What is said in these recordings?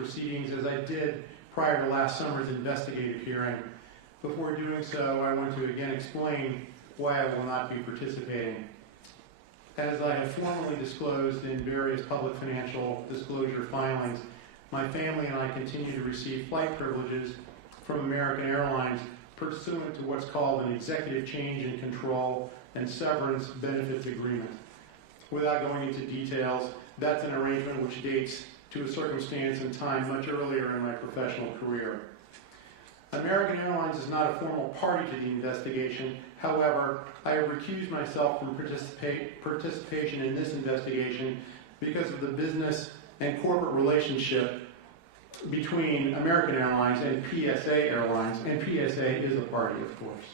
proceedings as I did prior to last summer's investigative hearing. Before doing so, I want to again explain why I will not be participating. As I have formally disclosed in various public financial disclosure filings, my family and I continue to receive flight privileges from American Airlines pursuant to what's called an executive change in control and severance benefits agreement. Without going into details, that's an arrangement which dates to a circumstance and time much earlier in my professional career. American Airlines is not a formal party to the investigation. However, I have recused myself from participation in this investigation because of the business and corporate relationship between American Airlines and PSA Airlines, and PSA is a party, of course.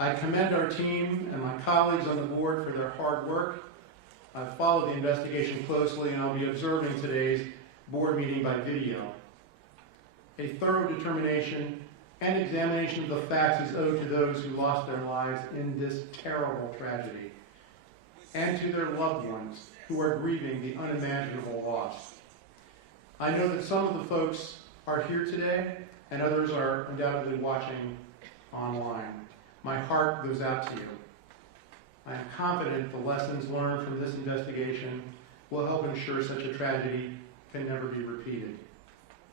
I commend our team and my colleagues on the board for their hard work. I've followed the investigation closely, and I'll be observing today's board meeting by video. A thorough determination and examination of the facts is owed to those who lost their lives in this terrible tragedy, and to their loved ones who are grieving the unimaginable loss. I know that some of the folks are here today, and others are undoubtedly watching online. My heart goes out to you. I am confident the lessons learned from this investigation will help ensure such a tragedy can never be repeated.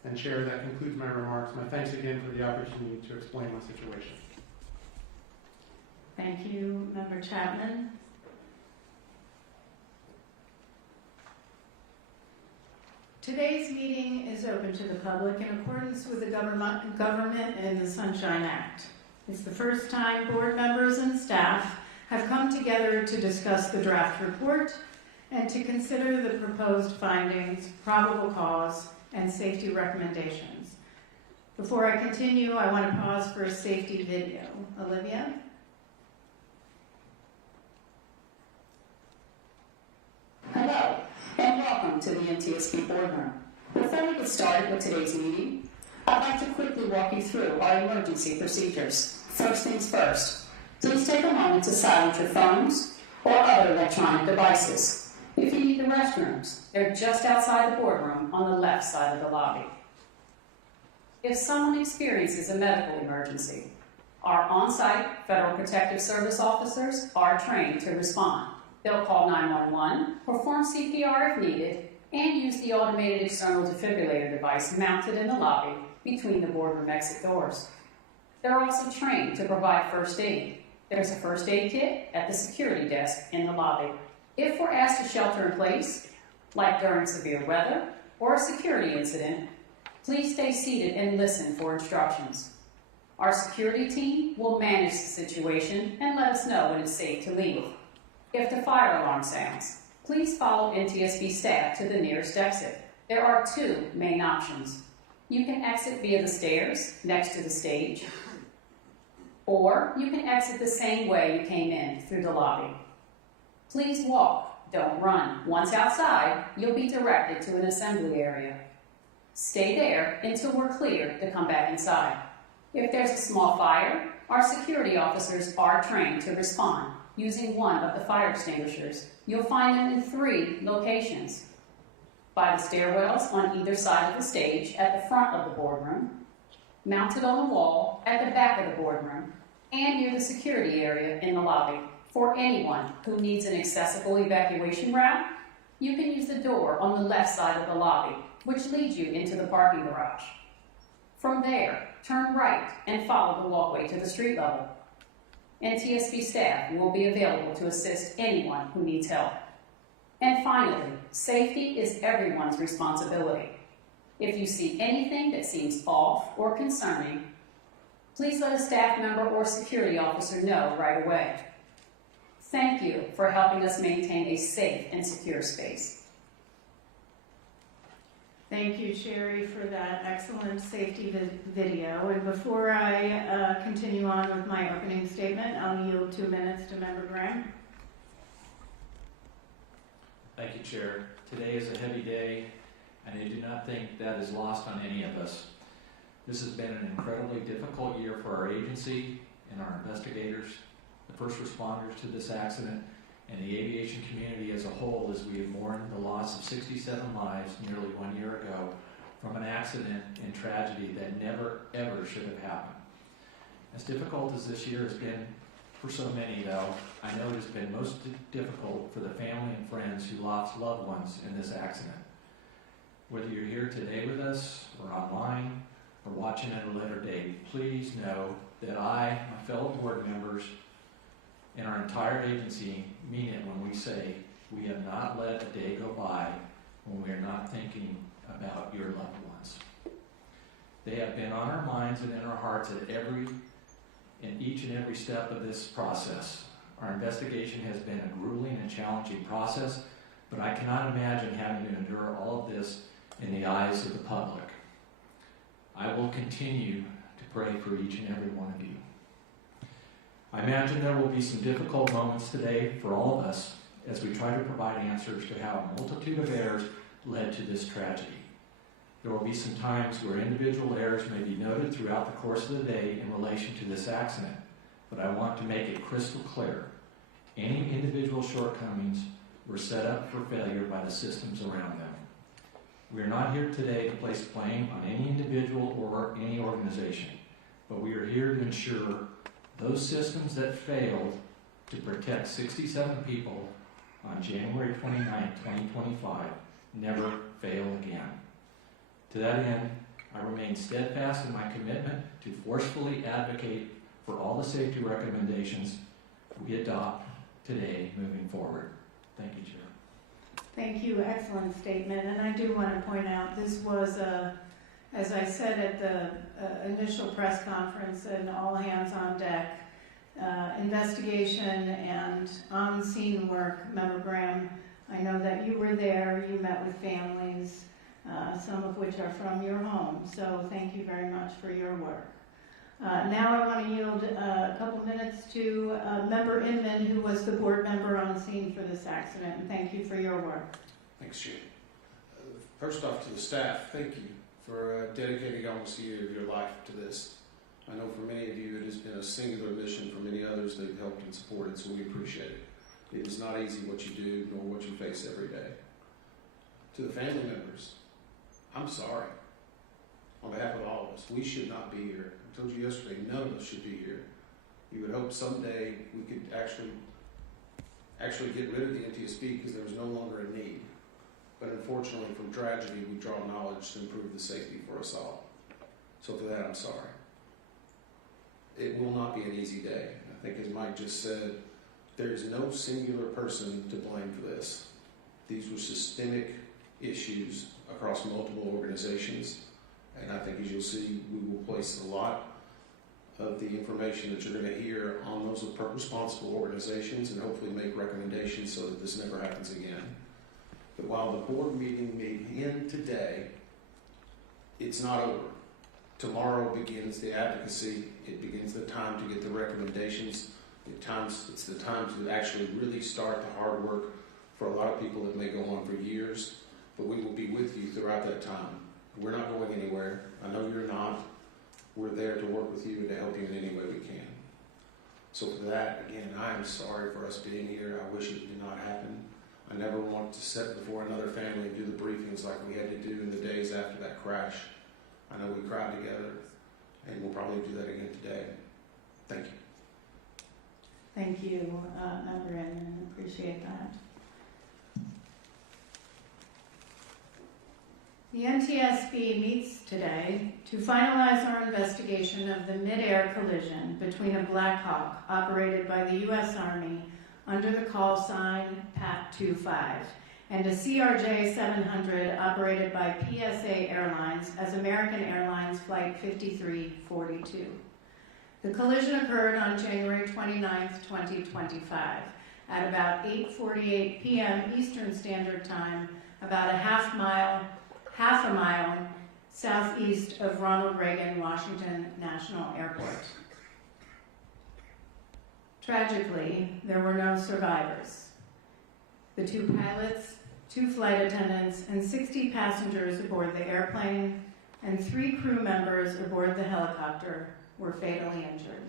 And Chair, that concludes my remarks. My thanks again for the opportunity to explain my situation. Thank you, Member Chapman. Today's meeting is open to the public in accordance with the Government and the Sunshine Act. It's the first time board members and staff have come together to discuss the draft report and to consider the proposed findings, probable cause, and safety recommendations. Before I continue, I want to pause for a safety video. Olivia? Hello, and welcome to the NTSB boardroom. Before we get started with today's meeting, I'd like to quickly walk you through our emergency procedures. First things first, please take a moment to silence your phones or other electronic devices. If you need the restrooms, they're just outside the boardroom on the left side of the lobby. If someone experiences a medical emergency, our on-site Federal Protective Service officers are trained to respond. They'll call 911, perform CPR if needed, and use the automated external defibrillator device mounted in the lobby between the boardroom exit doors. They're also trained to provide first aid. There's a first aid kit at the security desk in the lobby. If we're asked to shelter in place, like during severe weather or a security incident, please stay seated and listen for instructions. Our security team will manage the situation and let us know when it's safe to leave. If the fire alarm sounds, please follow NTSB staff to the nearest exit. There are two main options. You can exit via the stairs next to the stage, or you can exit the same way you came in, through the lobby. Please walk, don't run. Once outside, you'll be directed to an assembly area. Stay there until we're clear to come back inside. If there's a small fire, our security officers are trained to respond using one of the fire extinguishers. You'll find them in 3 locations: by the stairwells on either side of the stage at the front of the boardroom, mounted on the wall at the back of the boardroom, and near the security area in the lobby. For anyone who needs an accessible evacuation route, you can use the door on the left side of the lobby, which leads you into the parking garage. From there, turn right and follow the walkway to the street level. NTSB staff will be available to assist anyone who needs help. And finally, safety is everyone's responsibility. If you see anything that seems off or concerning, please let a staff member or security officer know right away. Thank you for helping us maintain a safe and secure space. Thank you, Sherry, for that excellent safety video. And before I continue on with my opening statement, I'll yield 2 minutes to Member Graham. Thank you, Chair. Today is a heavy day, and I do not think that is lost on any of us. This has been an incredibly difficult year for our agency and our investigators, the first responders to this accident, and the aviation community as a whole, as we have mourned the loss of 67 lives nearly 1 year ago accident and tragedy that never, ever should have happened. As difficult as this year has been for so many, though, I know it has been most difficult for the family and friends who lost loved ones in this accident. Whether you're here today with us, or online, or watching at a later date, please know that I, my fellow board members, and our entire agency mean it when we say we have not let a day go by when we are not thinking about your loved ones. They have been on our minds and in our hearts in each and every step of this process. Our investigation has been a grueling and challenging process, but I cannot imagine having to endure all of this in the eyes of the public. I will continue to pray for each and every one of you. I imagine there will be some difficult moments today for all of us as we try to provide answers to how a multitude of errors led to this tragedy. There will be some times where individual errors may be noted throughout the course of the day in relation to this accident, but I want to make it crystal clear. Any individual shortcomings were set up for failure by the systems around them. We are not here today to place blame on any individual or any organization, but we are here to ensure those systems that failed to protect 67 people on January 29, 2025, never fail again. To that end, I remain steadfast in my commitment to forcefully advocate for all the safety recommendations we adopt today moving forward. Thank you, Chair. Thank you. Excellent statement. And I do want to point out this was, as I said at the initial press conference, an all hands on deck investigation and on-scene work. Member Graham, I know that you were there. You met with families, some of which are from your home. So thank you very much for your work. Now I want to yield a couple minutes to Member Inman, who was the board member on scene for this accident. And thank you for your work. Thanks, Chair. First off, to the staff, thank you for dedicating almost a year of your life to this. I know for many of you it has been a singular mission. For many others, they've helped and supported, so we appreciate it. It is not easy what you do, nor what you face every day. To the family members, I'm sorry. On behalf of all of us, we should not be here. I told you yesterday, none of us should be here. You would hope someday we could actually get rid of the NTSB because there was no longer a need. But unfortunately, from tragedy, we draw knowledge to improve the safety for us all. So for that, I'm sorry. It will not be an easy day. I think as Mike just said, there is no singular person to blame for this. These were systemic issues across multiple organizations. And I think as you'll see, we will place a lot of the information that you're going to hear on those responsible organizations and hopefully make recommendations so that this never happens again. But while the board meeting may end today, it's not over. Tomorrow begins the advocacy. It begins the time to get the recommendations. It's the time to actually really start the hard work for a lot of people that may go on for years. But we will be with you throughout that time. We're not going anywhere. I know you're not. We're there to work with you and to help you in any way we can. So for that, again, I am sorry for us being here. I wish it did not happen. I never want to sit before another family and do the briefings like we had to do in the days after that crash. I know we cried together, and we'll probably do that again today. Thank you. Thank you, Member Inman. Appreciate that. The NTSB meets today to finalize our investigation of the Midair collision between a Black Hawk operated by the U.S. Army under the call sign PAT-25 and a CRJ 700 operated by PSA Airlines as American Airlines Flight 5342. The collision occurred on January 29, 2025 at about 8:48 p.m. Eastern Standard Time, about a half a mile southeast of Ronald Reagan Washington National Airport. Tragically, there were no survivors. The two pilots, 2 flight attendants, and 60 passengers aboard the airplane and 3 crew members aboard the helicopter were fatally injured.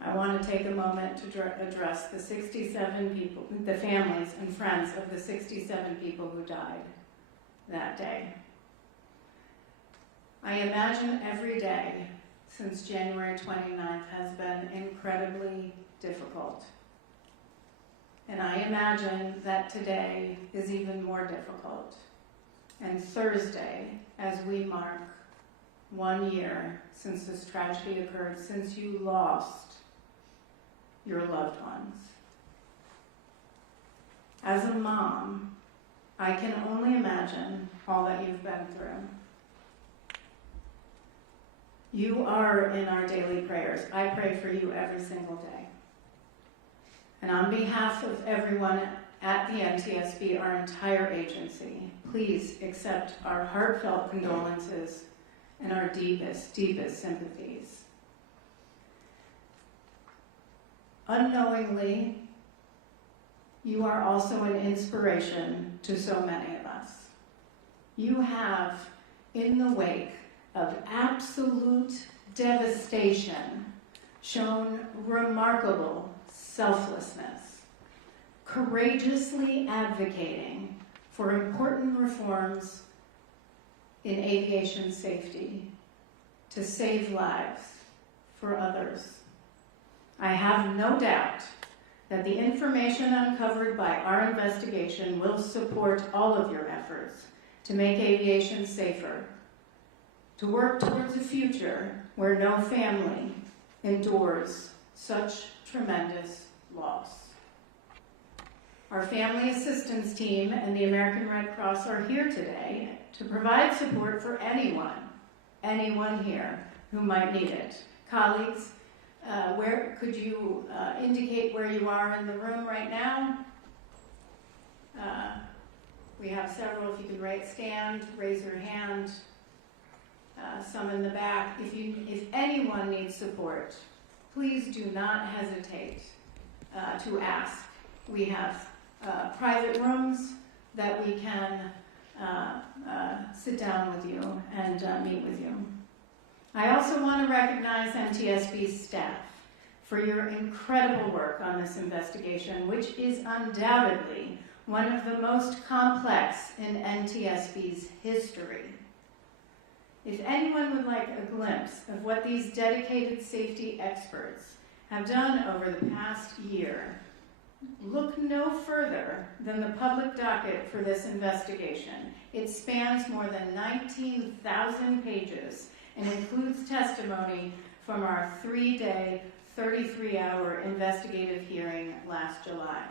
I want to take a moment to address the 67 people, the families and friends of the 67 people who died that day. I imagine every day since January 29th has been incredibly difficult. And I imagine that today is even more difficult. And Thursday, as we mark 1 year since this tragedy occurred, since you lost your loved ones. As a mom, I can only imagine all that you've been through. You are in our daily prayers. I pray for you every single day. And on behalf of everyone at the NTSB, our entire agency, please accept our heartfelt condolences and our deepest, deepest sympathies. Unknowingly, you are also an inspiration to so many of us. You have, in the wake of absolute devastation, shown remarkable selflessness, courageously advocating for important reforms in aviation safety to save lives for others. I have no doubt that the information uncovered by our investigation will support all of your efforts to make aviation safer, to work towards a future where no family endures such tremendous loss. Our family assistance team and the American Red Cross are here today to provide support for anyone here who might need it. Colleagues, where could you indicate where you are in the room right now? We have several. If you could stand, raise your hand. Some in the back. If anyone needs support, please do not hesitate to ask. We have private rooms that we can sit down with you and meet with you. I also want to recognize NTSB's staff for your incredible work on this investigation, which is undoubtedly one of the most complex in NTSB's history. If anyone would like a glimpse of what these dedicated safety experts have done over the past year, look no further than the public docket for this investigation. It spans more than 19,000 pages and includes testimony from our 3-day, 33-hour investigative hearing last July.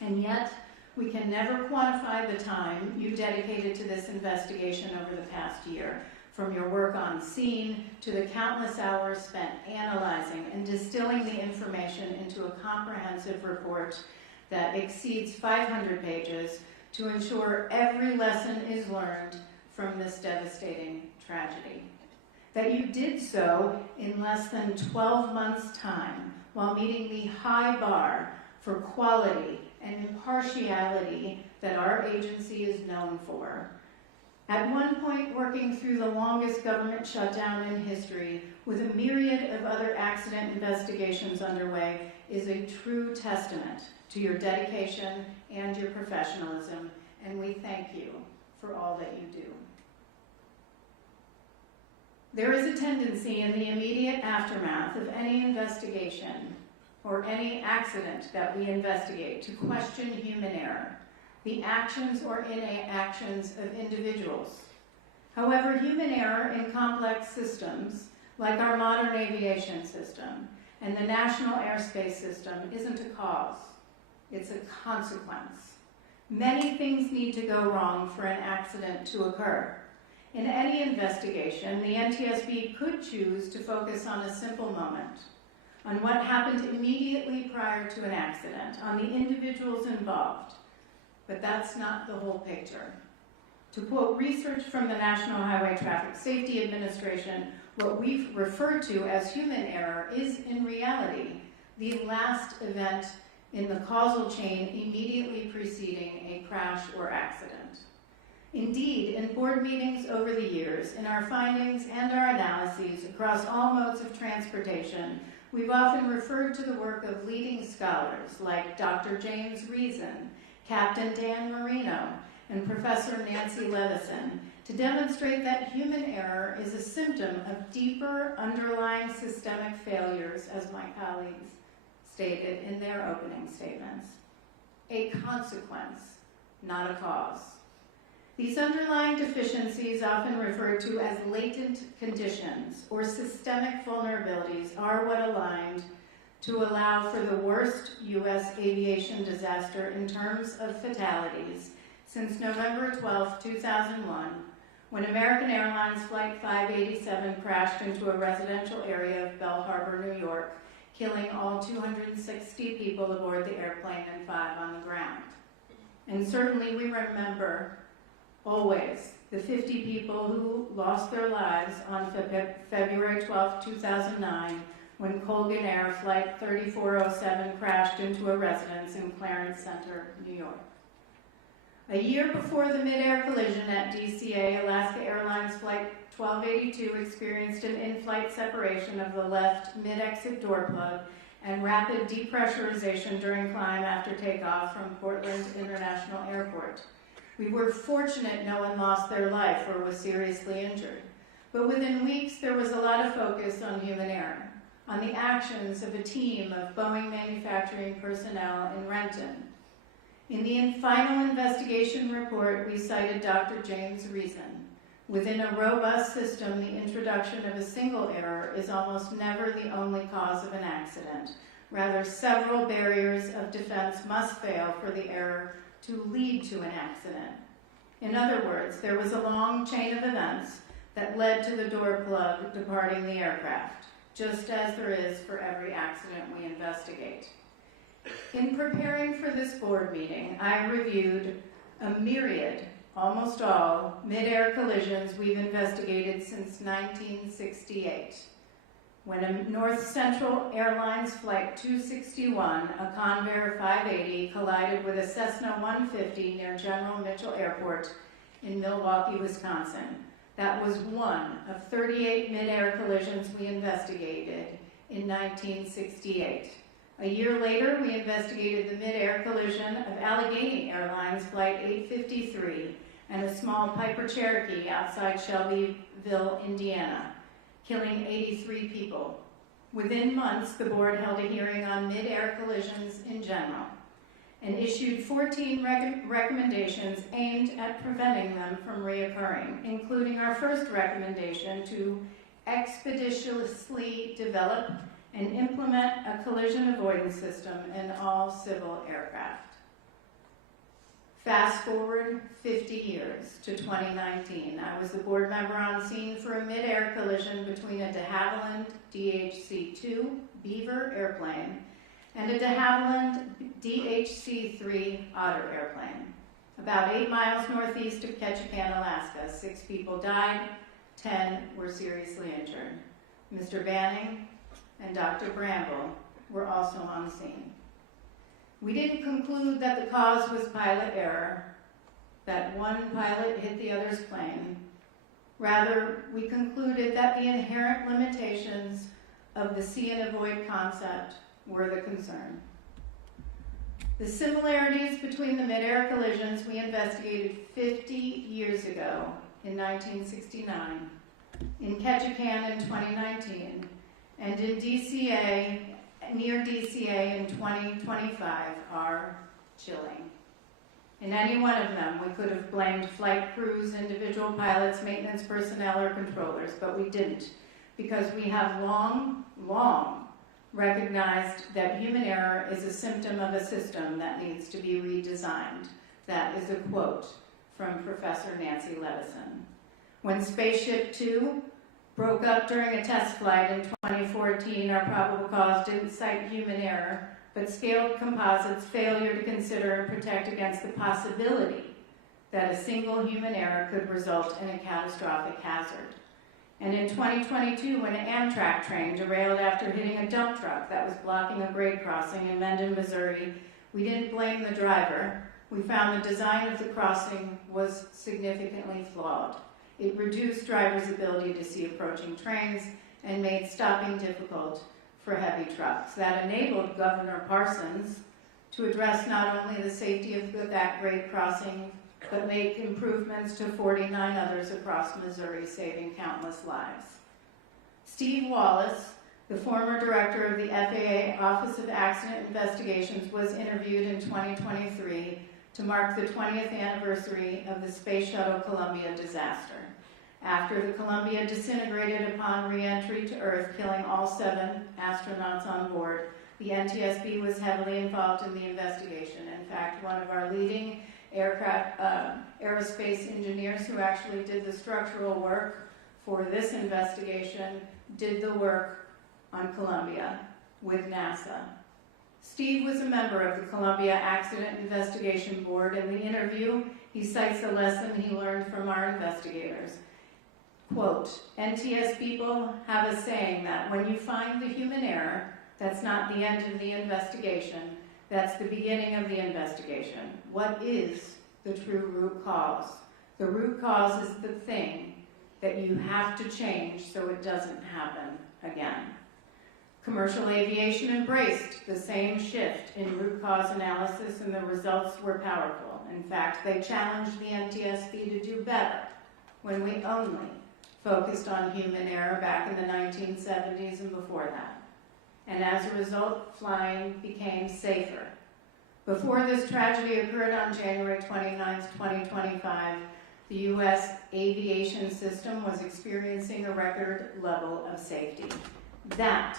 And yet, we can never quantify the time you dedicated to this investigation over the past year, from your work on scene to the countless hours spent analyzing and distilling the information into a comprehensive report that exceeds 500 pages to ensure every lesson is learned from this devastating tragedy. That you did so in less than 12 months' time while meeting the high bar for quality and impartiality that our agency is known for. At one point, working through the longest government shutdown in history with a myriad of other accident investigations underway is a true testament to your dedication and your professionalism, and we thank you for all that you do. There is a tendency in the immediate aftermath of any investigation or any accident that we investigate to question human error, the actions or inactions of individuals. However, human error in complex systems, like our modern aviation system and the national airspace system, isn't a cause, it's a consequence. Many things need to go wrong for an accident to occur. In any investigation, the NTSB could choose to focus on a simple moment, on what happened immediately prior to an accident, on the individuals involved. But that's not the whole picture. To quote research from the National Highway Traffic Safety Administration, what we've referred to as human error is, in reality, the last event in the causal chain immediately preceding a crash or accident. Indeed, in board meetings over the years, in our findings and our analyses across all modes of transportation, we've often referred to the work of leading scholars like Dr. James Reason, Captain Dan Marino, and Professor Nancy Levison to demonstrate that human error is a symptom of deeper underlying systemic failures, as my colleagues stated in their opening statements. A consequence, not a cause. These underlying deficiencies, often referred to as latent conditions or systemic vulnerabilities, are what aligned to allow for the worst U.S. aviation disaster in terms of fatalities since November 12, 2001, when American Airlines Flight 587 crashed into a residential area of Belle Harbor, New York, killing all 260 people aboard the airplane and 5 on the ground. And certainly we remember always the 50 people who lost their lives on February 12, 2009, when Colgan Air Flight 3407 crashed into a residence in Clarence Center, New York. A year before the Midair collision at DCA, Alaska Airlines Flight 1282 experienced an in-flight separation of the left mid-exit door plug and rapid depressurization during climb after takeoff from Portland International Airport. We were fortunate no one lost their life or was seriously injured, but within weeks there was a lot of focus on human error, on the actions of a team of Boeing manufacturing personnel in Renton. In the final investigation report, we cited Dr. James Reason. Within a robust system, the introduction of a single error is almost never the only cause of an accident. Rather, several barriers of defense must fail for the error to lead to an accident. In other words, there was a long chain of events that led to the door plug departing the aircraft, just as there is for every accident we investigate. In preparing for this board meeting, I reviewed a myriad, almost all, mid-air collisions we've investigated since 1968, when a North Central Airlines Flight 261, a Convair 580, collided with a Cessna 150 near General Mitchell Airport in Milwaukee, Wisconsin. That was one of 38 mid-air collisions we investigated in 1968. A year later, we investigated the mid-air collision of Allegheny Airlines Flight 853 and a small Piper Cherokee outside Shelbyville, Indiana, killing 83 people. Within months, the board held a hearing on mid-air collisions in general and issued 14 recommendations aimed at preventing them from reoccurring, including our first recommendation to expeditiously develop and implement a collision avoidance system in all civil aircraft. Fast forward 50 years to 2019. I was the board member on scene for a mid-air collision between a de Havilland DHC-2 Beaver airplane and a de Havilland DHC-3 Otter airplane. About 8 miles northeast of Ketchikan, Alaska, 6 people died, 10 were seriously injured. Mr. Banning and Dr. Bramble were also on scene. We didn't conclude that the cause was pilot error, that one pilot hit the other's plane. Rather, we concluded that the inherent limitations of the see and avoid concept were the concern. The similarities between the mid-air collisions we investigated 50 years ago in 1969, in Ketchikan in 2019, and in DCA, near DCA in 2025 are chilling. In any one of them, we could have blamed flight crews, individual pilots, maintenance personnel, or controllers, but we didn't, because we have long recognized that human error is a symptom of a system that needs to be redesigned. That is a quote from Professor Nancy Levison. When Spaceship Two broke up during a test flight in 2014, our probable cause didn't cite human error, but scaled composites' failure to consider and protect against the possibility that a single human error could result in a catastrophic hazard. And in 2022, when an Amtrak train derailed after hitting a dump truck that was blocking a grade crossing in Mendon, Missouri, we didn't blame the driver. We found the design of the crossing was significantly flawed. It reduced drivers' ability to see approaching trains and made stopping difficult for heavy trucks. That enabled Governor Parsons to address not only the safety of that grade crossing but make improvements to 49 others across Missouri, saving countless lives. Steve Wallace, the former director of the FAA Office of Accident Investigations, was interviewed in 2023 to mark the 20th anniversary of the Space Shuttle Columbia disaster. After the Columbia disintegrated upon re-entry to Earth, killing all 7 astronauts on board, the NTSB was heavily involved in the investigation. In fact, one of our leading aerospace engineers who actually did the structural work for this investigation did the work on Columbia with NASA. Steve was a member of the Columbia Accident Investigation Board. In the interview, he cites a lesson he learned from our investigators. Quote, NTS people have a saying that when you find the human error, that's not the end of the investigation, that's the beginning of the investigation. What is the true root cause? The root cause is the thing that you have to change so it doesn't happen again. Commercial aviation embraced the same shift in root cause analysis, and the results were powerful. In fact, they challenged the NTSB to do better when we only focused on human error back in the 1970s and before that. And as a result, flying became safer. Before this tragedy occurred on January 29, 2025, the U.S. aviation system was experiencing a record level of safety. That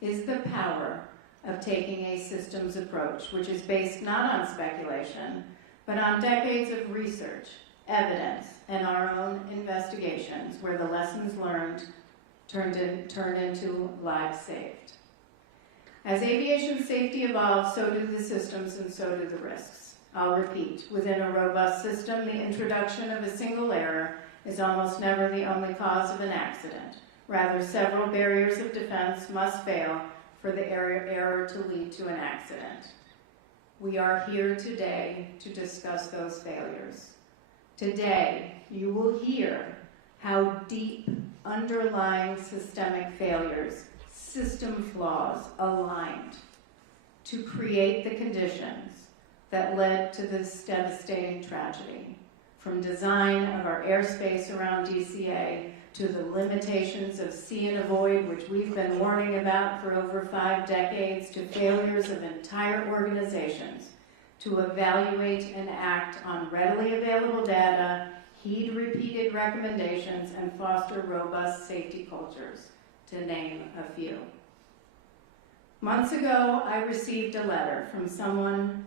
is the power of taking a systems approach, which is based not on speculation, but on decades of research, evidence, and our own investigations, where the lessons learned turned into lives saved. As aviation safety evolves, so do the systems and so do the risks. I'll repeat, within a robust system, the introduction of a single error is almost never the only cause of an accident. Rather, several barriers of defense must fail for the error to lead to an accident. We are here today to discuss those failures. Today, you will hear how deep underlying systemic failures, system flaws aligned to create the conditions that led to this devastating tragedy. From design of our airspace around DCA to the limitations of see and avoid, which we've been warning about for over 5 decades, to failures of entire organizations to evaluate and act on readily available data, heed repeated recommendations, and foster robust safety cultures, to name a few. Months ago, I received a letter from someone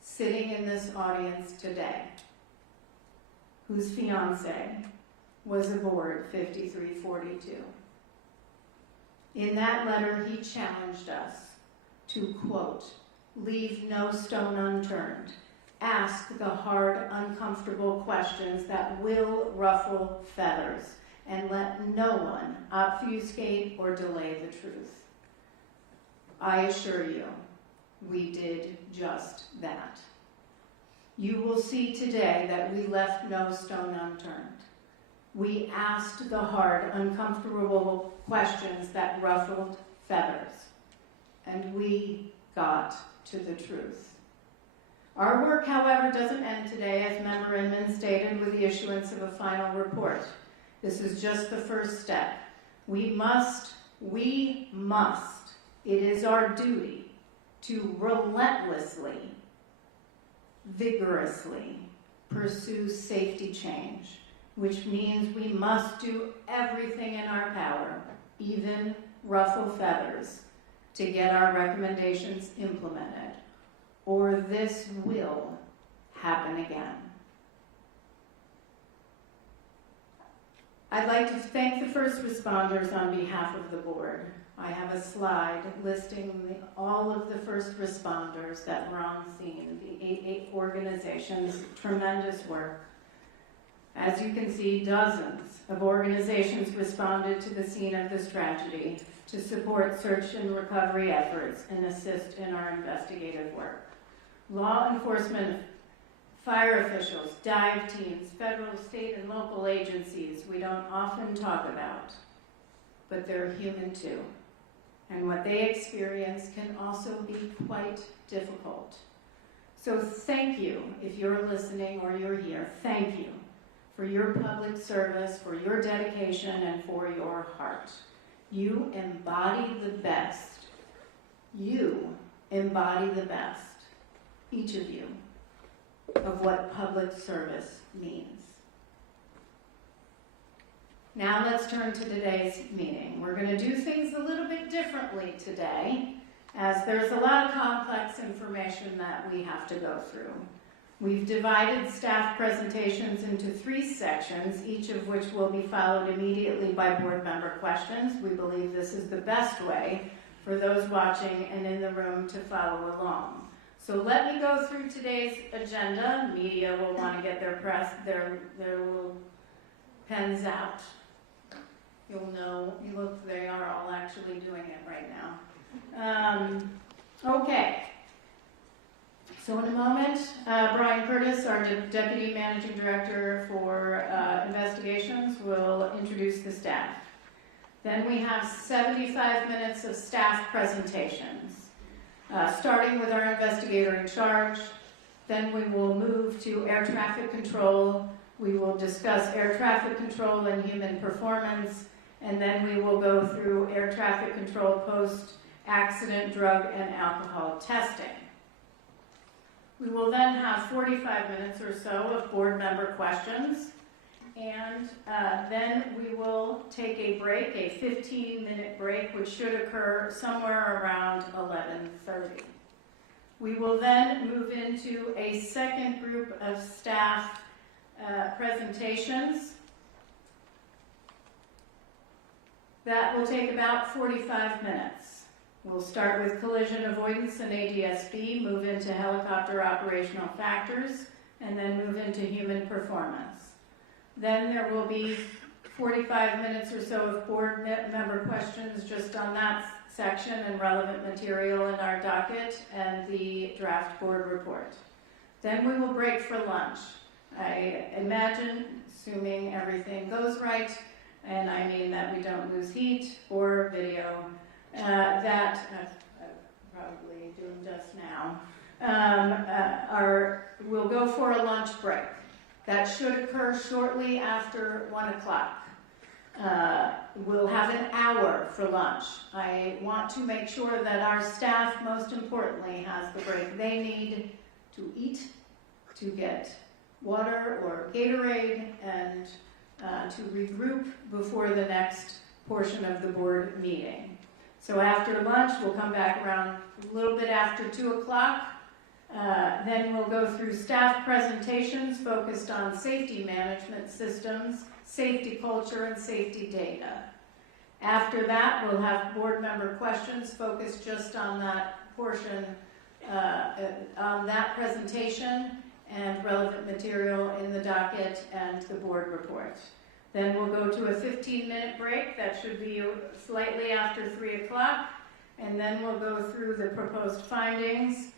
sitting in this audience today whose fiance was aboard 5342. In that letter, he challenged us to, quote, leave no stone unturned, ask the hard, uncomfortable questions that will ruffle feathers, and let no one obfuscate or delay the truth. I assure you, we did just that. You will see today that we left no stone unturned. We asked the hard, uncomfortable questions that ruffled feathers, and we got to the truth. Our work, however, doesn't end today, as Member Inman stated, with the issuance of a final report. This is just the first step. We must, it is our duty to relentlessly, vigorously pursue safety change, which means we must do everything in our power, even ruffle feathers, to get our recommendations implemented, or this will happen again. I'd like to thank the first responders on behalf of the board. I have a slide listing all of the first responders that were on scene, the 8 organizations, tremendous work. As you can see, dozens of organizations responded to the scene of this tragedy to support search and recovery efforts and assist in our investigative work. Law enforcement, fire officials, dive teams, federal, state, and local agencies we don't often talk about, but they're human too. And what they experience can also be quite difficult. So thank you, if you're listening or you're here, thank you for your public service, for your dedication, and for your heart. You embody the best. You embody the best, each of you, of what public service means. Now let's turn to today's meeting. We're going to do things a little bit differently today, as there's a lot of complex information that we have to go through. We've divided staff presentations into 3 sections, each of which will be followed immediately by board member questions. We believe this is the best way for those watching and in the room to follow along. So let me go through today's agenda. Media will want to get their little pens out. You'll know, look, they are all actually doing it right now. Okay. So in a moment, Brian Curtis, our Deputy Managing Director for Investigations, will introduce the staff. Then we have 75 minutes of staff presentations, starting with our investigator in charge. Then we will move to air traffic control. We will discuss air traffic control and human performance. And then we will go through air traffic control post-accident drug and alcohol testing. We will then have 45 minutes or so of board member questions. And then we will take a break, a 15-minute break, which should occur somewhere around 11:30. We will then move into a second group of staff presentations. That will take about 45 minutes. We'll start with collision avoidance and NTSB, move into helicopter operational factors, and then move into human performance. Then there will be 45 minutes or so of board member questions just on that section and relevant material in our docket and the draft board report. Then we will break for lunch. I imagine, assuming everything goes right, and I mean that we don't lose heat or video, that I'm probably doing just now, we'll go for a lunch break. That should occur shortly after 1 o'clock. We'll have an hour for lunch. I want to make sure that our staff, most importantly, has the break they need to eat, to get water or Gatorade, and to regroup before the next portion of the board meeting. So after lunch, we'll come back around a little bit after 2 o'clock. Then we'll go through staff presentations focused on safety management systems, safety culture, and safety data. After that, we'll have board member questions focused just on that portion, on that presentation, and relevant material in the docket and the board report. Then we'll go to a 15-minute break. That should be slightly after 3 o'clock. And then we'll go through the proposed findings,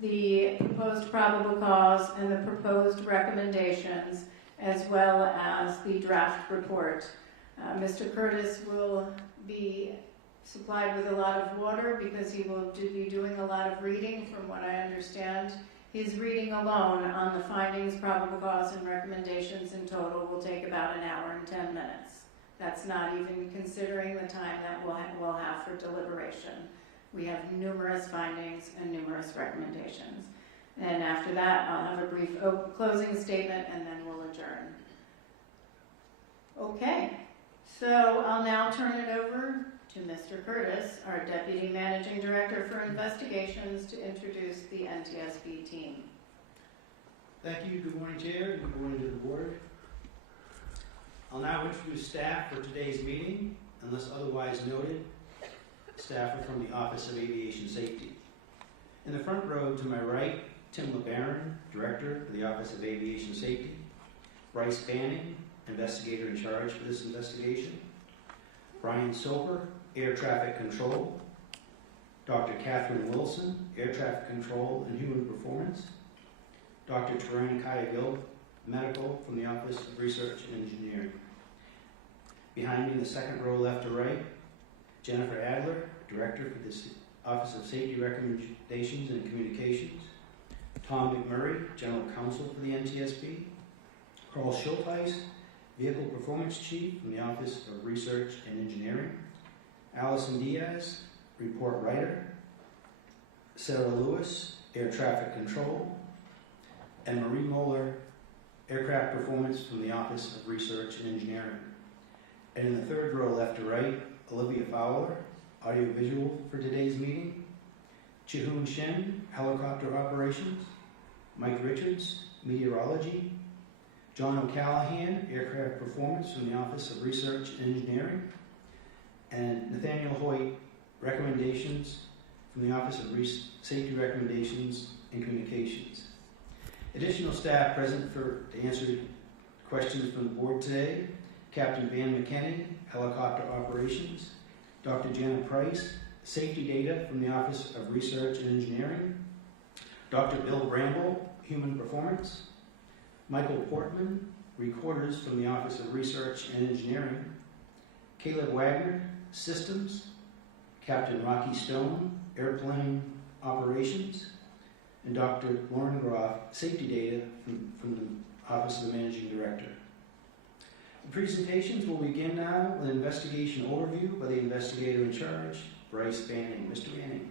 the proposed probable cause, and the proposed recommendations, as well as the draft report. Mr. Curtis will be supplied with a lot of water because he will be doing a lot of reading, from what I understand. His reading alone on the findings, probable cause, and recommendations in total will take about 1 hour and 10 minutes. That's not even considering the time that we'll have for deliberation. We have numerous findings and numerous recommendations. And after that, I'll have a brief closing statement, and then we'll adjourn. Okay, so I'll now turn it over to Mr. Curtis, our Deputy Managing Director for Investigations, to introduce the NTSB team. Thank you. Good morning, Chair, and good morning to the board. I'll now introduce staff for today's meeting. Unless otherwise noted, staff are from the Office of Aviation Safety. In the front row to my right, Tim LeBaron, Director for the Office of Aviation Safety. Bryce Banning, Investigator in charge for this investigation. Brian Soper, Air Traffic Control. Dr. Catherine Wilson, Air Traffic Control and Human Performance. Dr. Tarang Kayagil, Medical from the Office of Research and Engineering. Behind me in the second row left to right, Jennifer Adler, Director for the Office of Safety Recommendations and Communications. Tom McMurray, General Counsel for the NTSB. Carl Schultheis, Vehicle Performance Chief from the Office of Research and Engineering. Allison Diaz, Report Writer. Sarah Lewis, Air Traffic Control. And Marie Moeller, Aircraft Performance from the Office of Research and Engineering. And in the third row, left to right, Olivia Fowler, Audiovisual for today's meeting. Chihoon Shin, Helicopter Operations. Mike Richards, Meteorology. John O'Callahan, Aircraft Performance from the Office of Research and Engineering. And Nathaniel Hoyt, Recommendations from the Office of Safety Recommendations and Communications. Additional staff present to answer questions from the board today: Captain Van McKinney, Helicopter Operations; Dr. Jenna Price, Safety Data from the Office of Research and Engineering; Dr. Bill Bramble, Human Performance; Michael Portman, Recorders from the Office of Research and Engineering; Caleb Wagner, Systems; Captain Rocky Stone, Airplane Operations; and Dr. Lauren Groff, Safety Data from the Office of the Managing Director. The presentations will begin now with an investigation overview by the investigator in charge, Bryce Banning. Mr. Banning.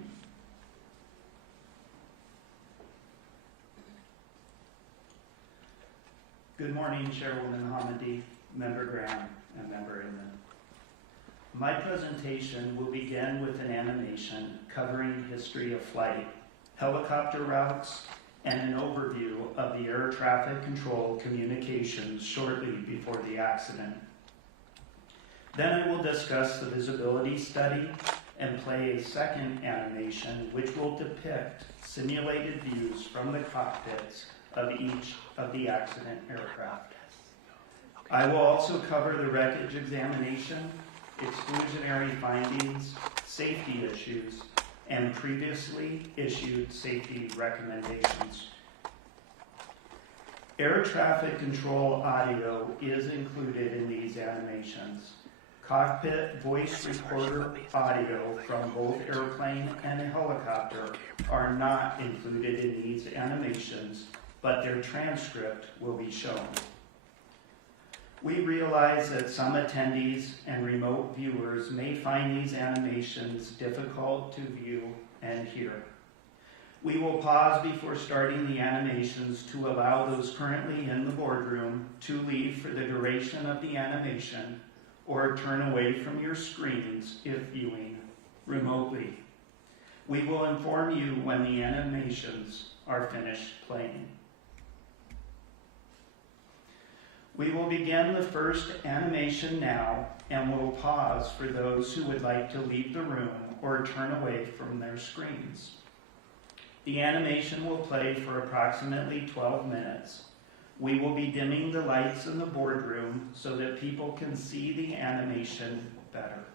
Good morning, Chairwoman Hamady, Member Graham, and Member Inman. My presentation will begin with an animation covering history of flight, helicopter routes, and an overview of the air traffic control communications shortly before the accident. Then I will discuss the visibility study and play a second animation which will depict simulated views from the cockpits of each of the accident aircraft. I will also cover the wreckage examination, exclusionary findings, safety issues, and previously issued safety recommendations. Air traffic control audio is included in these animations. Cockpit voice recorder audio from both airplane and helicopter are not included in these animations, but their transcript will be shown. We realize that some attendees and remote viewers may find these animations difficult to view and hear. We will pause before starting the animations to allow those currently in the boardroom to leave for the duration of the animation or turn away from your screens if viewing remotely. We will inform you when the animations are finished playing. We will begin the first animation now and will pause for those who would like to leave the room or turn away from their screens. The animation will play for approximately 12 minutes. We will be dimming the lights in the boardroom so that people can see the animation better.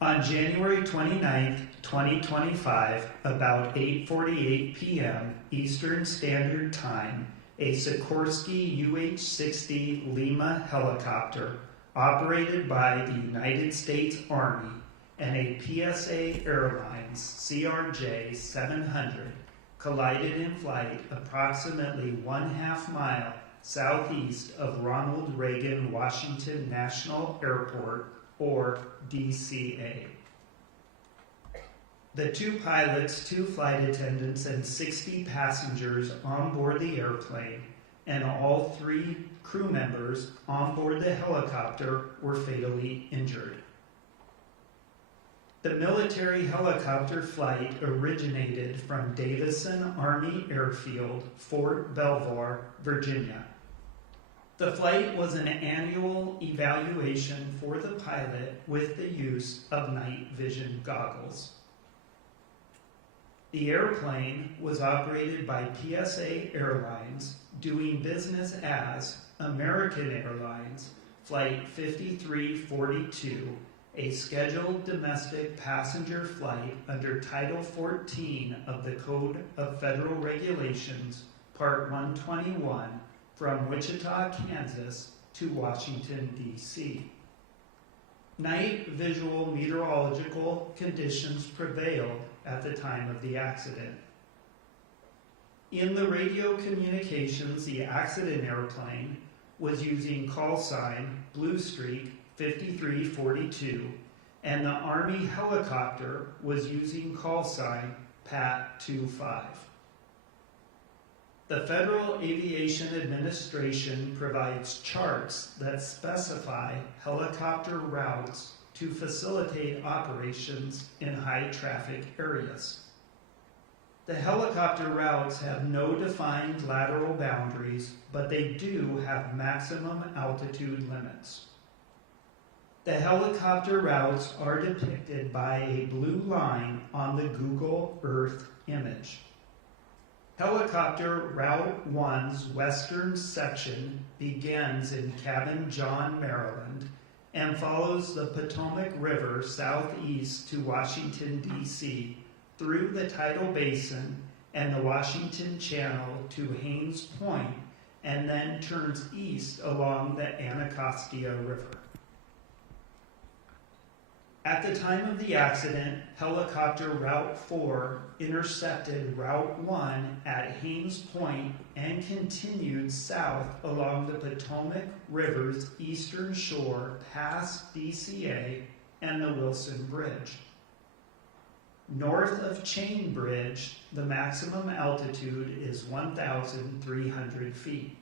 On January 29, 2025, about 8:48 p.m. Eastern Standard Time, a Sikorsky UH-60 Lima helicopter operated by the United States Army and a PSA Airlines CRJ-700 collided in flight approximately 1/2 mile southeast of Ronald Reagan Washington National Airport, or DCA. The 2 pilots, 2 flight attendants, and 60 passengers on board the airplane, and all 3 crew members on board the helicopter were fatally injured. The military helicopter flight originated from Davison Army Airfield, Fort Belvoir, Virginia. The flight was an annual evaluation for the pilot with the use of night vision goggles. The airplane was operated by PSA Airlines, doing business as American Airlines Flight 5342 a scheduled domestic passenger flight under Title 14 of the Code of Federal Regulations, Part 121, from Wichita, Kansas to Washington, D.C. Night visual meteorological conditions prevailed at the time of the accident. In the radio communications, the accident airplane was using call sign Blue Streak 5342, and the Army helicopter was using call sign Pat 25. The Federal Aviation Administration provides charts that specify helicopter routes to facilitate operations in high traffic areas. The helicopter routes have no defined lateral boundaries, but they do have maximum altitude limits. The helicopter routes are depicted by a blue line on the Google Earth image. Helicopter Route 1's western section begins in Cabin John, Maryland, and follows the Potomac River southeast to Washington, D.C., through the Tidal Basin and the Washington Channel to Haines Point, and then turns east along the Anacostia River. At the time of the accident, helicopter Route 4 intercepted Route 1 at Haines Point and continued south along the Potomac River's eastern shore past DCA and the Wilson Bridge. North of Chain Bridge, the maximum altitude is 1,300 feet.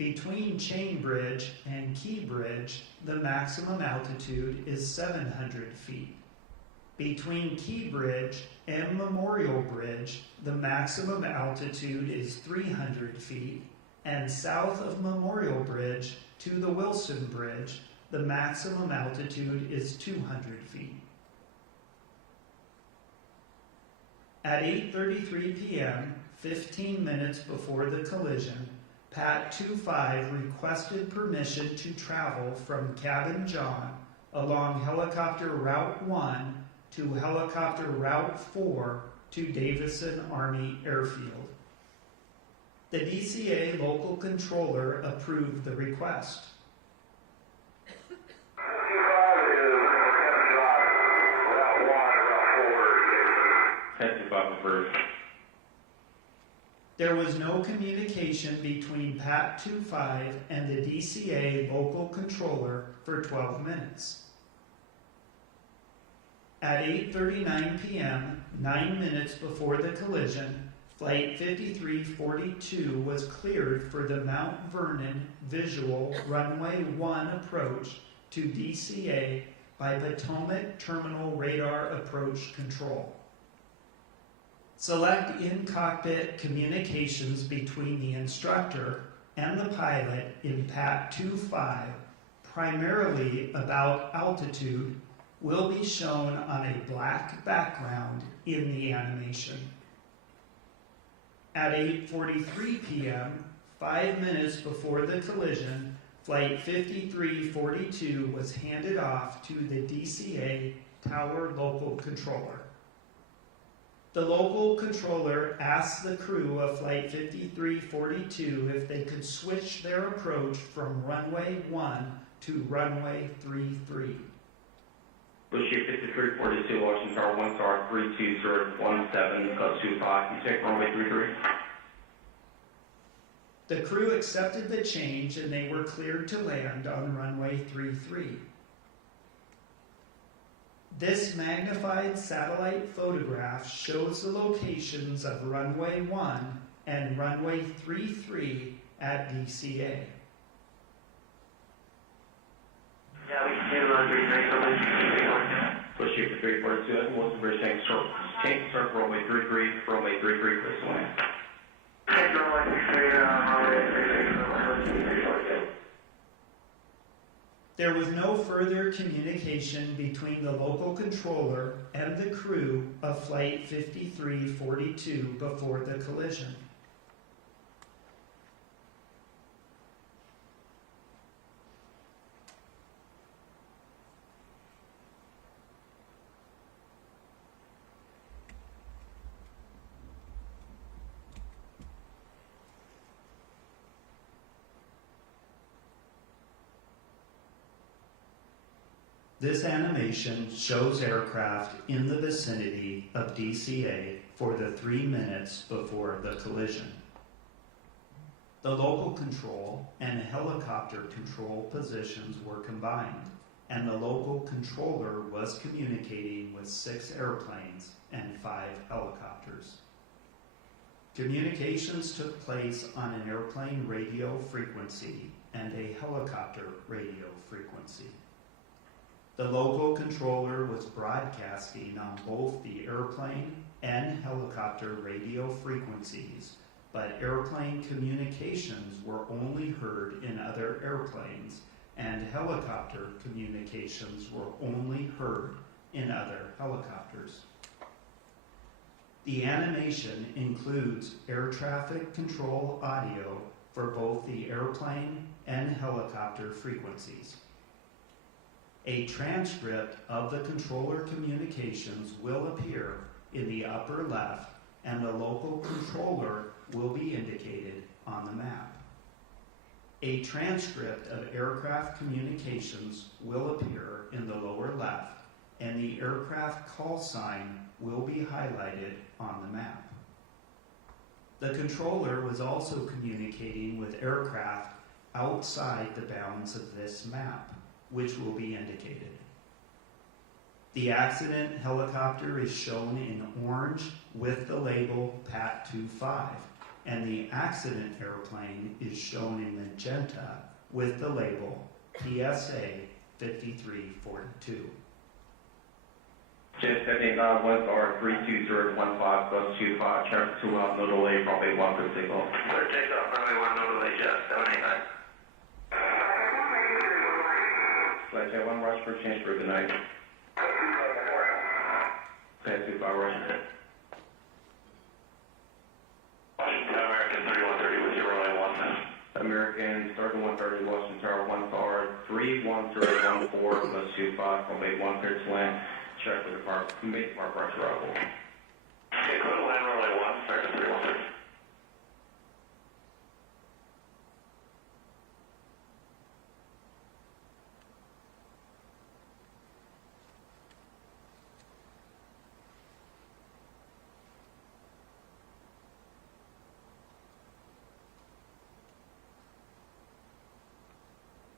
Between Chain Bridge and Key Bridge, the maximum altitude is 700 feet. Between Key Bridge and Memorial Bridge, the maximum altitude is 300 feet, and south of Memorial Bridge to the Wilson Bridge, the maximum altitude is 200 feet. At 8:33 p.m., 15 minutes before the collision, Pat 25 requested permission to travel from Cabin John along helicopter Route 1 to helicopter Route 4 to Davison Army Airfield. The DCA local controller approved the request. There was no communication between Pat 25 and the DCA local controller for 12 minutes. At 8:39 p.m., 9 minutes before the collision, Flight 5342 was cleared for the Mount Vernon Visual Runway 1 approach to DCA by Potomac Terminal Radar Approach Control. Select in-cockpit communications between the instructor and the pilot in Pat 25, primarily about altitude, will be shown on a black background in the animation. At 8:43 p.m., 5 minutes before the collision, Flight 5342 was handed off to the DCA Tower Local Controller. The local controller asked the crew of Flight 5342 if they could switch their approach from runway 1 to runway 33. Bushir 5342, Washington Tower 1 star 32017, code 25. You take runway 33. The crew accepted the change and they were cleared to land on runway 33. This magnified satellite photograph shows the locations of runway 1 and runway 33 at DCA. Yeah, we can do runway 33. Bushir 5342, that's Wilson Bridge, change start for runway 33, runway 33, this one. Change runway 33, runway 33. There was no further communication between the local controller and the crew of Flight 5342 before the collision. This animation shows aircraft in the vicinity of DCA for the 3 minutes before the collision. The local control and helicopter control positions were combined, and the local controller was communicating with 6 airplanes and 5 helicopters. Communications took place on an airplane radio frequency and a helicopter radio frequency. The local controller was broadcasting on both the airplane and helicopter radio frequencies, but airplane communications were only heard in other airplanes, and helicopter communications were only heard in other helicopters. The animation includes air traffic control audio for both the airplane and helicopter frequencies. A transcript of the controller communications will appear in the upper left, and the local controller will be indicated on the map. A transcript of aircraft communications will appear in the lower left, and the aircraft call sign will be highlighted on the map. The controller was also communicating with aircraft outside the bounds of this map, which will be indicated. The accident helicopter is shown in orange with the label PAT 25, and the accident airplane is shown in magenta with the label PSA 5342. Jet 79, winds are 32015, bus 25, traffic 2 out, no delay, runway 1 for signal. Clear takeoff, runway 1, no delay, Jet 789. Flight Jet 1, rush for change for good night. Flight 25, rush. Washington, American 3130 with your runway 1. American, starting 130, Washington Tower 1, star 31014, bus 25, runway 1, clear to land. Check with the park, make park rush arrival. Okay, clear to land, runway 1, start to 313.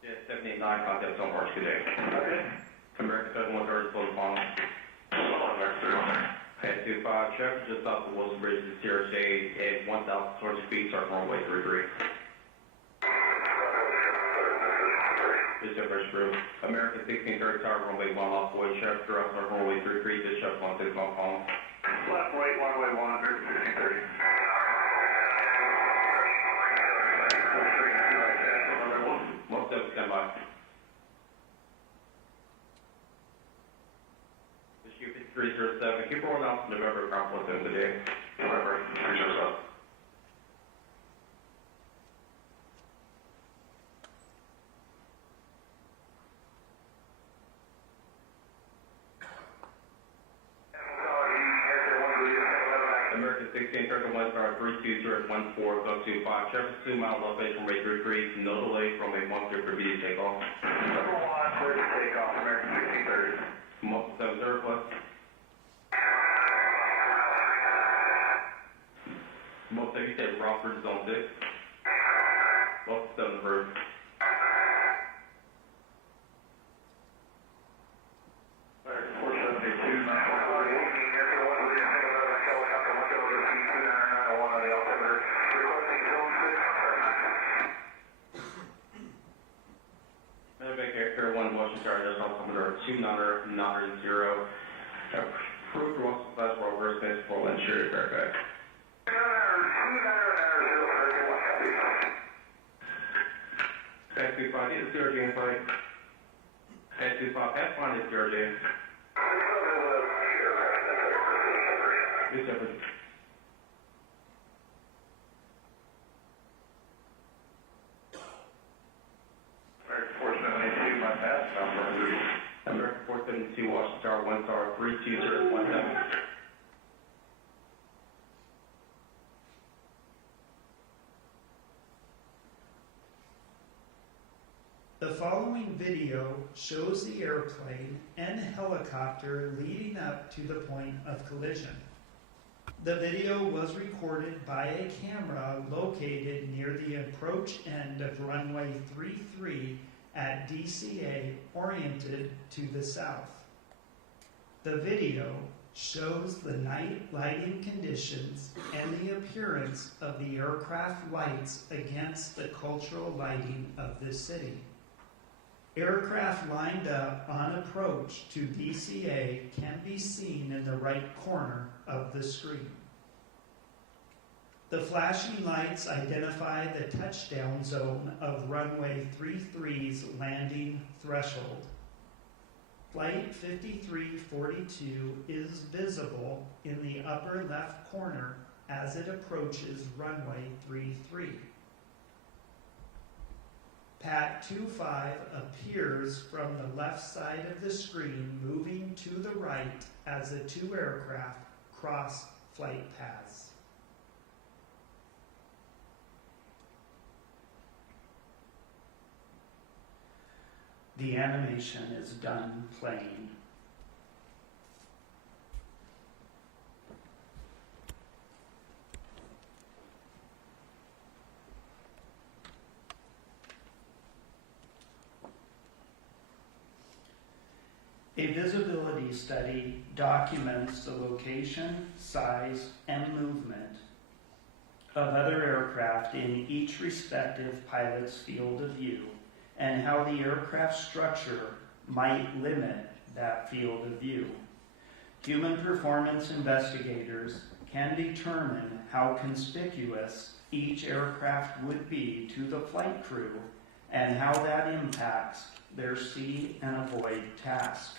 Jet 789, contact on March, good day. Okay. American 7130, full final. American 313. Head 25, traffic just off the Wilson Bridge to CRJ at 1,200 feet, start runway 33. This is Bridge Group. American 1630, tower runway 1, off way, traffic direct, start runway 33, this shut 16 on column. Left right, runway 1, American 1630. Most of it, stand by. 307. Keep rolling out to November, ground point in the day. November, 307. American 16, Turtle 1 star 32014, go to 5, traffic 2 mile left base from 833, no delay from a 1 clear for B takeoff. Number 1, clear to takeoff, American 1630. Most 7 surplus. Most of you said Rockford Zone 6. Most 7 first. American 472, 991 1, Washington Tower, there's also Commodore 2990. Approved for Washington Class for reverse base for insured Fairfax. Head 25, is CRJ in play? Head 25, Pathfinder is CRJ. Yes, sir. American 472, my pass number. American 472, Washington Tower, 1 star 32017. The following video shows the airplane and helicopter leading up to the point of collision. The video was recorded by a camera located near the approach end of runway 33 at DCA, oriented to the south. The video shows the night lighting conditions and the appearance of the aircraft lights against the cultural lighting of this city. Aircraft lined up on approach to DCA can be seen in the right corner of the screen. The flashing lights identify the touchdown zone of runway 33's landing threshold. Flight 5342 is visible in the upper left corner as it approaches runway 33. PAT 25 appears from the left side of the screen, moving to the right as the two aircraft cross flight paths. The animation is done playing. A visibility study documents the location, size, and movement of other aircraft in each respective pilot's field of view, and how the aircraft structure might limit that field of view. Human performance investigators can determine how conspicuous each aircraft would be to the flight crew and how that impacts their see and avoid task.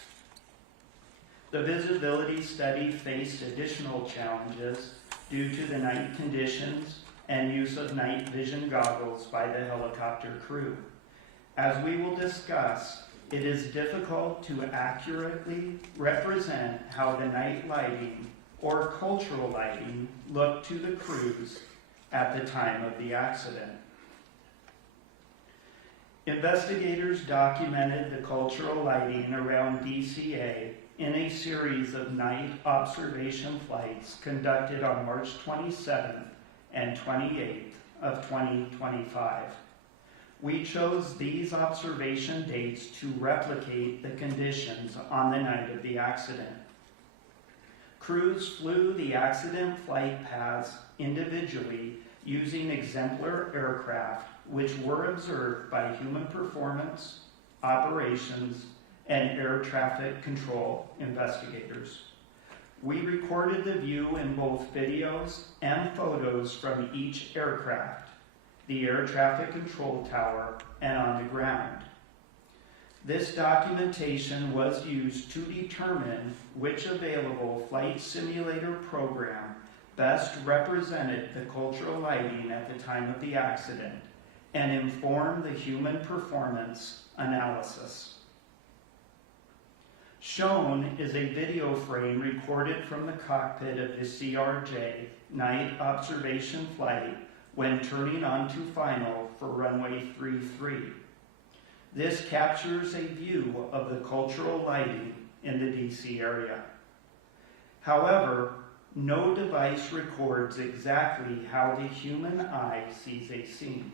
The visibility study faced additional challenges due to the night conditions and use of night vision goggles by the helicopter crew. As we will discuss, it is difficult to accurately represent how the night lighting or cultural lighting looked to the crews at the time of the accident. Investigators documented the cultural lighting around DCA in a series of night observation flights conducted on March 27th and 28th of 2025. We chose these observation dates to replicate the conditions on the night of the accident. Crews flew the accident flight paths individually using exemplar aircraft which were observed by human performance, operations, and air traffic control investigators. We recorded the view in both videos and photos from each aircraft, the air traffic control tower, and on the ground. This documentation was used to determine which available flight simulator program best represented the cultural lighting at the time of the accident and informed the human performance analysis. Shown is a video frame recorded from the cockpit of the CRJ night observation flight when turning onto final for runway 33. This captures a view of the cultural lighting in the DC area. However, no device records exactly how the human eye sees a scene.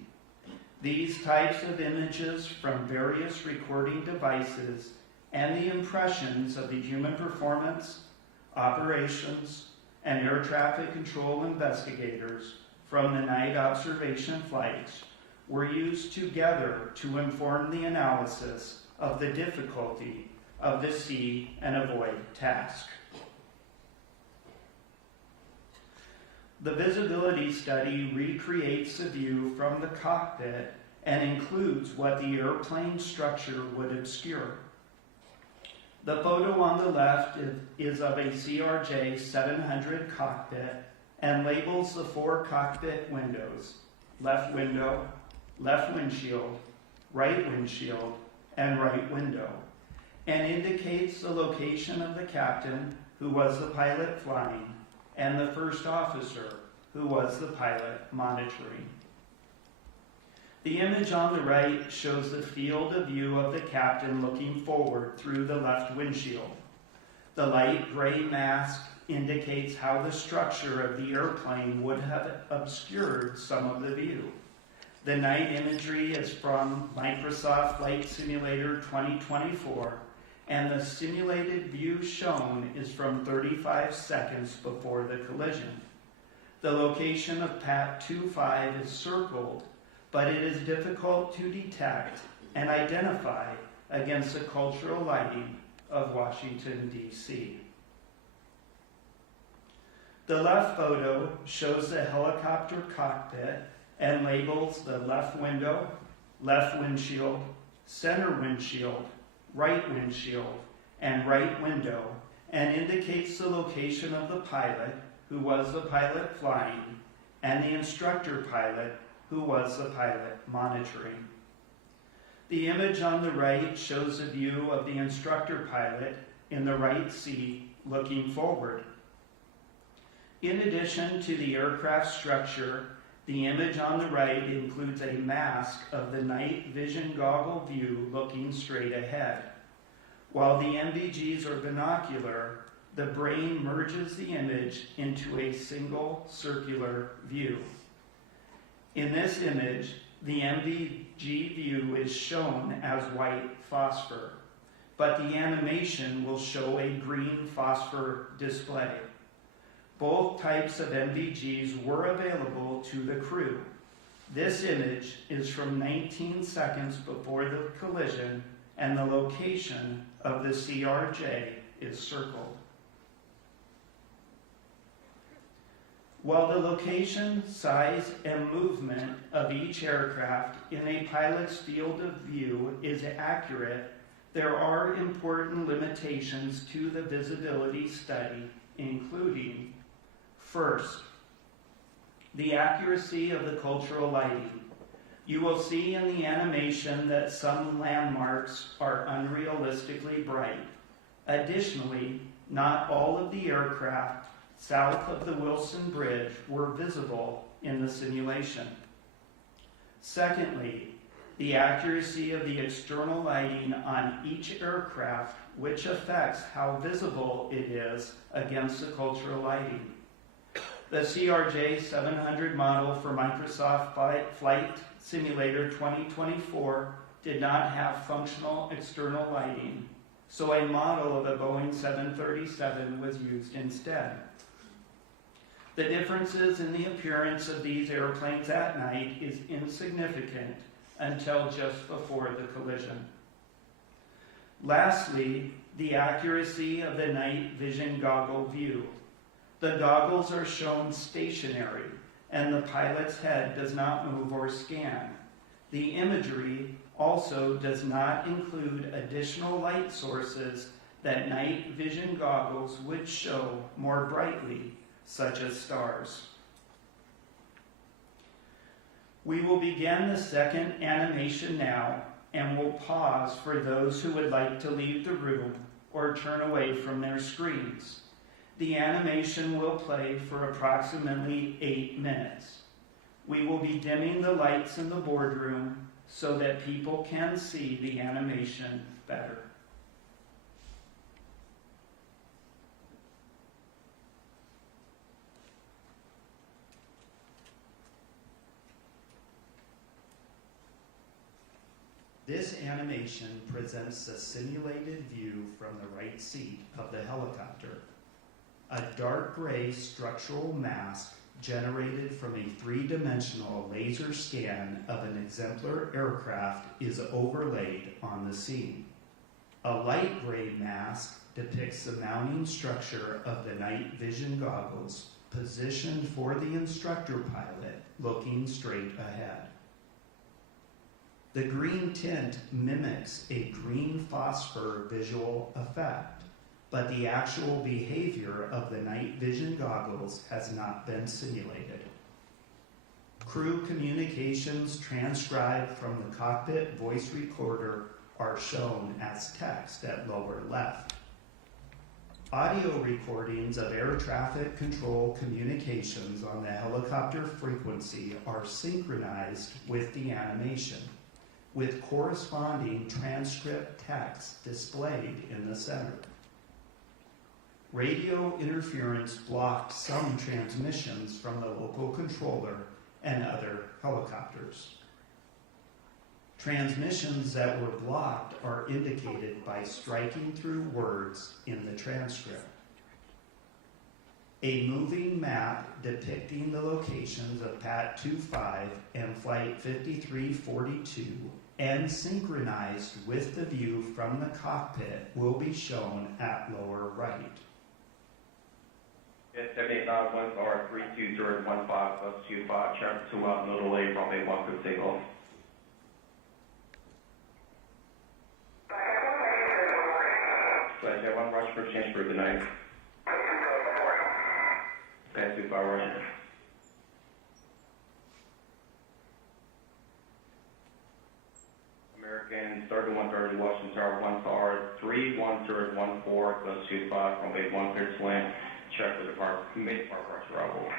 These types of images from various recording devices and the impressions of the human performance, operations, and air traffic control investigators from the night observation flights were used together to inform the analysis of the difficulty of the see and avoid task. The visibility study recreates the view from the cockpit and includes what the airplane structure would obscure. The photo on the left is of a CRJ 700 cockpit and labels the four cockpit windows: left window, left windshield, right windshield, and right window, and indicates the location of the captain, who was the pilot flying, and the first officer, who was the pilot monitoring. The image on the right shows the field of view of the captain looking forward through the left windshield. The light gray mask indicates how the structure of the airplane would have obscured some of the view. The night imagery is from Microsoft Flight Simulator 2024, and the simulated view shown is from 35 seconds before the collision. The location of PAT 25 is circled, but it is difficult to detect and identify against the cultural lighting of Washington, D.C. The left photo shows the helicopter cockpit and labels the left window, left windshield, center windshield, right windshield, and right window, and indicates the location of the pilot, who was the pilot flying, and the instructor pilot, who was the pilot monitoring. The image on the right shows a view of the instructor pilot in the right seat looking forward. In addition to the aircraft structure, the image on the right includes a mask of the night vision goggle view looking straight ahead. While the NVGs are binocular, the brain merges the image into a single circular view. In this image, the NVG view is shown as white phosphor, but the animation will show a green phosphor display. Both types of NVGs were available to the crew. This image is from 19 seconds before the collision, and the location of the CRJ is circled. While the location, size, and movement of each aircraft in a pilot's field of view is accurate, there are important limitations to the visibility study, including: first, the accuracy of the cultural lighting. You will see in the animation that some landmarks are unrealistically bright. Additionally, not all of the aircraft south of the Wilson Bridge were visible in the simulation. Secondly, the accuracy of the external lighting on each aircraft, which affects how visible it is against the cultural lighting. The CRJ 700 model for Microsoft Flight Simulator 2024 did not have functional external lighting, so a model of a Boeing 737 was used instead. The differences in the appearance of these airplanes at night is insignificant until just before the collision. Lastly, the accuracy of the night vision goggle view. The goggles are shown stationary, and the pilot's head does not move or scan. The imagery also does not include additional light sources that night vision goggles would show more brightly, such as stars. We will begin the second animation now, and will pause for those who would like to leave the room or turn away from their screens. The animation will play for approximately 8 minutes. We will be dimming the lights in the boardroom so that people can see the animation better. This animation presents a simulated view from the right seat of the helicopter. A dark gray structural mask generated from a three-dimensional laser scan of an exemplar aircraft is overlaid on the scene. A light gray mask depicts the mounting structure of the night vision goggles positioned for the instructor pilot looking straight ahead. The green tint mimics a green phosphor visual effect, but the actual behavior of the night vision goggles has not been simulated. Crew communications transcribed from the cockpit voice recorder are shown as text at lower left. Audio recordings of air traffic control communications on the helicopter frequency are synchronized with the animation, with corresponding transcript text displayed in the center. Radio interference blocked some transmissions from the local controller and other helicopters. Transmissions that were blocked are indicated by striking through words in the transcript. A moving map depicting the locations of PAT 25 and Flight 5342 and synchronized with the view from the cockpit will be shown at lower right. Yes, 78 1 star 32015 plus 25, chapter 2 out, no delay, runway 1 for takeoff. Flight 1 rush for change for good night. Pass 25 rush. American 3130 Washington Tower 1 star 31014 plus 25, runway 1 clear to land. Check with the park, mid-park rush Probable.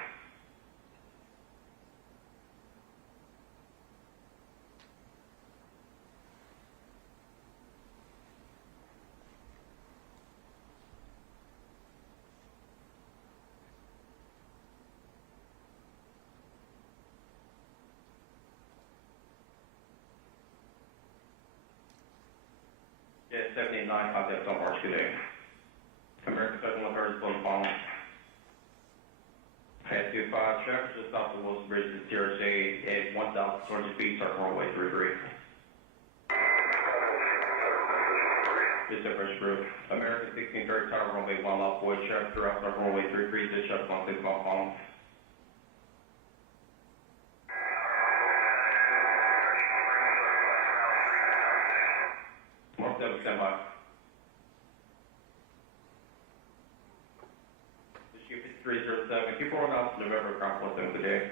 Yes, 789, contact on March, good day. American 7130 is close final. Pass 25, traffic just off the Wilson Bridge to TRJ at 1,200 feet, start runway 33. This is Fresh Group. American 1630 tower runway 1 off void, traffic throughout start runway 33, this shut 16 off final. Mark 7, stand by. Issue 5307, keep rolling out to November, ground 47 today.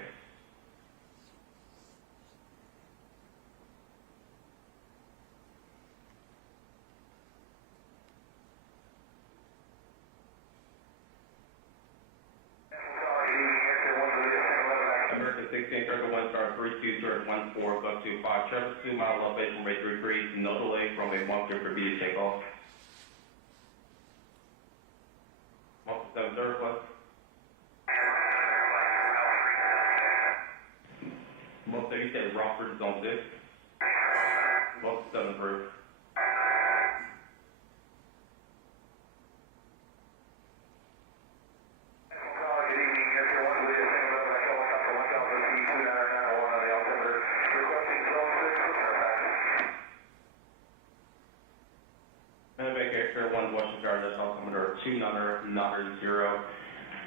American 1631 star 32014 plus 25, traffic 2 mile elevation rate 33, no delay from a 1 clear for B to take off. 1 7 surplus. Most of you said Rockford is on 6. Most 7 proof. Air 1 Washington Guard, that's all Commodore 2990.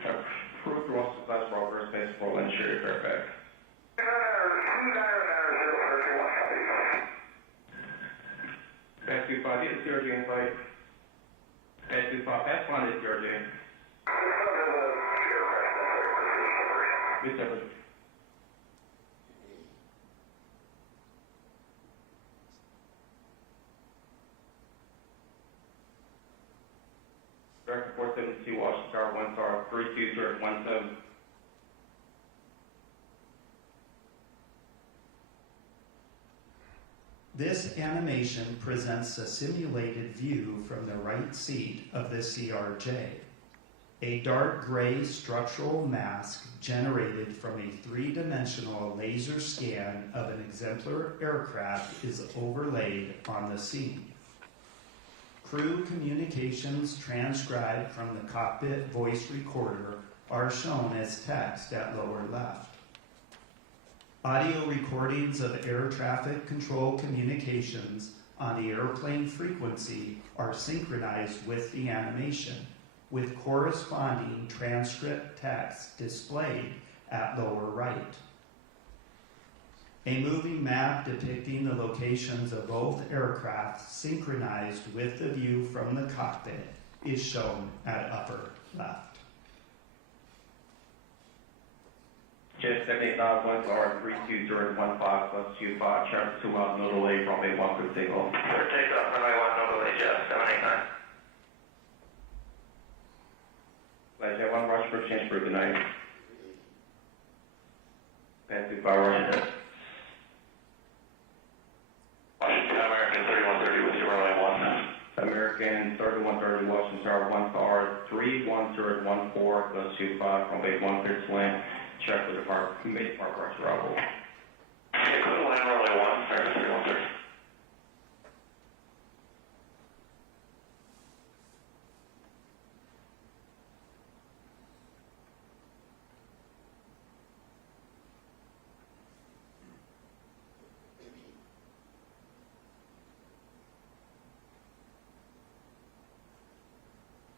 Approved Russell class Rover, space for Lynn Sherry Fairfax. Pass 25, get the CRJ invite. Pass 25, pass 1 is CRJ. Good service. Director 472 Washington Tower 1 star 32017. This animation presents a simulated view from the right seat of the CRJ. A dark gray structural mask generated from a three-dimensional laser scan of an exemplar aircraft is overlaid on the scene. Crew communications transcribed from the cockpit voice recorder are shown as text at lower left. Audio recordings of air traffic control communications on the airplane frequency are synchronized with the animation, with corresponding transcript text displayed at lower right. A moving map depicting the locations of both aircraft synchronized with the view from the cockpit is shown at upper left. Jet 7891 star 32015 plus 25, traffic 2 miles, no delay, runway 1 for takeoff. Clear takeoff, runway 1, no delay, Jet 789. for the night. Pass 25, Washington. Washington, American 3130 with you, runway 1. American 3130, Washington Tower 1 car 31014, goes 25 from base 1, clear to land. Check with the park, mid park right to Probable. Okay, clear to land, runway 1, American 3130.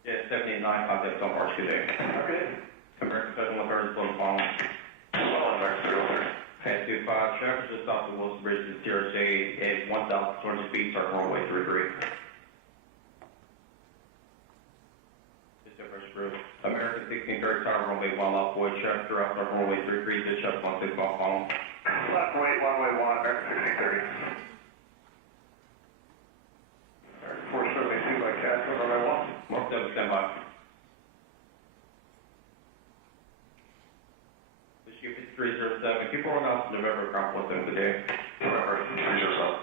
Yeah, 789, contact on March 2 day. Okay. American 7130, close phone. Well, American 313. Pass 25, traffic just off the Wilson Bridge to TRJ at 1,200 feet, start runway 33. Just a fresh route. American 1630, tower runway 1, left void, traffic throughout, start runway 33, just check 16 off phone. Left right, runway 1, American 1630. 472 by Castle, runway 1. Mark 7, stand by. Issue 5307, keep rolling out to November, ground 17 today. November 307.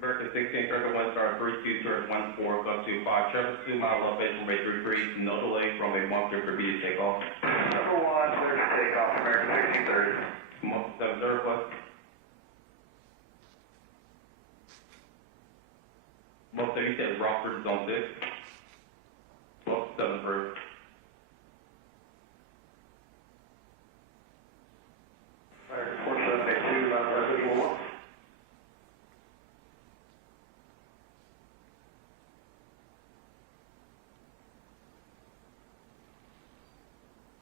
American 16, Turtle 1 star 32, turn 14, go 25, traffic 2 mile elevation, runway 33, no delay, runway 1, clear for B to take off. Number 1, clear to take off, American 1630. Mark 7, request. Mark 7, you said Rockford, zone 6. Mark 7, first. American 4782, non-residential 1.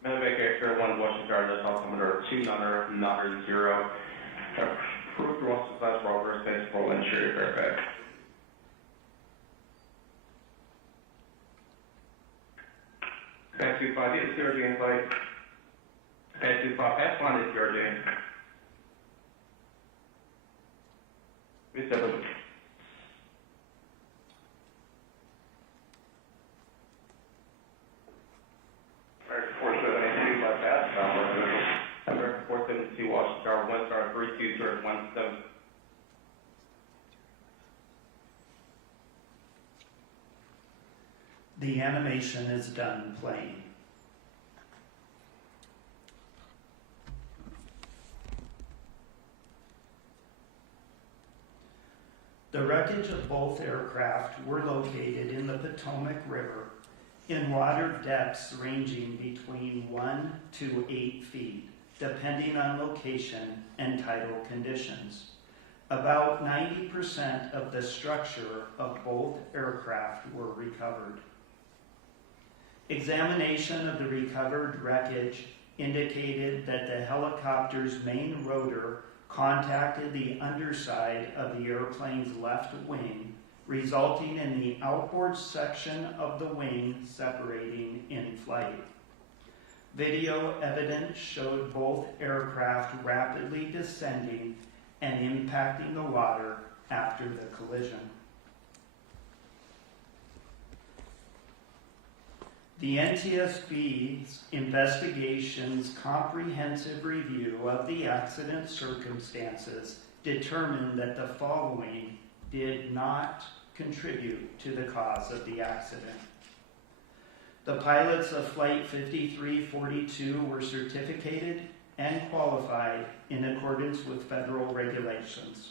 Medevac Air 1, Washington Tower, that's all Commodore 2, Nodder 0. Approved Ross class progress, space for interior Fairfax. Pass 25, hit the CRJ in flight. Pass 25, pass 1 is CRJ. Reset. American 472 by pass, American 472, Washington Tower 1 star 32, turn 17. The animation is done playing. The wreckage of both aircraft were located in the Potomac River in water depths ranging between 1 to 8 feet, depending on location and tidal conditions. About 90% of the structure of both aircraft were recovered. Examination of the recovered wreckage indicated that the helicopter's main rotor contacted the underside of the airplane's left wing, resulting in the outboard section of the wing separating in flight. Video evidence showed both aircraft rapidly descending and impacting the water after the collision. The NTSB's investigation's comprehensive review of the accident circumstances determined that the following did not contribute to the cause of the accident. The pilots of Flight 5342 were certificated and qualified in accordance with federal regulations.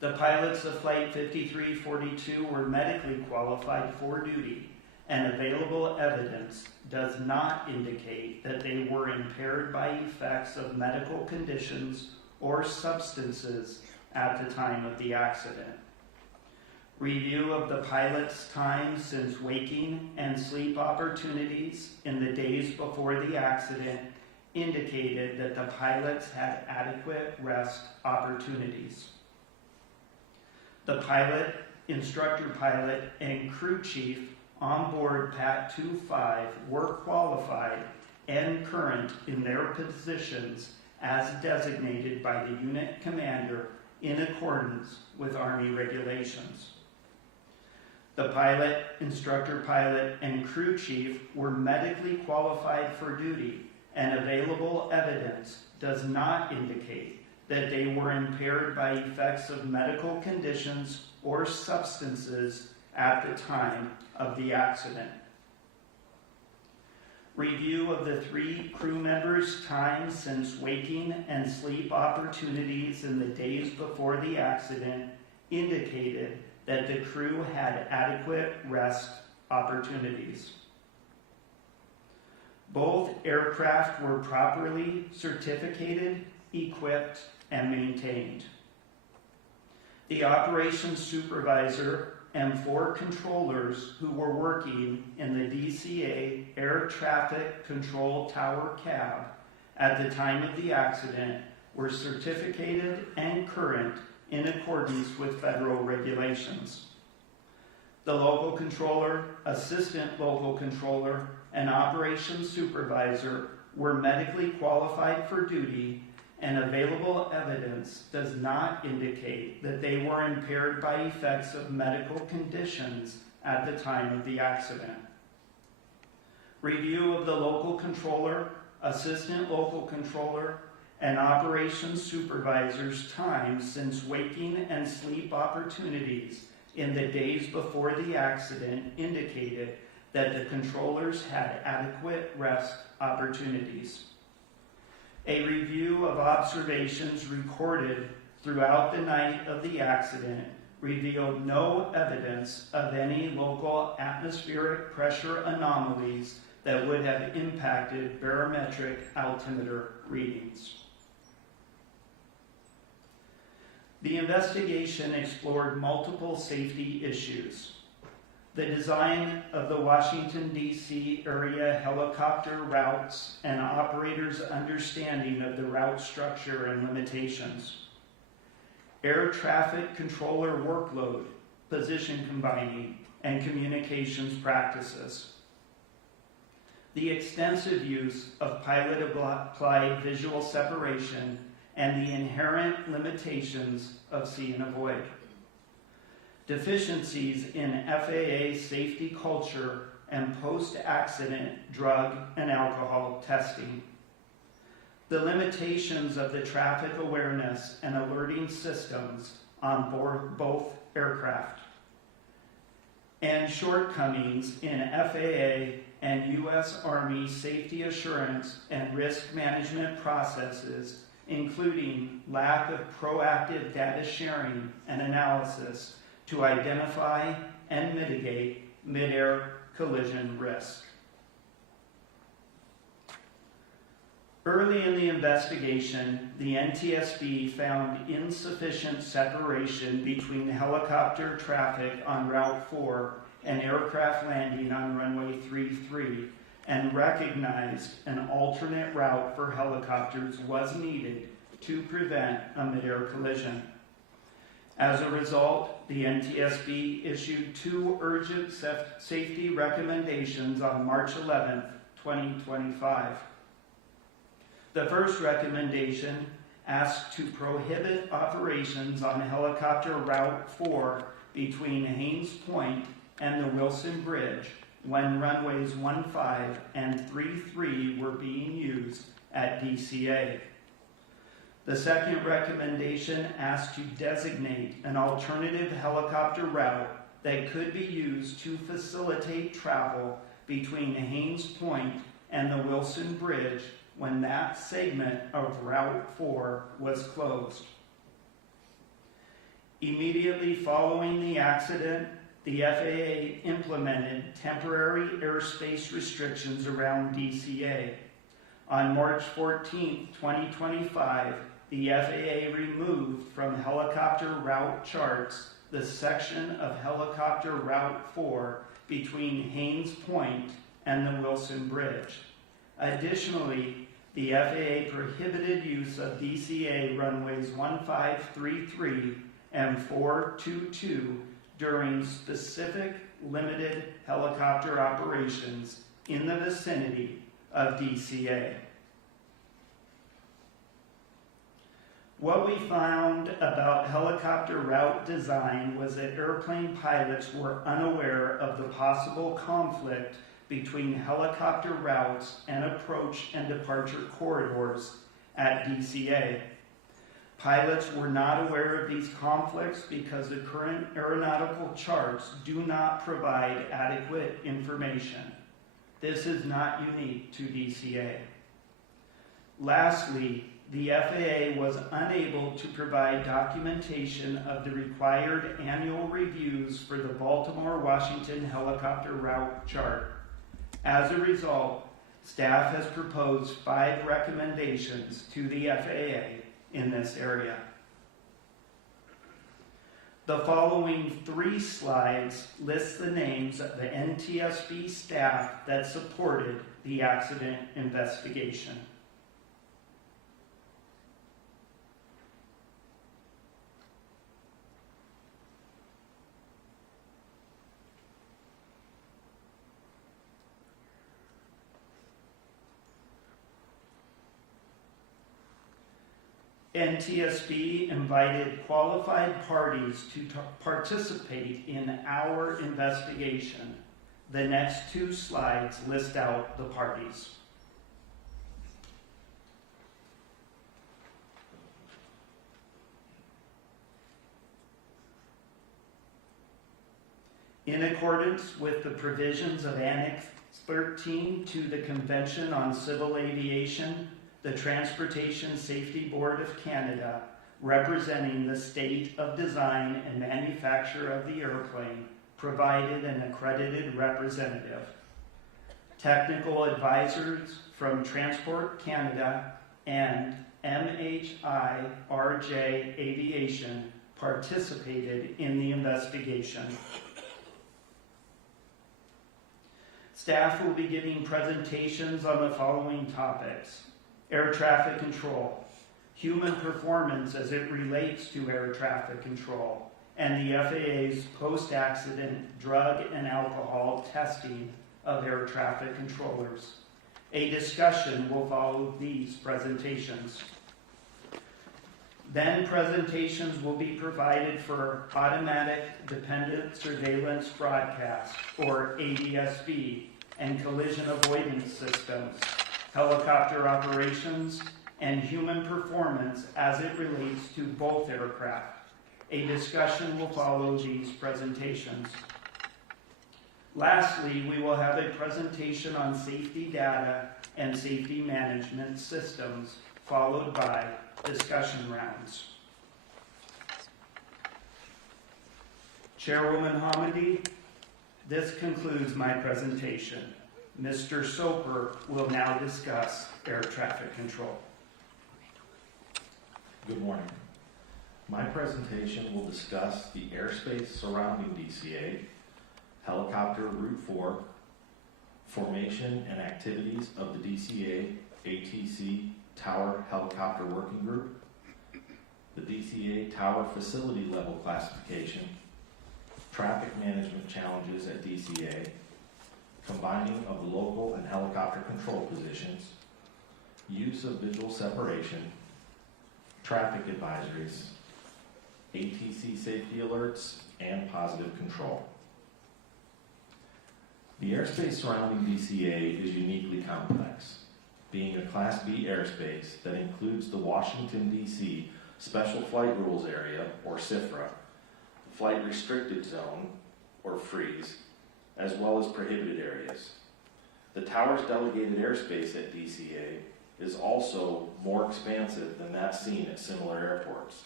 The pilots of Flight 5342 were medically qualified for duty, and available evidence does not indicate that they were impaired by effects of medical conditions or substances at the time of the accident. Review of the pilot's time since waking and sleep opportunities in the days before the accident indicated that the pilots had adequate rest opportunities. The pilot, instructor pilot, and crew chief on board PAT 25 were qualified and current in their positions as designated by the unit commander in accordance with Army regulations. The pilot, instructor pilot, and crew chief were medically qualified for duty, and available evidence does not indicate that they were impaired by effects of medical conditions or substances at the time of the accident. Review of the 3 crew members' time since waking and sleep opportunities in the days before the accident indicated that the crew had adequate rest opportunities. Both aircraft were properly certificated, equipped, and maintained. The operations supervisor and 4 controllers who were working in the DCA Air Traffic Control Tower cab at the time of the accident were certificated and current in accordance with federal regulations. The local controller, assistant local controller, and operations supervisor were medically qualified for duty, and available evidence does not indicate that they were impaired by effects of medical conditions at the time of the accident. Review of the local controller, assistant local controller, and operations supervisor's time since waking and sleep opportunities in the days before the accident indicated that the controllers had adequate rest opportunities. A review of observations recorded throughout the night of the accident revealed no evidence of any local atmospheric pressure anomalies that would have impacted barometric altimeter readings. The investigation explored multiple safety issues. The design of the Washington, D.C. area helicopter routes and operators' understanding of the route structure and limitations. Air traffic controller workload, position combining, and communications practices. The extensive use of pilot-applied visual separation and the inherent limitations of see and avoid. Deficiencies in FAA safety culture and post-accident drug and alcohol testing. The limitations of the traffic awareness and alerting systems on board both aircraft. And shortcomings in FAA and U.S. Army safety assurance and risk management processes, including lack of proactive data sharing and analysis to identify and mitigate mid-air collision risk. Early in the investigation, the NTSB found insufficient separation between helicopter traffic on Route 4 and aircraft landing on runway 33, and recognized an alternate route for helicopters was needed to prevent a mid-air collision. As a result, the NTSB issued 2 urgent safety recommendations on March 11, 2025. The first recommendation asked to prohibit operations on helicopter Route 4 between Haynes Point and the Wilson Bridge when runways 15 and 33 were being used at DCA. The second recommendation asked to designate an alternative helicopter route that could be used to facilitate travel between Haynes Point and the Wilson Bridge when that segment of Route 4 was closed. Immediately following the accident, the FAA implemented temporary airspace restrictions around DCA. On March 14, 2025, the FAA removed from helicopter route charts the section of helicopter Route 4 between Haynes Point and the Wilson Bridge. Additionally, the FAA prohibited use of DCA runways 1533 and 422 during specific limited helicopter operations in the vicinity of DCA. What we found about helicopter route design was that airplane pilots were unaware of the possible conflict between helicopter routes and approach and departure corridors at DCA. Pilots were not aware of these conflicts because the current aeronautical charts do not provide adequate information. This is not unique to DCA. Lastly, the FAA was unable to provide documentation of the required annual reviews for the Baltimore-Washington helicopter route chart. As a result, staff has proposed 5 recommendations to the FAA in this area. The following 3 slides list the names of the NTSB staff that supported the accident investigation. NTSB invited qualified parties to participate in our investigation. The next 2 slides list out the parties. In accordance with the provisions of Annex 13 to the Convention on Civil Aviation, the Transportation Safety Board of Canada, representing the state of design and manufacture of the airplane, provided an accredited representative. Technical advisors from Transport Canada and MHIRJ Aviation participated in the investigation. Staff will be giving presentations on the following topics: air traffic control, human performance as it relates to air traffic control, and the FAA's post-accident drug and alcohol testing of air traffic controllers. A discussion will follow these presentations. Then presentations will be provided for automatic dependent surveillance broadcast, or ADSB, and collision avoidance systems, helicopter operations, and human performance as it relates to both aircraft. A discussion will follow these presentations. Lastly, we will have a presentation on safety data and safety management systems, followed by discussion rounds. Chairwoman Hamady, this concludes my presentation. Mr. Soper will now discuss air traffic control. Good morning. My presentation will discuss the airspace surrounding DCA, helicopter Route 4, formation and activities of the DCA ATC Tower Helicopter Working Group, the DCA Tower Facility Level Classification, traffic management challenges at DCA, combining of the local and helicopter control positions, use of visual separation, traffic advisories, ATC safety alerts, and positive control. The airspace surrounding DCA is uniquely complex, being a Class B airspace that includes the Washington, D.C. Special Flight Rules Area, or SFRA, Flight Restricted Zone, or FREEZE, as well as prohibited areas. The tower's delegated airspace at DCA is also more expansive than that seen at similar airports,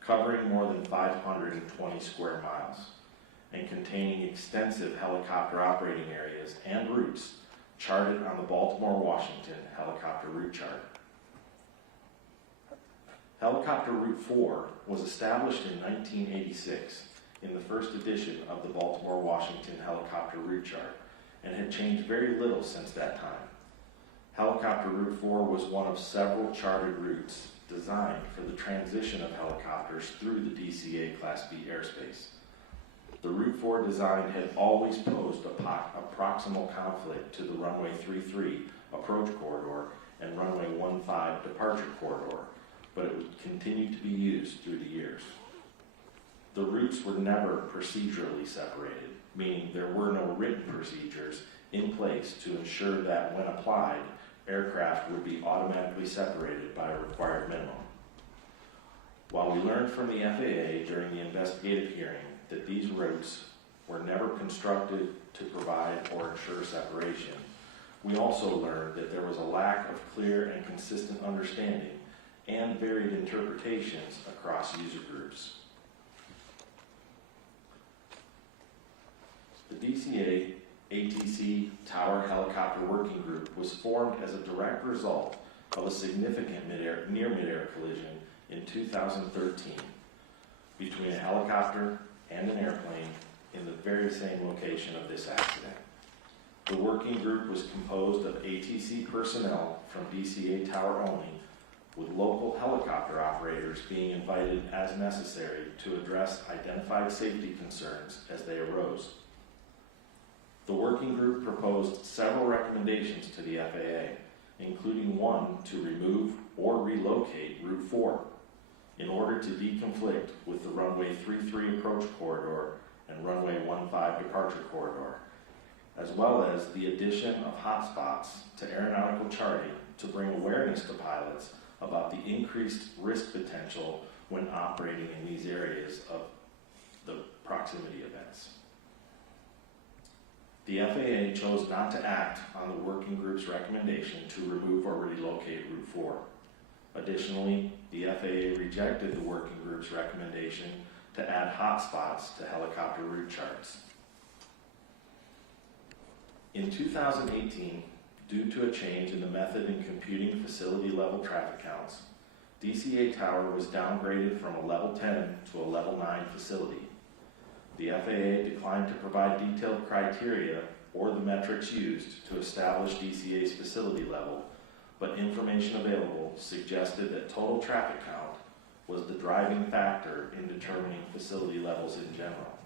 covering more than 520 square miles and containing extensive helicopter operating areas and routes charted on the Baltimore-Washington helicopter route chart. Helicopter Route 4 was established in 1986 in the first edition of the Baltimore-Washington helicopter route chart and had changed very little since that time. Helicopter Route 4 was one of several charted routes designed for the transition of helicopters through the DCA Class B airspace. The Route 4 design had always posed a proximal conflict to the runway 33 approach corridor and runway 15 departure corridor, but it would continue to be used through the years. The routes were never procedurally separated, meaning there were no written procedures in place to ensure that when applied, aircraft would be automatically separated by a required minimum. While we learned from the FAA during the investigative hearing that these routes were never constructed to provide or ensure separation, we also learned that there was a lack of clear and consistent understanding and varied interpretations across user groups. The DCA ATC Tower Helicopter Working Group was formed as a direct result of a significant near-midair collision in 2013 between a helicopter and an airplane in the very same location of this accident. The working group was composed of ATC personnel from DCA Tower only, with local helicopter operators being invited as necessary to address identified safety concerns as they arose. The working group proposed several recommendations to the FAA, including one to remove or relocate Route 4 in order to deconflict with the runway 33 approach corridor and runway 15 departure corridor, as well as the addition of hotspots to aeronautical charting to bring awareness to pilots about the increased risk potential when operating in these areas of the proximity events. The FAA chose not to act on the working group's recommendation to remove or relocate Route 4. Additionally, the FAA rejected the working group's recommendation to add hotspots to helicopter route charts. In 2018, due to a change in the method in computing facility-level traffic counts, DCA Tower was downgraded from a Level 10 to a Level 9 facility. The FAA declined to provide detailed criteria or the metrics used to establish DCA's facility level, but information available suggested that total traffic count was the driving factor in determining facility levels in general.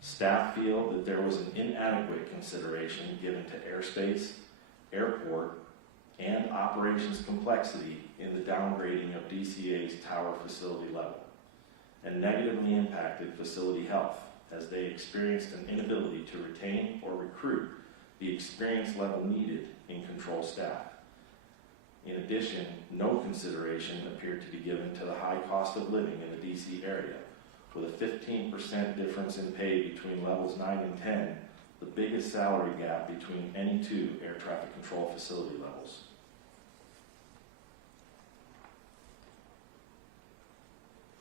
Staff feel that there was an inadequate consideration given to airspace, airport, and operations complexity in the downgrading of DCA's tower facility level, and negatively impacted facility health as they experienced an inability to retain or recruit the experience level needed in control staff. In addition, no consideration appeared to be given to the high cost of living in the DC area, with a 15% difference in pay between levels 9 and 10, the biggest salary gap between any two air traffic control facility levels.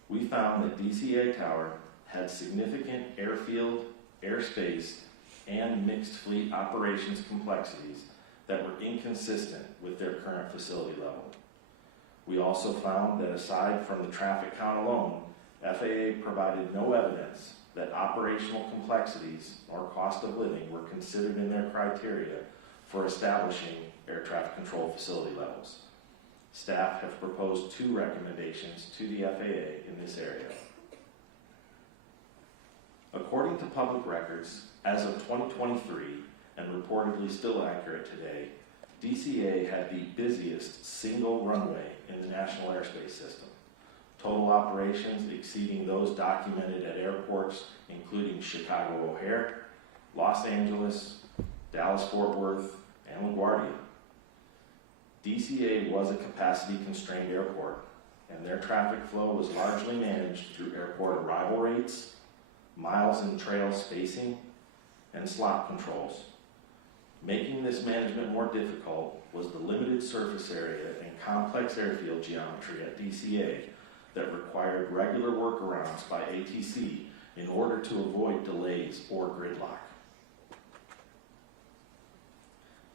We found that DCA Tower had significant airfield, airspace, and mixed fleet operations complexities that were inconsistent with their current facility level. We also found that aside from the traffic count alone, FAA provided no evidence that operational complexities or cost of living were considered in their criteria for establishing air traffic control facility levels. Staff have proposed 2 recommendations to the FAA in this area. According to public records, as of 2023, and reportedly still accurate today, DCA had the busiest single runway in the National Airspace System. Total operations exceeding those documented at airports including Chicago O'Hare, Los Angeles, Dallas-Fort Worth, and LaGuardia. DCA was a capacity-constrained airport, and their traffic flow was largely managed through airport arrival rates, miles and trail spacing, and slot controls. Making this management more difficult was the limited surface area and complex airfield geometry at DCA that required regular workarounds by ATC in order to avoid delays or gridlock.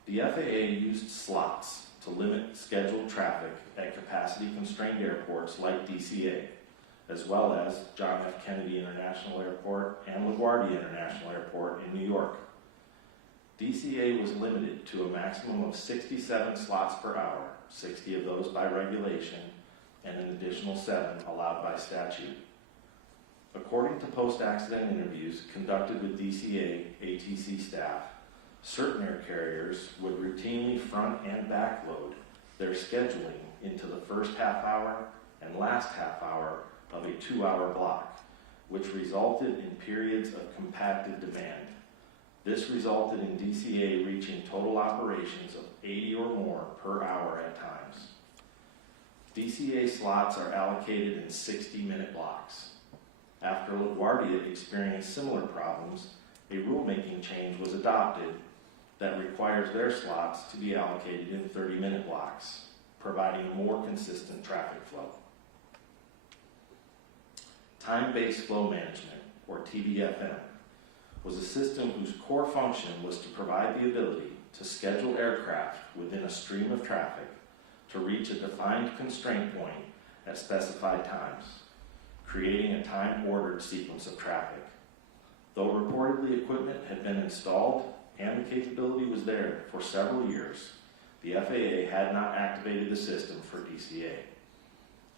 The FAA used slots to limit scheduled traffic at capacity-constrained airports like DCA, as well as John F. Kennedy International Airport and LaGuardia International Airport in New York. DCA was limited to a maximum of 67 slots per hour, 60 of those by regulation, and an additional 7 allowed by statute. According to post-accident interviews conducted with DCA ATC staff, certain air carriers would routinely front and back load their scheduling into the first half hour and last half hour of a 2-hour block, which resulted in periods of compacted demand. This resulted in DCA reaching total operations of 80 or more per hour at times. DCA slots are allocated in 60-minute blocks. After LaGuardia experienced similar problems, a rulemaking change was adopted that requires their slots to be allocated in 30-minute blocks, providing a more consistent traffic flow. Time-based flow management, or TBFM, was a system whose core function was to provide the ability to schedule aircraft within a stream of traffic to reach a defined constraint point at specified times, creating a time-ordered sequence of traffic. Though reportedly equipment had been installed and the capability was there for several years, the FAA had not activated the system for DCA.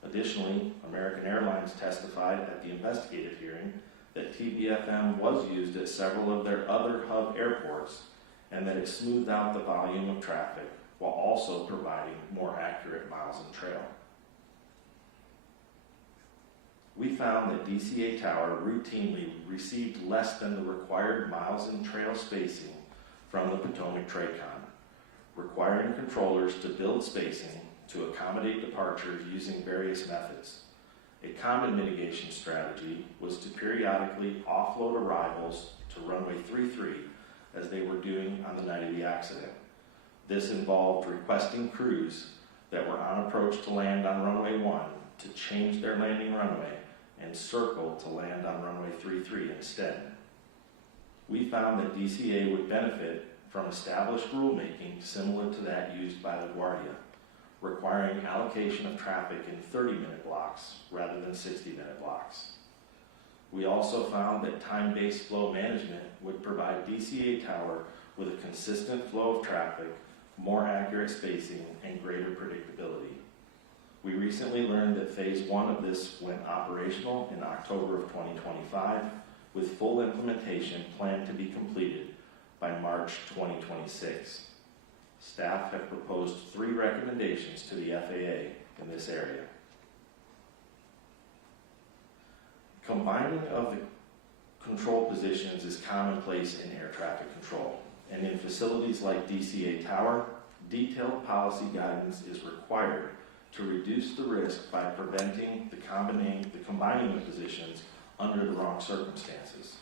Additionally, American Airlines testified at the investigative hearing that TBFM was used at several of their other hub airports and that it smoothed out the volume of traffic while also providing more accurate miles and trail. We found that DCA Tower routinely received less than the required miles and trail spacing from the Potomac TRACON, requiring controllers to build spacing to accommodate departures using various methods. A common mitigation strategy was to periodically offload arrivals to runway 33 as they were doing on the night of the accident. This involved requesting crews that were on approach to land on runway 1 to change their landing runway and circle to land on runway 33 instead. We found that DCA would benefit from established rulemaking similar to that used by LaGuardia, requiring allocation of traffic in 30-minute blocks rather than 60-minute blocks. We also found that time-based flow management would provide DCA Tower with a consistent flow of traffic, more accurate spacing, and greater predictability. We recently learned that phase 1 of this went operational in October of 2025, with full implementation planned to be completed by March 2026. Staff have proposed 3 recommendations to the FAA in this area. Combining of the control positions is commonplace in air traffic control, and in facilities like DCA Tower, detailed policy guidance is required to reduce the risk by preventing the combining of positions under the wrong circumstances.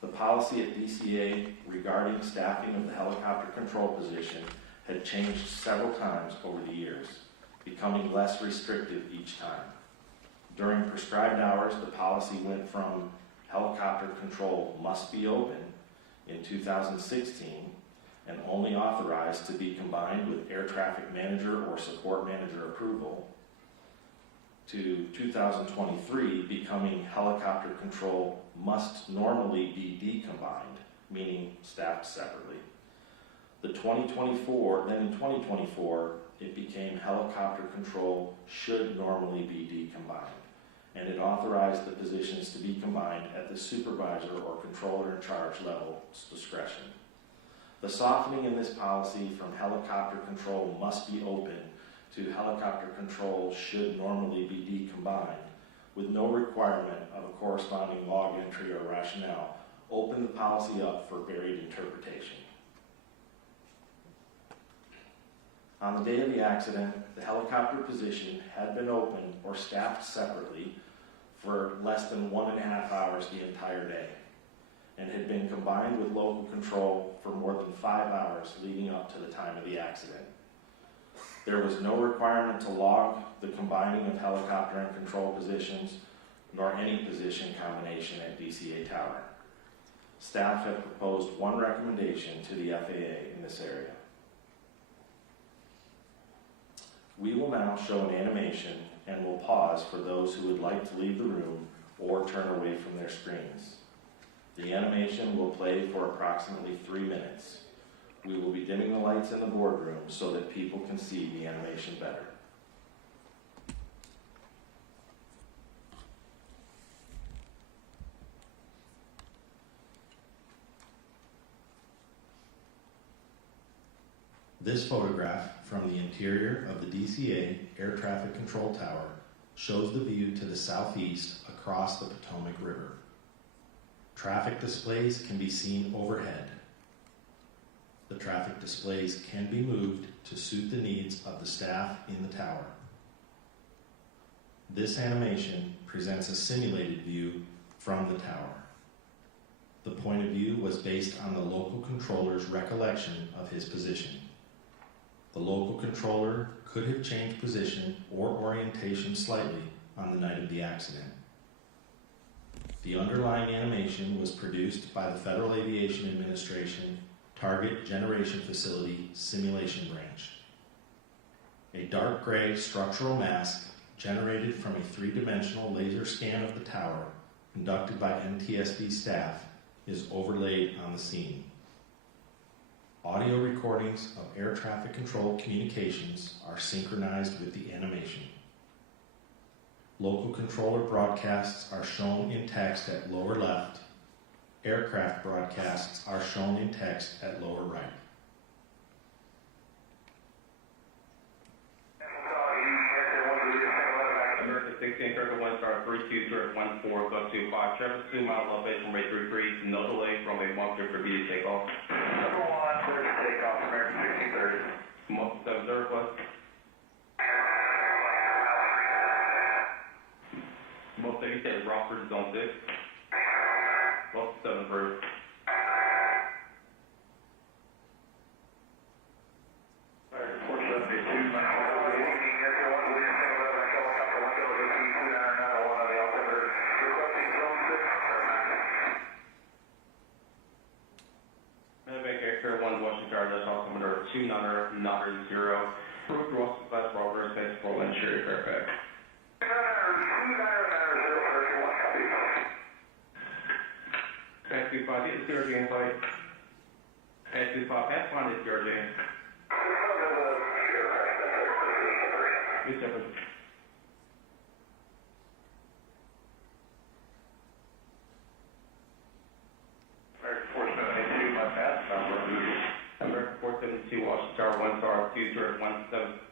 The policy at DCA regarding staffing of the helicopter control position had changed several times over the years, becoming less restrictive each time. During prescribed hours, the policy went from helicopter control must be open in 2016 and only authorized to be combined with air traffic manager or support manager approval to 2023 becoming helicopter control must normally be decombined, meaning staffed separately. In 2024, it became helicopter control should normally be decombined, and it authorized the positions to be combined at the supervisor or controller in charge level's discretion. The softening in this policy from helicopter control must be open to helicopter control should normally be decombined, with no requirement of a corresponding log entry or rationale, opened the policy up for varied interpretation. On the day of the accident, the helicopter position had been open or staffed separately for less than 1.5 hours the entire day, and had been combined with local control for more than 5 hours leading up to the time of the accident. There was no requirement to log the combining of helicopter and control positions, nor any position combination at DCA Tower. Staff have proposed 1 recommendation to the FAA in this area. We will now show an animation and will pause for those who would like to leave the room or turn away from their screens. The animation will play for approximately 3 minutes. We will be dimming the lights in the boardroom so that people can see the animation better. This photograph from the interior of the DCA Air Traffic Control Tower shows the view to the southeast across the Potomac River. Traffic displays can be seen overhead. The traffic displays can be moved to suit the needs of the staff in the tower. This animation presents a simulated view from the tower. The point of view was based on the local controller's recollection of his position. The local controller could have changed position or orientation slightly on the night of the accident. The underlying animation was produced by the Federal Aviation Administration Target Generation Facility Simulation Branch. A dark gray structural mask generated from a three-dimensional laser scan of the tower conducted by NTSB staff is overlaid on the scene. Audio recordings of air traffic control communications are synchronized with the animation. Local controller broadcasts are shown in text at lower left. Aircraft broadcasts are shown in text at lower right. American 16, Circle 1 star 32, Circle 14, go to 5, Travis 2 miles elevation from 833, no delay from a month for B to take off. Number 1, clear to take off, American 1630. Month 7 request. Most of you said Rockford Zone 6. Most 7 approved. That's also number 2990. Approved Russell Class Robert Space for Lynn Sherry Fairfax. Pass 25, get the CRJ in flight. Pass 25, pass 1 is CRJ. Yes, sir. American 472, Washington Tower 1 star 2 star 17.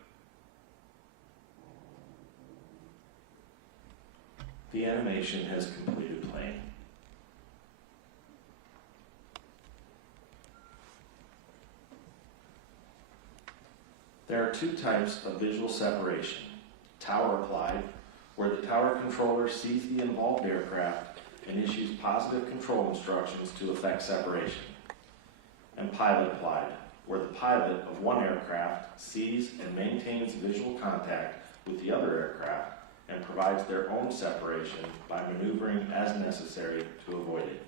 The animation has completed playing. There are two types of visual separation. Tower applied, where the tower controller sees the involved aircraft and issues positive control instructions to effect separation. And pilot applied, where the pilot of one aircraft sees and maintains visual contact with the other aircraft and provides their own separation by maneuvering as necessary to avoid it.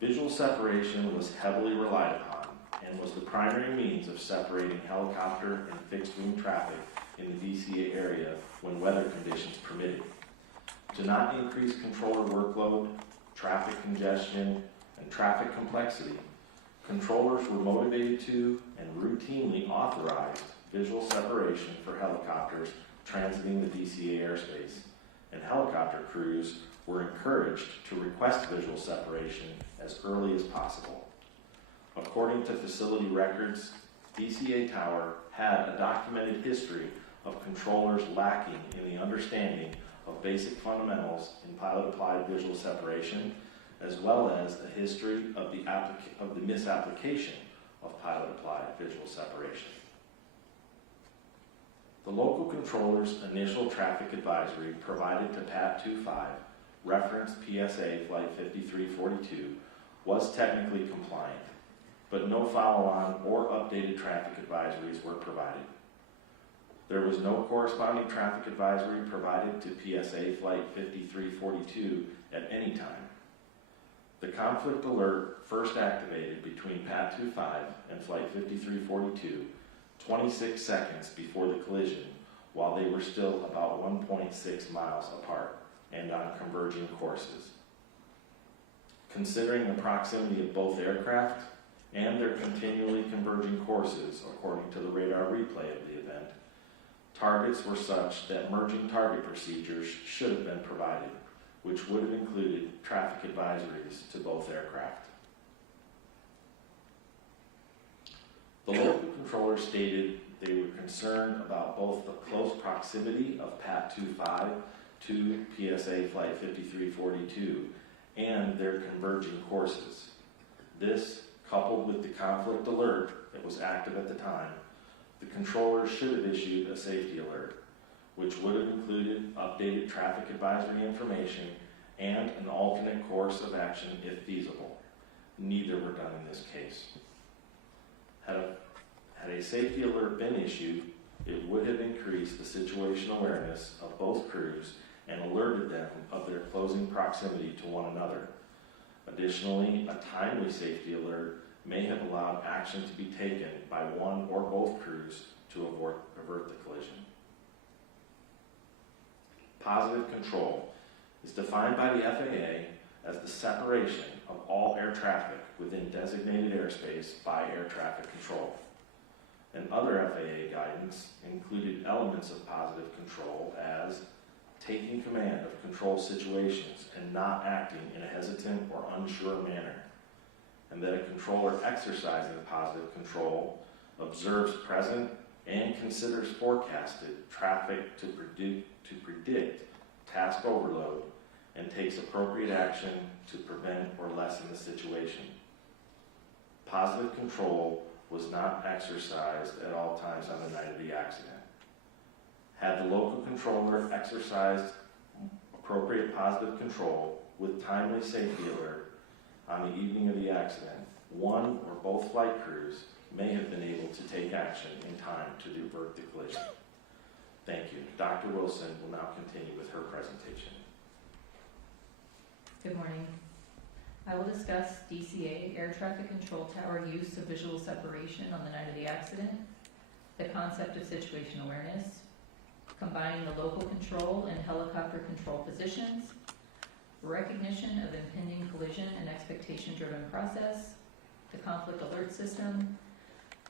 Visual separation was heavily relied upon and was the primary means of separating helicopter and fixed-wing traffic in the DCA area when weather conditions permitted. To not increase controller workload, traffic congestion, and traffic complexity, controllers were motivated to and routinely authorized visual separation for helicopters transiting the DCA airspace, and helicopter crews were encouraged to request visual separation as early as possible. According to facility records, DCA Tower had a documented history of controllers lacking in the understanding of basic fundamentals in pilot-applied visual separation, as well as a history of the misapplication of pilot-applied visual separation. The local controller's initial traffic advisory provided to PAT 25, referenced PSA Flight 5342, was technically compliant, but no follow-on or updated traffic advisories were provided. There was no corresponding traffic advisory provided to PSA Flight 5342 at any time. The conflict alert first activated between PAT 25 and Flight 5342 26 seconds before the collision, while they were still about 1.6 miles apart and on converging courses. Considering the proximity of both aircraft and their continually converging courses, according to the radar replay of the event, targets were such that merging target procedures should have been provided, which would have included traffic advisories to both aircraft. The local controller stated they were concerned about both the close proximity of PAT 25 to PSA Flight 5342 and their converging courses. This, coupled with the conflict alert that was active at the time, the controller should have issued a safety alert, which would have included updated traffic advisory information and an alternate course of action if feasible. Neither were done in this case. Had a safety alert been issued, it would have increased the situational awareness of both crews and alerted them of their closing proximity to one another. Additionally, a timely safety alert may have allowed action to be taken by one or both crews to avert the collision. Positive control is defined by the FAA as the separation of all air traffic within designated airspace by air traffic control. And other FAA guidance included elements of positive control as taking command of control situations and not acting in a hesitant or unsure manner, and that a controller exercising positive control observes present and considers forecasted traffic to predict task overload and takes appropriate action to prevent or lessen the situation. Positive control was not exercised at all times on the night of the accident. Had the local controller exercised appropriate positive control with timely safety alert on the evening of the accident, one or both flight crews may have been able to take action in time to divert the collision. Thank you. Dr. Wilson will now continue with her presentation. Good morning. I will discuss DCA air traffic control tower use of visual separation on the night of the accident, the concept of situation awareness, combining the local control and helicopter control positions, recognition of impending collision and expectation-driven process, the conflict alert system,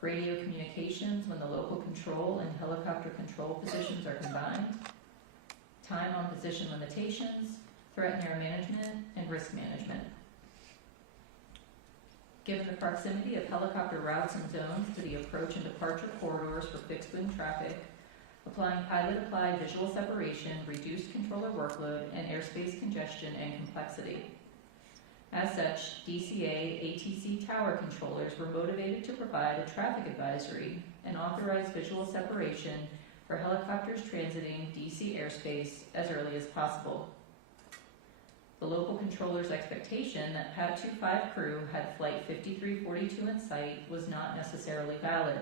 radio communications when the local control and helicopter control positions are combined, time on position limitations, threat and air management, and risk management. Given the proximity of helicopter routes and zones to the approach and departure corridors for fixed-wing traffic, applying pilot-applied visual separation reduced controller workload and airspace congestion and complexity. As such, DCA ATC tower controllers were motivated to provide a traffic advisory and authorize visual separation for helicopters transiting DC airspace as early as possible. The local controller's expectation that PAT 25 crew had Flight 5342 in sight was not necessarily valid.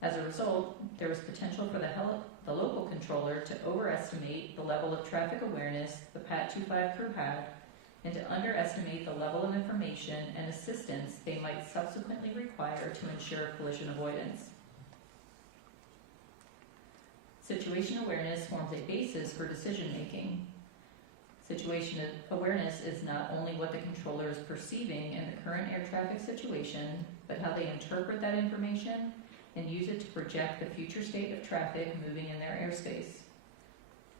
As a result, there was potential for the local controller to overestimate the level of traffic awareness the PAT 25 crew had and to underestimate the level of information and assistance they might subsequently require to ensure collision avoidance. Situation awareness forms a basis for decision making. Situation awareness is not only what the controller is perceiving in the current air traffic situation, but how they interpret that information and use it to project the future state of traffic moving in their airspace.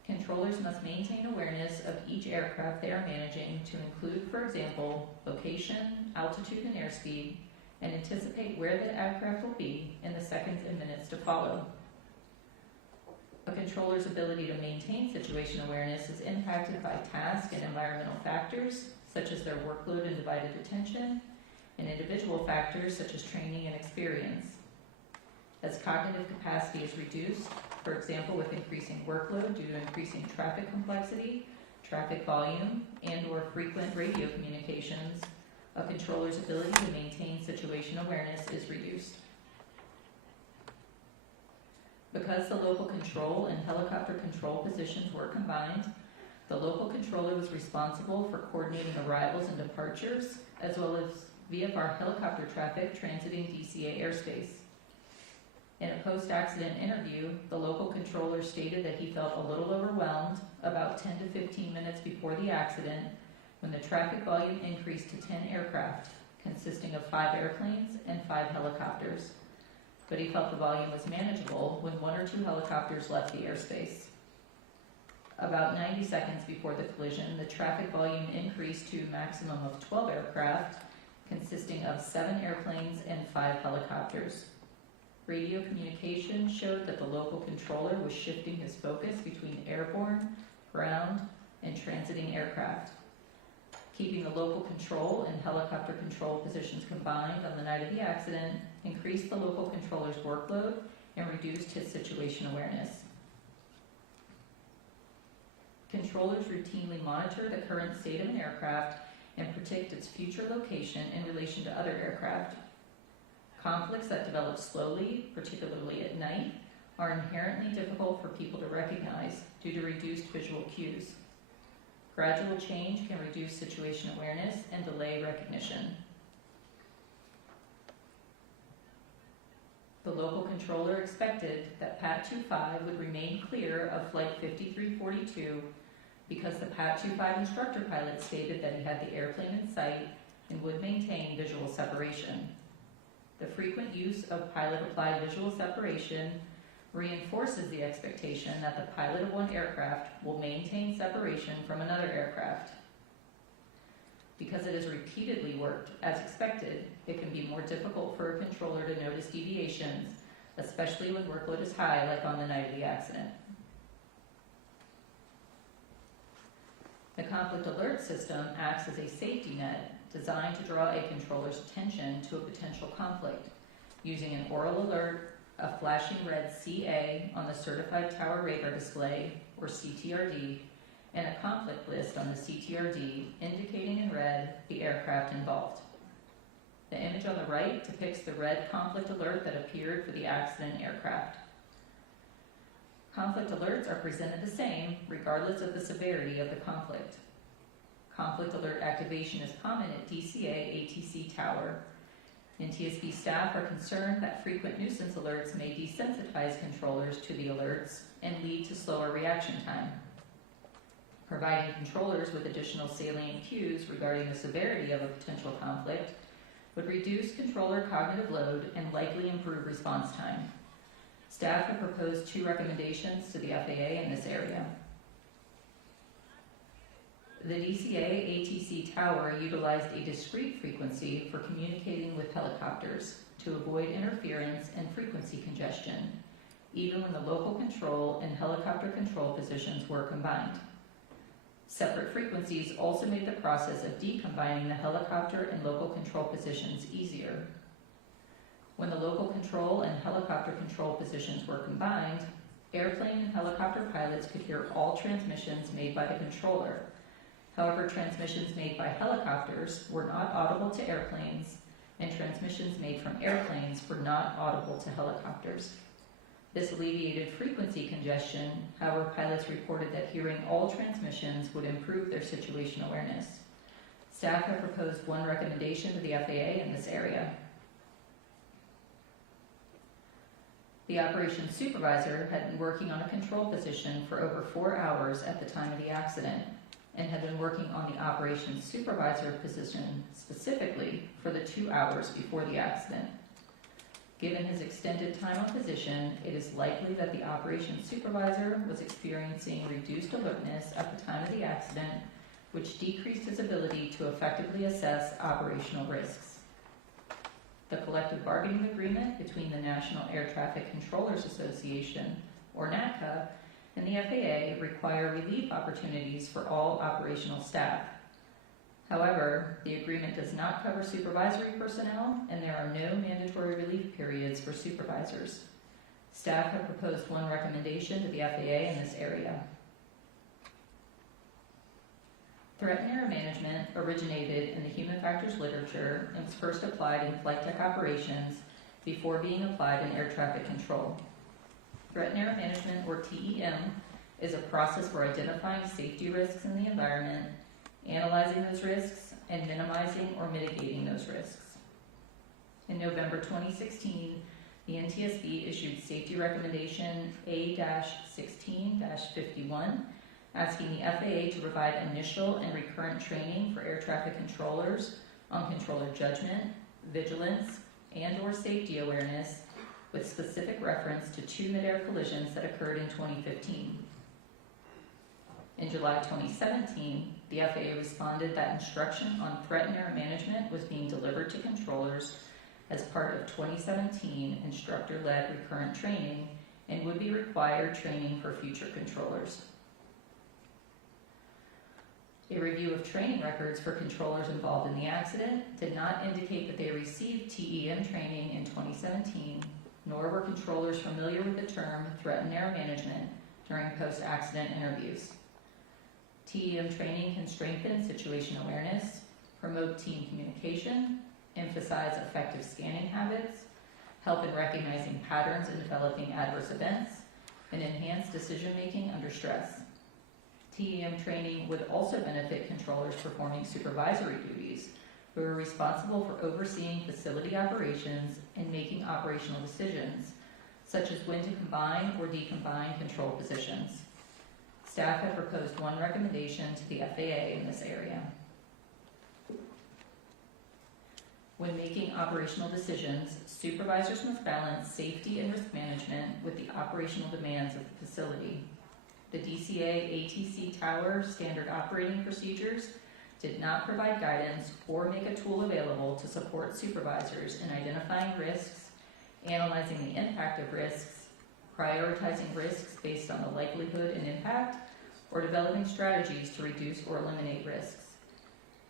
Controllers must maintain awareness of each aircraft they are managing to include, for example, location, altitude, and airspeed, and anticipate where the aircraft will be in the seconds and minutes to follow. A controller's ability to maintain situation awareness is impacted by task and environmental factors, such as their workload and divided attention, and individual factors such as training and experience. As cognitive capacity is reduced, for example with increasing workload due to increasing traffic complexity, traffic volume, and/or frequent radio communications, a controller's ability to maintain situation awareness is reduced. Because the local control and helicopter control positions were combined, the local controller was responsible for coordinating arrivals and departures, as well as VFR helicopter traffic transiting DCA airspace. In a post-accident interview, the local controller stated that he felt a little overwhelmed about 10 to 15 minutes before the accident when the traffic volume increased to 10 aircraft, consisting of 5 airplanes and 5 helicopters. But he felt the volume was manageable when 1 or 2 helicopters left the airspace. About 90 seconds before the collision, the traffic volume increased to a maximum of 12 aircraft, consisting of 7 airplanes and 5 helicopters. Radio communication showed that the local controller was shifting his focus between airborne, ground, and transiting aircraft. Keeping the local control and helicopter control positions combined on the night of the accident increased the local controller's workload and reduced his situation awareness. Controllers routinely monitor the current state of an aircraft and predict its future location in relation to other aircraft. Conflicts that develop slowly, particularly at night, are inherently difficult for people to recognize due to reduced visual cues. Gradual change can reduce situation awareness and delay recognition. The local controller expected that PAT 25 would remain clear of Flight 5342 because the PAT 25 instructor pilot stated that he had the airplane in sight and would maintain visual separation. The frequent use of pilot-applied visual separation reinforces the expectation that the pilot of one aircraft will maintain separation from another aircraft. Because it has repeatedly worked as expected, it can be more difficult for a controller to notice deviations, especially when workload is high, like on the night of the accident. The conflict alert system acts as a safety net designed to draw a controller's attention to a potential conflict, using an oral alert, a flashing red CA on the Certified Tower Radar Display, or CTRD, and a conflict list on the CTRD indicating in red the aircraft involved. The image on the right depicts the red conflict alert that appeared for the accident aircraft. Conflict alerts are presented the same regardless of the severity of the conflict. Conflict alert activation is common at DCA ATC Tower. NTSB staff are concerned that frequent nuisance alerts may desensitize controllers to the alerts and lead to slower reaction time. Providing controllers with additional salient cues regarding the severity of a potential conflict would reduce controller cognitive load and likely improve response time. Staff have proposed 2 recommendations to the FAA in this area. The DCA ATC tower utilized a discrete frequency for communicating with helicopters to avoid interference and frequency congestion, even when the local control and helicopter control positions were combined. Separate frequencies also made the process of decombining the helicopter and local control positions easier. When the local control and helicopter control positions were combined, airplane and helicopter pilots could hear all transmissions made by the controller. However, transmissions made by helicopters were not audible to airplanes, and transmissions made from airplanes were not audible to helicopters. This alleviated frequency congestion. However, pilots reported that hearing all transmissions would improve their situation awareness. Staff have proposed 1 recommendation to the FAA in this area. The operations supervisor had been working on a control position for over 4 hours at the time of the accident, and had been working on the operations supervisor position specifically for the 2 hours before the accident. Given his extended time on position, it is likely that the operations supervisor was experiencing reduced alertness at the time of the accident, which decreased his ability to effectively assess operational risks. The collective bargaining agreement between the National Air Traffic Controllers Association, or NATCA, and the FAA require relief opportunities for all operational staff. However, the agreement does not cover supervisory personnel, and there are no mandatory relief periods for supervisors. Staff have proposed 1 recommendation to the FAA in this area. Threat and error management originated in the human factors literature and was first applied in flight tech operations before being applied in air traffic control. Threat and error management, or TEM, is a process for identifying safety risks in the environment, analyzing those risks, and minimizing or mitigating those risks. In November 2016, the NTSB issued Safety Recommendation A-16-51, asking the FAA to provide initial and recurrent training for air traffic controllers on controller judgment, vigilance, and/or safety awareness, with specific reference to 2 midair collisions that occurred in 2015. In July 2017, the FAA responded that instruction on threat and error management was being delivered to controllers as part of 2017 instructor-led recurrent training and would be required training for future controllers. A review of training records for controllers involved in the accident did not indicate that they received TEM training in 2017, nor were controllers familiar with the term threat and error management during post-accident interviews. TEM training can strengthen situation awareness, promote team communication, emphasize effective scanning habits, help in recognizing patterns and developing adverse events, and enhance decision-making under stress. TEM training would also benefit controllers performing supervisory duties who are responsible for overseeing facility operations and making operational decisions, such as when to combine or decombine control positions. Staff have proposed one recommendation to the FAA in this area. When making operational decisions, supervisors must balance safety and risk management with the operational demands of the facility. The DCA ATC Tower Standard Operating Procedures did not provide guidance or make a tool available to support supervisors in identifying risks, analyzing the impact of risks, prioritizing risks based on the likelihood and impact, or developing strategies to reduce or eliminate risks.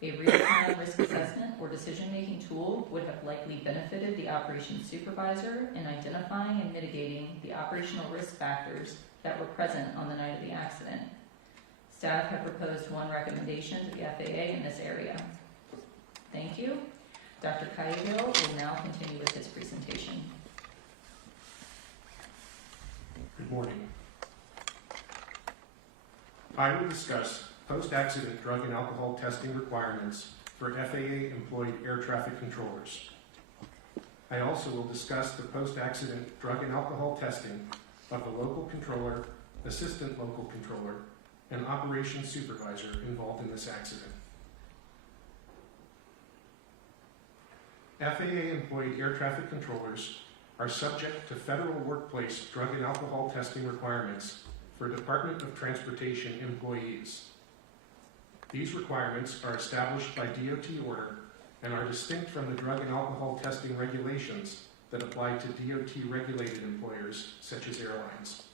A real-time risk assessment or decision-making tool would have likely benefited the operations supervisor in identifying and mitigating the operational risk factors that were present on the night of the accident. Staff have proposed one recommendation to the FAA in this area. Thank you. Dr. Cahill will now continue with his presentation. Good morning. I will discuss post-accident drug and alcohol testing requirements for FAA-employed air traffic controllers. I also will discuss the post-accident drug and alcohol testing of the local controller, assistant local controller, and operations supervisor involved in this accident. FAA-employed air traffic controllers are subject to federal workplace drug and alcohol testing requirements for Department of Transportation employees. These requirements are established by DOT order and are distinct from the drug and alcohol testing regulations that apply to DOT-regulated employers, such as airlines.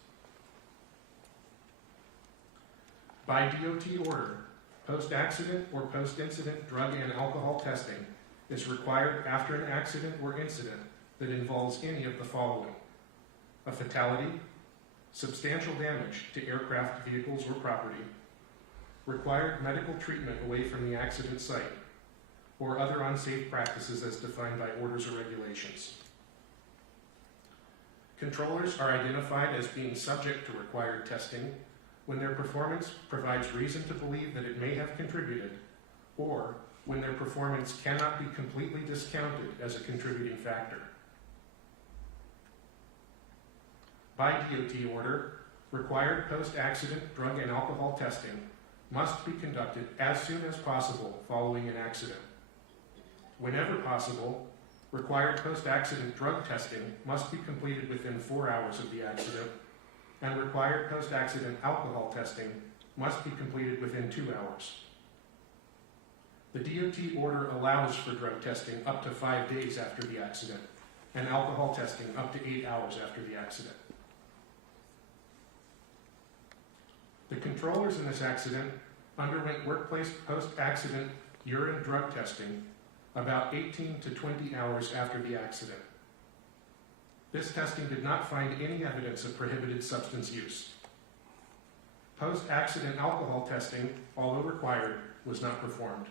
By DOT order, post-accident or post-incident drug and alcohol testing is required after an accident or incident that involves any of the following: a fatality, substantial damage to aircraft, vehicles, or property, required medical treatment away from the accident site, or other unsafe practices as defined by orders or regulations. Controllers are identified as being subject to required testing when their performance provides reason to believe that it may have contributed, or when their performance cannot be completely discounted as a contributing factor. By DOT order, required post-accident drug and alcohol testing must be conducted as soon as possible following an accident. Whenever possible, required post-accident drug testing must be completed within 4 hours of the accident, and required post-accident alcohol testing must be completed within 2 hours. The DOT order allows for drug testing up to 5 days after the accident, and alcohol testing up to 8 hours after the accident. The controllers in this accident underwent workplace post-accident urine drug testing about 18 to 20 hours after the accident. This testing did not find any evidence of prohibited substance use. Post-accident alcohol testing, although required, was not performed.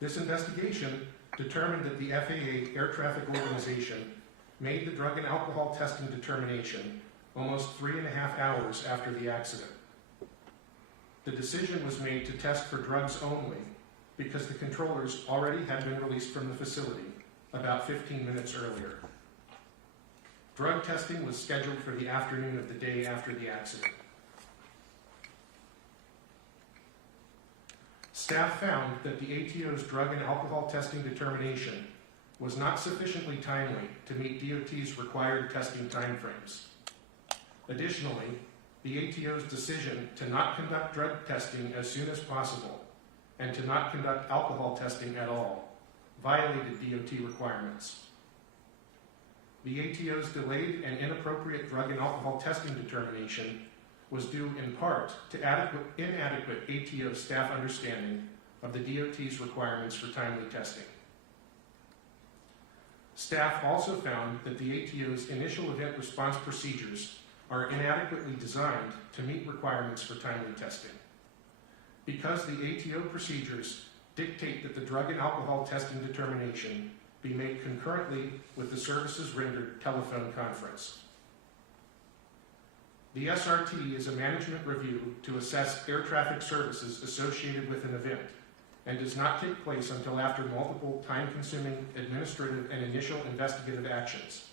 This investigation determined that the FAA Air Traffic Organization made the drug and alcohol testing determination almost 3.5 hours after the accident. The decision was made to test for drugs only because the controllers already had been released from the facility about 15 minutes earlier. Drug testing was scheduled for the afternoon of the day after the accident. Staff found that the ATO's drug and alcohol testing determination was not sufficiently timely to meet DOT's required testing timeframes. Additionally, the ATO's decision to not conduct drug testing as soon as possible and to not conduct alcohol testing at all, violated DOT requirements. The ATO's delayed and inappropriate drug and alcohol testing determination was due in part to inadequate ATO staff understanding of the DOT's requirements for timely testing. Staff also found that the ATO's initial event response procedures are inadequately designed to meet requirements for timely testing. Because the ATO procedures dictate that the drug and alcohol testing determination be made concurrently with the services rendered telephone conference. The SRT is a management review to assess air traffic services associated with an event and does not take place until after multiple time-consuming administrative and initial investigative actions,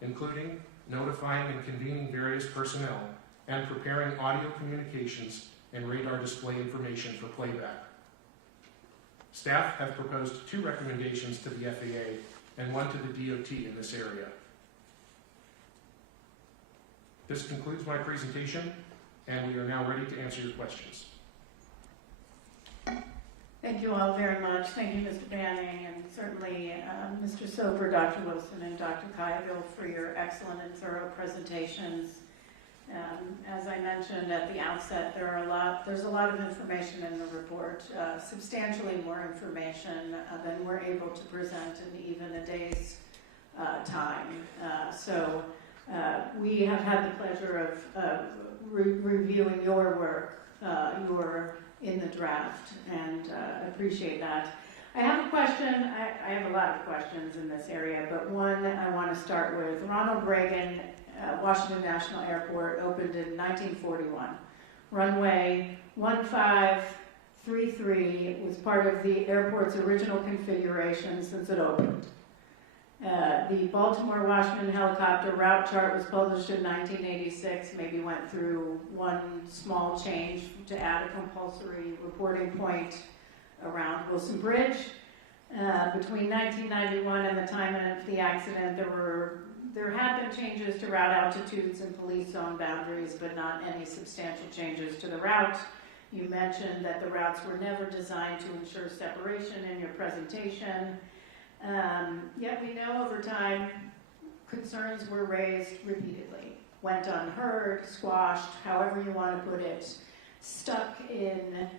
including notifying and convening various personnel and preparing audio communications and radar display information for playback. Staff have proposed 2 recommendations to the FAA and 1 to the DOT in this area. This concludes my presentation, and we are now ready to answer your questions. Thank you all very much. Thank you, Mr. Banning, and certainly Mr. Soper, Dr. Wilson, and Dr. Kayaville for your excellent and thorough presentations. As I mentioned at the outset, there's a lot of information in the report, substantially more information than we're able to present in even a day's time. So we have had the pleasure of reviewing your work, your in the draft, and appreciate that. I have a question. I have a lot of questions in this area, but one I want to start with. Ronald Reagan Washington National Airport opened in 1941. Runway 1533 was part of the airport's original configuration since it opened. The Baltimore-Washington helicopter route chart was published in 1986, maybe went through one small change to add a compulsory reporting point around Wilson Bridge. Between 1991 and the time of the accident, there had been changes to route altitudes and police zone boundaries, but not any substantial changes to the route. You mentioned that the routes were never designed to ensure separation in your presentation. Yet we know over time concerns were raised repeatedly, went unheard, squashed, however you want to put it, stuck in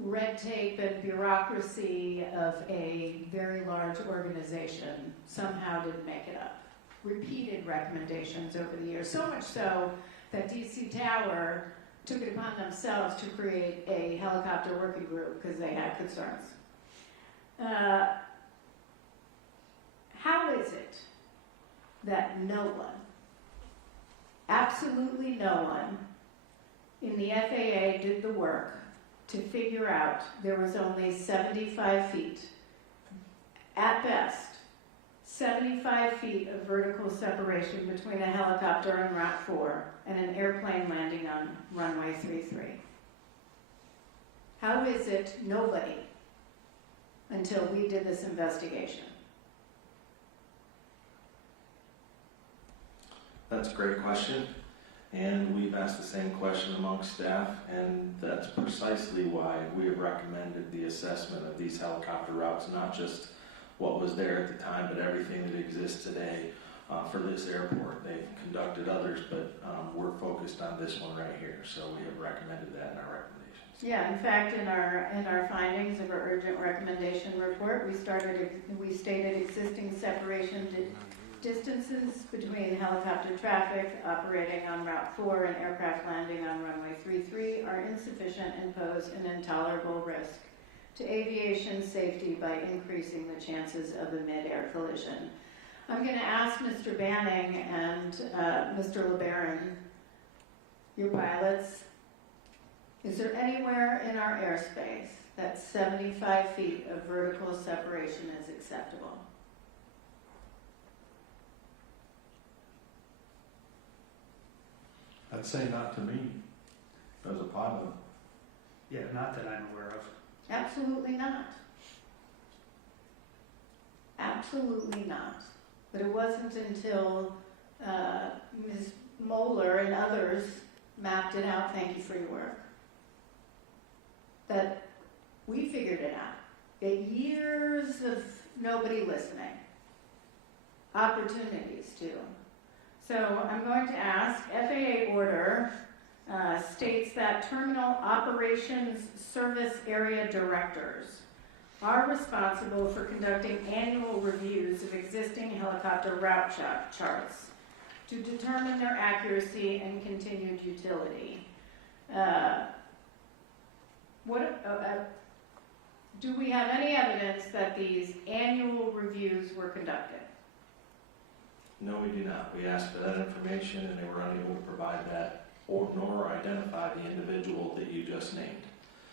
red tape and bureaucracy of a very large organization, somehow didn't make it up. Repeated recommendations over the years, so much so that DC Tower took it upon themselves to create a helicopter working group because they had concerns. How is it that no one, absolutely no one, in the FAA did the work to figure out there was only 75 feet, at best, 75 feet of vertical separation between a helicopter on Route 4 and an airplane landing on runway 33? How is it nobody, until we did this investigation? That's a great question, and we've asked the same question amongst staff, and that's precisely why we have recommended the assessment of these helicopter routes, not just what was there at the time, but everything that exists today for this airport. They've conducted others, but we're focused on this one right here, so we have recommended that in our recommendations. Yeah, in fact, in our findings of our urgent recommendation report, we stated existing separation distances between helicopter traffic operating on Route 4 and aircraft landing on runway 33 are insufficient and pose an intolerable risk to aviation safety by increasing the chances of a mid-air collision. I'm going to ask Mr. Banning and Mr. LeBaron, your pilots, is there anywhere in our airspace that 75 feet of vertical separation is acceptable? I'd say not to me, as a pilot. Yeah, not that I'm aware of. Absolutely not. Absolutely not. But it wasn't until Ms. Moeller and others mapped it out, thank you for your work, that We figured it out. Years of nobody listening. Opportunities too. So I'm going to ask, FAA order states that terminal operations service area directors are responsible for conducting annual reviews of existing helicopter route charts to determine their accuracy and continued utility. Do we have any evidence that these annual reviews were conducted? No, we do not. We asked for that information and they were unable to provide that nor identify the individual that you just named.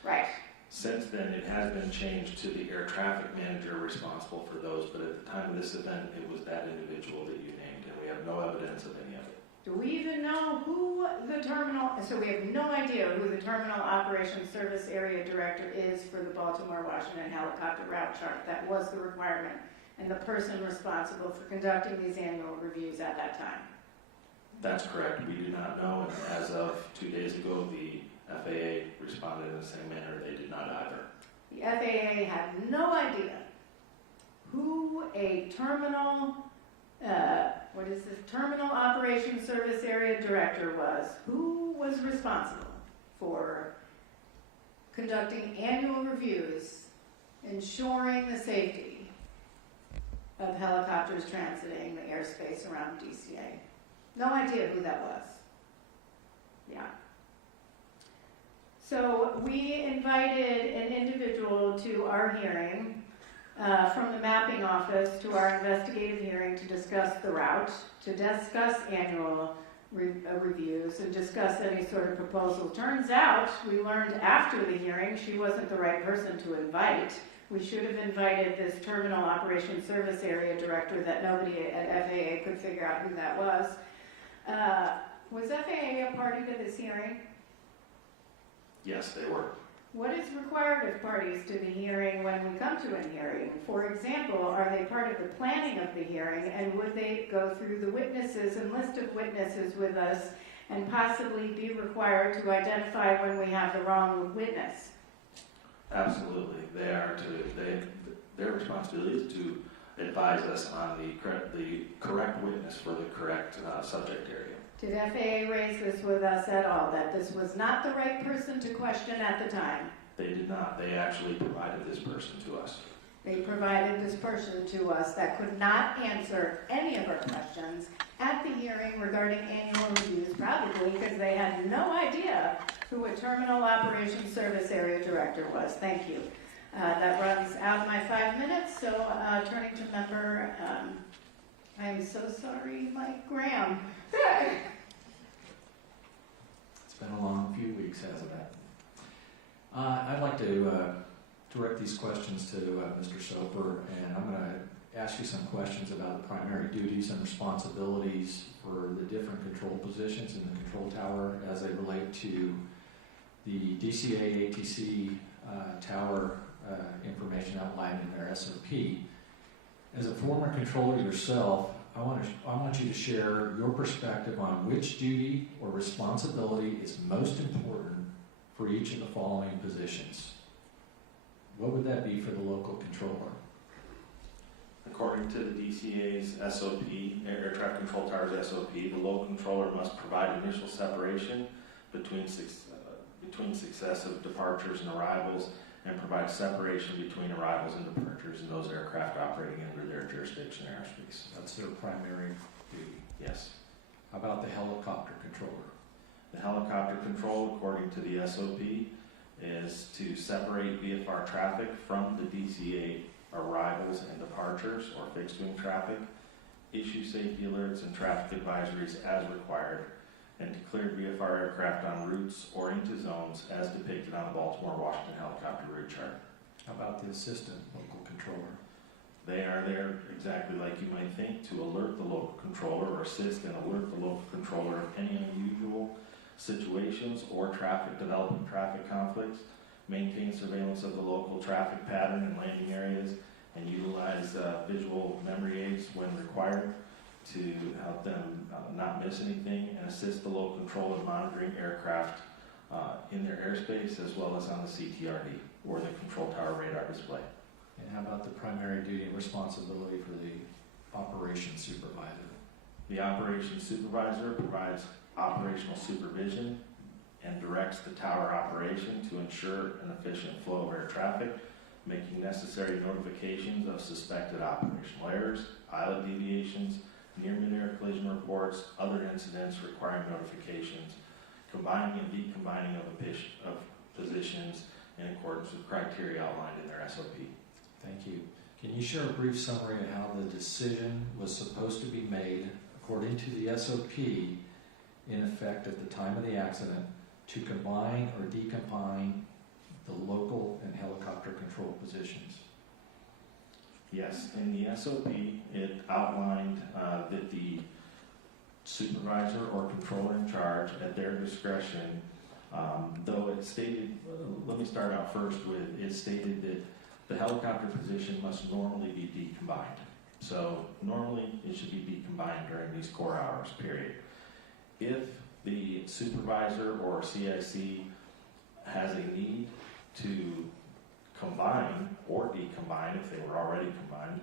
Right. Since then, it has been changed to the air traffic manager responsible for those, but at the time of this event, it was that individual that you named, and we have no evidence of any of it. Do we even know who the terminal, so we have no idea who the Terminal Operations Service Area Director is for the Baltimore-Washington helicopter route chart. That was the requirement, and the person responsible for conducting these annual reviews at that time. That's correct. We do not know, and as of 2 days ago, the FAA responded in the same manner. They did not either. The FAA had no idea who a terminal, Terminal Operations Service Area Director was. Who was responsible for conducting annual reviews, ensuring the safety of helicopters transiting the airspace around DCA. No idea who that was. Yeah. So we invited an individual to our hearing from the mapping office to our investigative hearing to discuss the route, to discuss annual reviews, and discuss any sort of proposal. Turns out, we learned after the hearing she wasn't the right person to invite. We should have invited this Terminal Operations Service Area Director that nobody at FAA could figure out who that was. Was FAA a party to this hearing? Yes, they were. What is required of parties to the hearing when we come to a hearing? For example, are they part of the planning of the hearing, and would they go through the witnesses and list of witnesses with us and possibly be required to identify when we have the wrong witness? Absolutely. Their responsibility is to advise us on the correct witness for the correct subject area. Did FAA raise this with us at all, that this was not the right person to question at the time? They did not. They actually provided this person to us. They provided this person to us that could not answer any of our questions at the hearing regarding annual reviews, probably because they had no idea who a Terminal Operations Service Area Director was. Thank you. That runs out of my 5 minutes, so turning to member, I am so sorry, Mike Graham. It's been a long few weeks, hasn't it? I'd like to direct these questions to Mr. Soper, and I'm going to ask you some questions about the primary duties and responsibilities for the different control positions in the control tower as they relate to the DCA ATC tower information outlined in their SOP. As a former controller yourself, I want you to share your perspective on which duty or responsibility is most important for each of the following positions. What would that be for the local controller? According to the DCA's SOP, Air Traffic Control Tower's SOP, the local controller must provide initial separation between successive departures and arrivals, and provide separation between arrivals and departures in those aircraft operating under their jurisdiction airspace. That's their primary duty. Yes. How about the helicopter controller? The helicopter control, according to the SOP, is to separate VFR traffic from the DCA arrivals and departures or fixed wing traffic, issue safety alerts and traffic advisories as required, and declare VFR aircraft on routes or into zones as depicted on the Baltimore-Washington helicopter route chart. How about the assistant local controller? They are there exactly like you might think, to alert the local controller or assist and alert the local controller of any unusual situations or developing traffic conflicts, maintain surveillance of the local traffic pattern and landing areas, and utilize visual memory aids when required to help them not miss anything, and assist the local controller in monitoring aircraft in their airspace as well as on the CTRD or the control tower radar display. And how about the primary duty and responsibility for the operations supervisor? The operations supervisor provides operational supervision and directs the tower operation to ensure an efficient flow of air traffic, making necessary notifications of suspected operational errors, islet deviations, near midair collision reports, other incidents requiring notifications, combining and decombining of positions in accordance with criteria outlined in their SOP. Thank you. Can you share a brief summary of how the decision was supposed to be made according to the SOP in effect at the time of the accident to combine or decombine the local and helicopter control positions? Yes, in the SOP, it outlined that the supervisor or controller in charge, at their discretion, though it stated, let me start out first with, it stated that the helicopter position must normally be decombined. So normally it should be decombined during these core hours, period. If the supervisor or CIC has a need to combine or decombine, if they were already combined,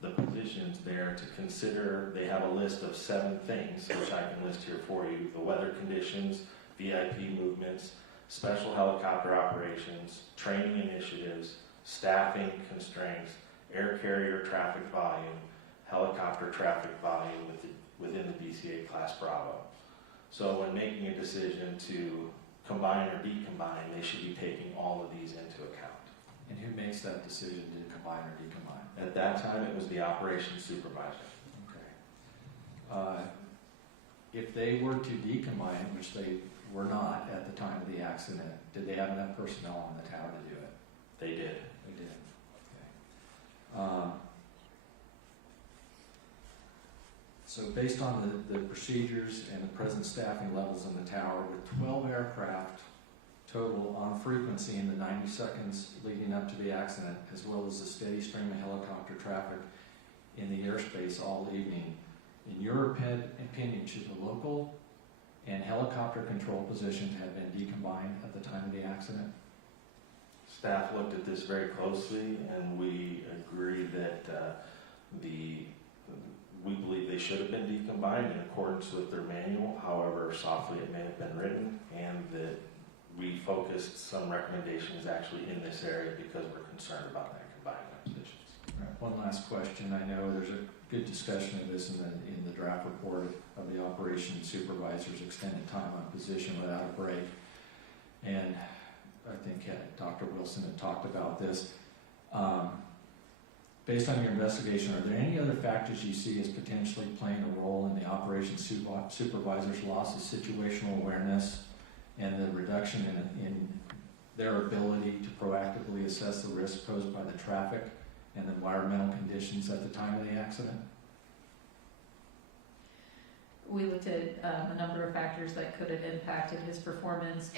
the positions there to consider, they have a list of 7 things, which I can list here for you: the weather conditions, VIP movements, special helicopter operations, training initiatives, staffing constraints, air carrier traffic volume, helicopter traffic volume within the DCA Class Bravo. So when making a decision to combine or decombine, they should be taking all of these into account. And who makes that decision to combine or decombine? At that time, it was the operations supervisor. Okay. If they were to decombine, which they were not at the time of the accident, did they have enough personnel on the tower to do it? They did. They did. Okay. So based on the procedures and the present staffing levels in the tower, with 12 aircraft total on frequency in the 90 seconds leading up to the accident, as well as a steady stream of helicopter traffic in the airspace all evening, in your opinion, should the local and helicopter control positions have been decombined at the time of the accident? Staff looked at this very closely, and we agree that we believe they should have been decombined in accordance with their manual, however softly it may have been written, and that we focused some recommendations actually in this area because we're concerned about that combining of positions. All right, one last question. I know there's a good discussion of this in the draft report of the operations supervisor's extended time on position without a break. And I think Dr. Wilson had talked about this. Based on your investigation, are there any other factors you see as potentially playing a role in the operations supervisor's loss of situational awareness and the reduction in their ability to proactively assess the risk posed by the traffic and the environmental conditions at the time of the accident? We looked at a number of factors that could have impacted his performance,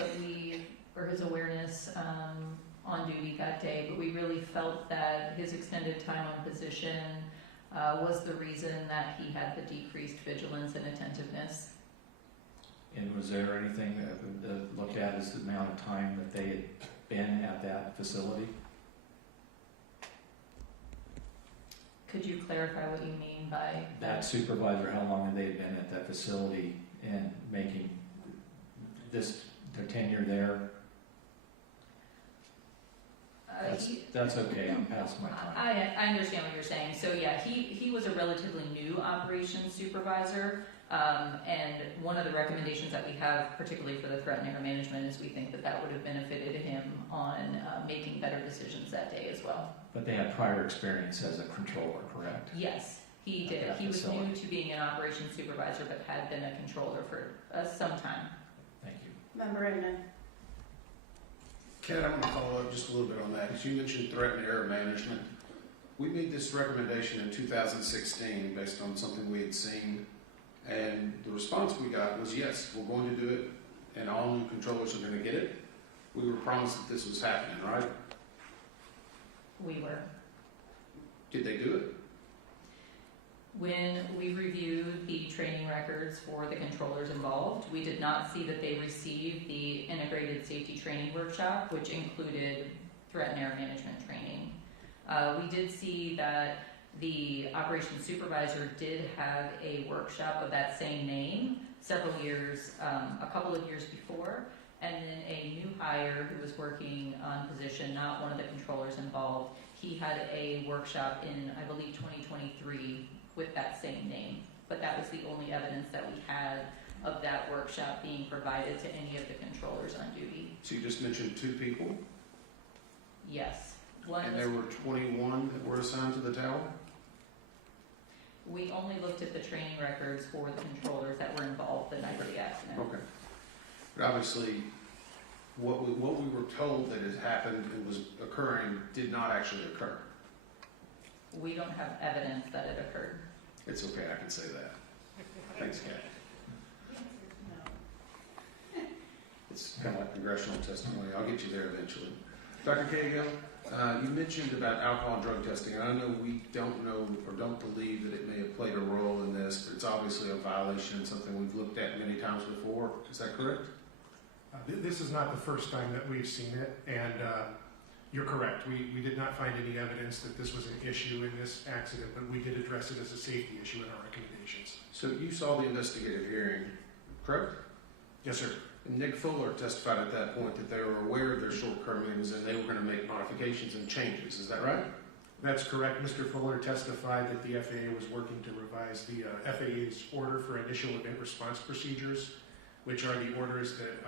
or his awareness on duty that day, but we really felt that his extended time on position was the reason that he had the decreased vigilance and attentiveness. And was there anything that looked at as the amount of time that they had been at that facility? Could you clarify what you mean by That supervisor, how long had they been at that facility and making their tenure there? That's okay, I'm past my time. I understand what you're saying. So yeah, he was a relatively new operations supervisor, and one of the recommendations that we have, particularly for the threat and error management, is we think that would have benefited him on making better decisions that day as well. But they had prior experience as a controller, correct? Yes, he At did. that He was facility. new to being an operations supervisor, but had been a controller for some time. Thank you. Member Inman. Kat, I want to follow up just a little bit on that, because you mentioned threat and error management. We made this recommendation in 2016 based on something we had seen, and the response we got was, yes, we're going to do it, and all new controllers are going to get it. We were promised that this was happening, right? We were. Did they do it? When we reviewed the training records for the controllers involved, we did not see that they received the integrated safety training workshop, which included threat and air management training. We did see that the operations supervisor did have a workshop of that same name several years, a couple of years before, and then a new hire who was working on position, not one of the controllers involved, he had a workshop in, I believe, 2023 with that same name. But that was the only evidence that we had of that workshop being provided to any of the controllers on duty. So you just mentioned 2 people, Yes. One and was, there were 21 that were assigned to the tower? we only looked at the training records for the controllers that were involved the night of the accident. Okay. But obviously, what we were told that has happened and was occurring did not actually occur. We don't have evidence that it occurred. It's okay, I can say that. Thanks, Kathy. It's kind of like congressional testimony. I'll get you there eventually. Dr. Cahill, you mentioned about alcohol and drug testing, and I know we don't know or don't believe that it may have played a role in this, but it's obviously a violation and something we've looked at many times before. Is that correct? This is not the first time that we've seen it, and you're correct. We did not find any evidence that this was an issue in this accident, but we did address it as a safety issue in our recommendations. So you saw the investigative hearing, correct? Yes, sir. And Nick Fuller testified at that point that they were aware of their shortcomings and they were going to make modifications and changes. Is that right? That's correct. Mr. Fuller testified that the FAA was working to revise the FAA's order for initial event response procedures, which are the orders that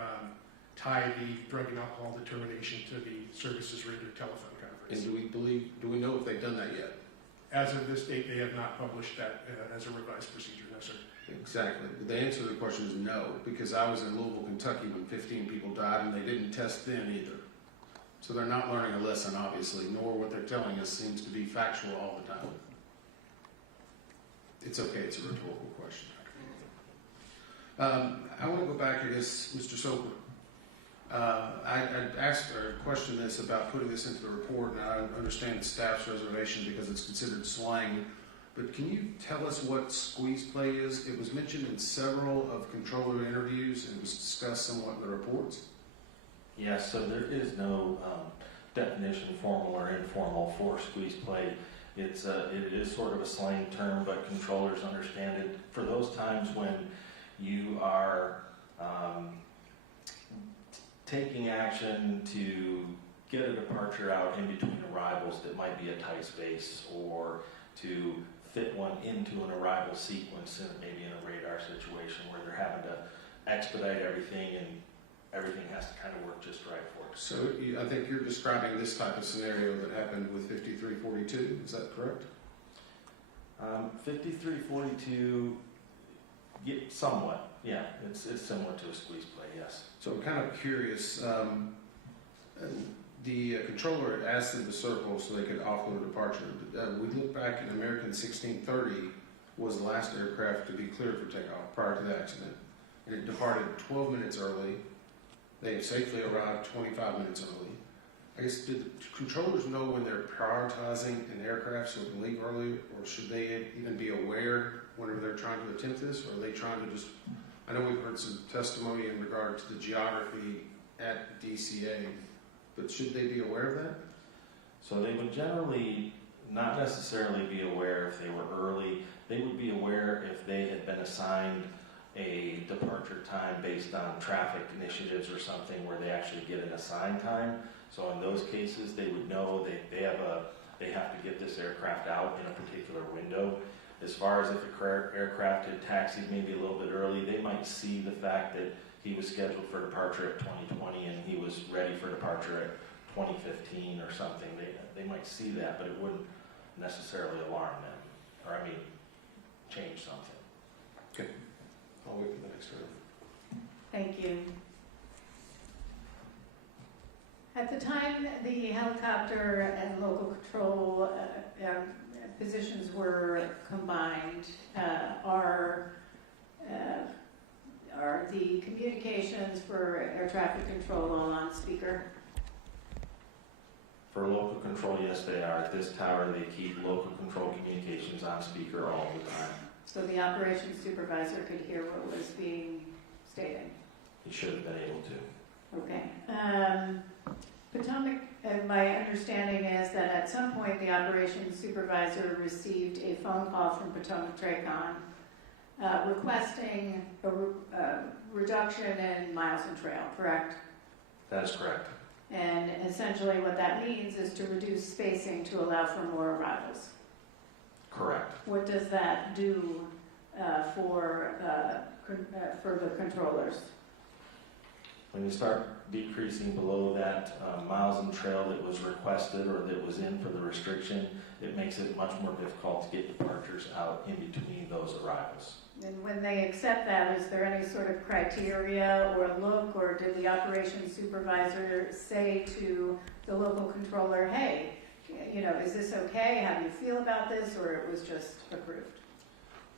tie the drug and alcohol determination to the services rendered telephone And conference. do we know if they've done that yet? As of this date, they have not published that as a revised procedure, no, sir. Exactly. The answer to the question is no, because I was in Louisville, Kentucky when 15 people died and they didn't test then either. So they're not learning a lesson, obviously, nor what they're telling us seems to be factual all the time. It's okay, it's a rhetorical question. I want to go back to this, Mr. Soper. I asked or questioned this about putting this into the report, and I understand the staff's reservation because it's considered slang. But can you tell us what squeeze play is? It was mentioned in several of controller interviews and was discussed somewhat in the reports. Yes, so there is no definition, formal or informal, for squeeze play. It is sort of a slang term, but controllers understand it for those times when you are taking action to get a departure out in between arrivals that might be a tight space, or to fit one into an arrival sequence, and maybe in a radar situation where they're having to expedite everything and everything has to kind of work just right for it. So I think you're describing this type of scenario that happened with 5342, is that correct? 5342, somewhat, yeah, it's similar to a squeeze play, yes. So I'm kind of curious, the controller had asked them to circle so they could offload departure. We look back at American 1630 was the last aircraft to be cleared for takeoff prior to the accident. And it departed 12 minutes early. They safely arrived 25 minutes early. I guess, do the controllers know when they're prioritizing an aircraft so it can leave early, or should they even be aware whenever they're trying to attempt this, or are they trying to just, I know we've heard some testimony in regard to the geography at DCA, but should they be aware of that? So they would generally not necessarily be aware if they were early. They would be aware if they had been assigned a departure time based on traffic initiatives or something where they actually get an assigned time. So in those cases, they would know they have to get this aircraft out in a particular window. As far as if a aircraft had taxied maybe a little bit early, they might see the fact that he was scheduled for departure at 2020 and he was ready for departure at 2015 or something. They might see that, but it wouldn't necessarily alarm them, or change something. Okay, I'll wait for the next round. Thank you. At the time the helicopter and local control positions were combined, are the communications for air traffic control all on speaker? For local control, yes, they are. At this tower, they keep local control communications on speaker all the time. So the operations supervisor could hear what was being stated? He should have been able to. Okay. Potomac, my understanding is that at some point the operations supervisor received a phone call from Potomac Tracon requesting a reduction in miles and trail, correct? That is correct. And essentially what that means is to reduce spacing to allow for more arrivals. Correct. What does that do for the controllers? When you start decreasing below that miles and trail that was requested or that was in for the restriction, it makes it much more difficult to get departures out in between those arrivals. And when they accept that, is there any sort of criteria or look, or did the operations supervisor say to the local controller, hey, you know, is this okay? How do you feel about this? Or it was just approved?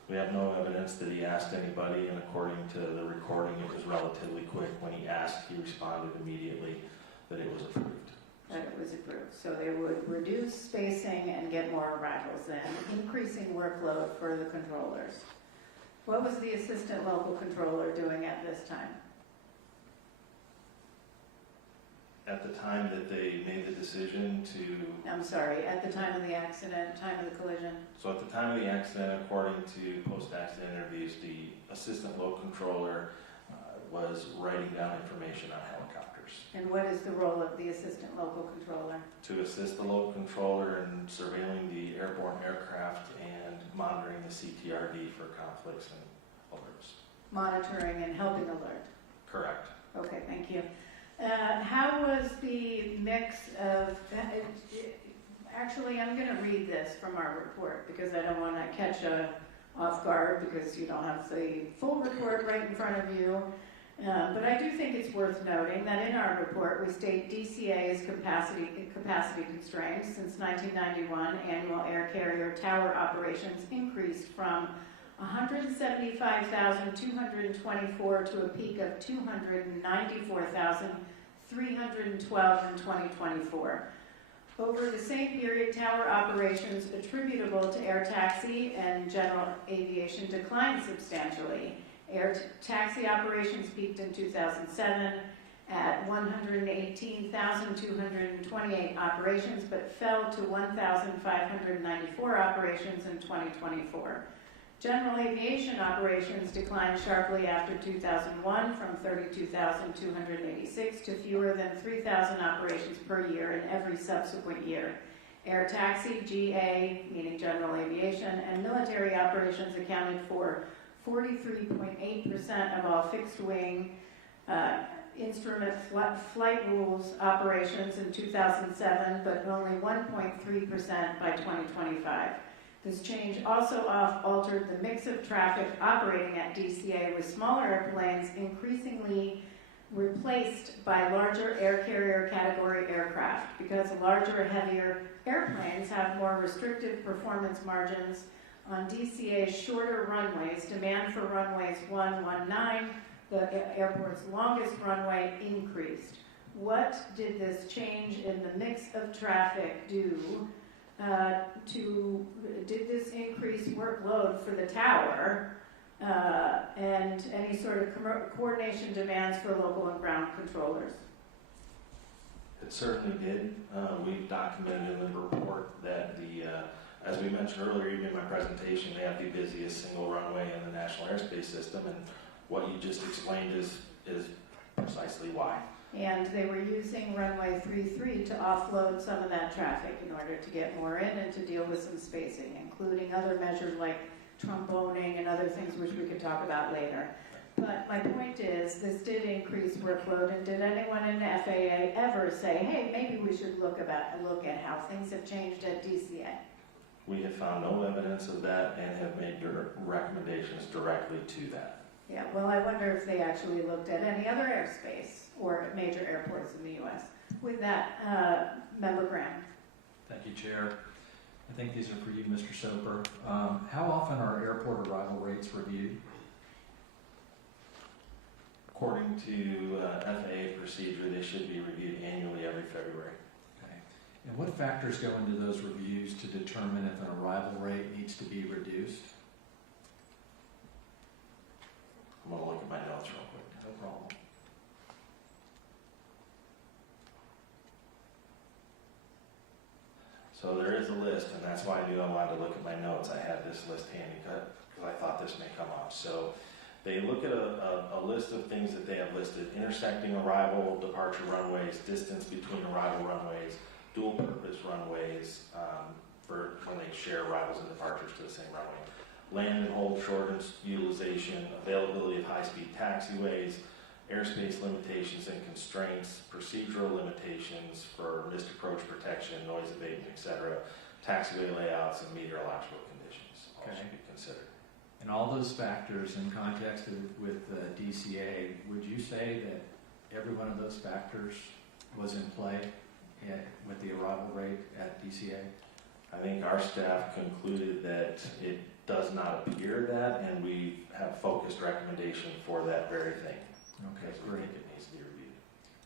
We have no evidence that he asked anybody, and according to the recording, it was relatively quick. When he asked, he responded immediately that it was approved. That it was approved. So they would reduce spacing and get more arrivals then, increasing workload for the controllers. What was the assistant local controller doing at this time? At the time that they made the decision to... I'm sorry, at the time of the accident, time of the collision? So at the time of the accident, according to post-accident interviews, the assistant local controller was writing down information on helicopters. And what is the role of the assistant local controller? To assist the local controller in surveilling the airborne aircraft and monitoring the CTRD for conflicts and alerts. Monitoring and helping alert? Correct. Okay, thank you. How was the mix of, actually I'm going to read this from our report because I don't want to catch off guard because you don't have the full report right in front of you. But I do think it's worth noting that in our report we state DCA is capacity constrained. Since 1991, annual air carrier tower operations increased from 175,224 to a peak of 294,312 in 2024. Over the same period, tower operations attributable to air taxi and general aviation declined substantially. Air taxi operations peaked in 2007 at 118,228 operations, but fell to 1,594 operations in 2024. General aviation operations declined sharply after 2001 from 32,286 to fewer than 3,000 operations per year in every subsequent year. Air taxi, GA, meaning general aviation, and military operations accounted for 43.8% of all fixed-wing instrument flight rules operations in 2007, but only 1.3% by 2025. This change also altered the mix of traffic operating at DCA, with smaller airplanes increasingly replaced by larger air carrier category aircraft. Because larger, heavier airplanes have more restrictive performance margins on DCA's shorter runways, demand for runways 119, the airport's longest runway, increased. What did this change in the mix of traffic do did this increase workload for the tower and any sort of coordination demands for local and ground controllers? It certainly did. We've documented in the report that as we mentioned earlier, even in my presentation, they have the busiest single runway in the National Airspace System, and what you just explained is precisely why. And they were using runway 33 to offload some of that traffic in order to get more in and to deal with some spacing, including other measures like tromboning and other things which we could talk about later. But my point is, this did increase workload, and did anyone in the FAA ever say, hey, maybe we should look at how things have changed at DCA? We have found no evidence of that and have made recommendations directly to that. Yeah, well, I wonder if they actually looked at any other airspace or major airports in the U.S. With that, Member Graham. Thank you, Chair. I think these are for you, Mr. Soper. How often are airport arrival rates reviewed? According to FAA procedure, they should be reviewed annually every February. Okay. And what factors go into those reviews to determine if an arrival rate needs to be reduced? I'm gonna look at my notes real quick. No problem. So there is a list, and that's why I knew I wanted to look at my notes. I had this list handy because I thought this may come up. So they look at a list of things that they have listed: intersecting arrival, departure runways, distance between arrival runways, dual purpose runways for when they share arrivals and departures to the same runway, land and hold shortness utilization, availability of high-speed taxiways, airspace limitations and constraints, procedural limitations for missed approach protection, noise abatement, etc., taxiway layouts, and meteorological conditions all should be considered. And all those factors in context with DCA, would you say that every one of those factors was in play with the arrival rate at DCA? I think our staff concluded that it does not appear that, and we have focused recommendation for that very thing. Okay, Because we great. think it needs to be reviewed.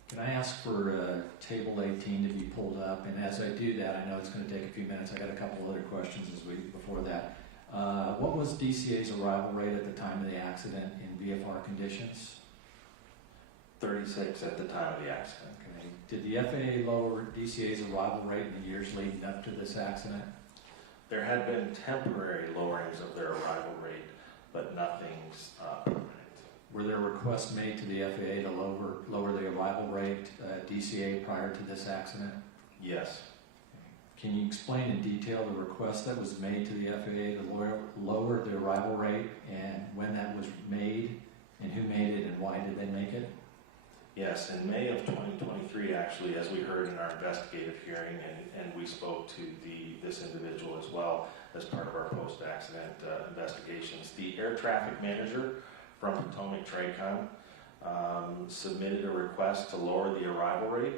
Can I ask for Table 18 to be pulled up? And as I do that, I know it's going to take a few minutes. I got a couple other questions before that. What was DCA's arrival rate at the time of the accident in VFR conditions? 36 at the time of the accident. Okay. Did the FAA lower DCA's arrival rate in the years leading up to this accident? There had been temporary lowerings of their arrival rate, but nothing's permanent. Were there requests made to the FAA to lower the arrival rate at DCA prior to this accident? Yes. Can you explain in detail the request that was made to the FAA to lower the arrival rate, and when that was made, and who made it, and why did they make it? Yes, in May of 2023, actually, as we heard in our investigative hearing, and we spoke to this individual as well as part of our post-accident investigations, the air traffic manager from Potomac TRACON submitted a request to lower the arrival rate,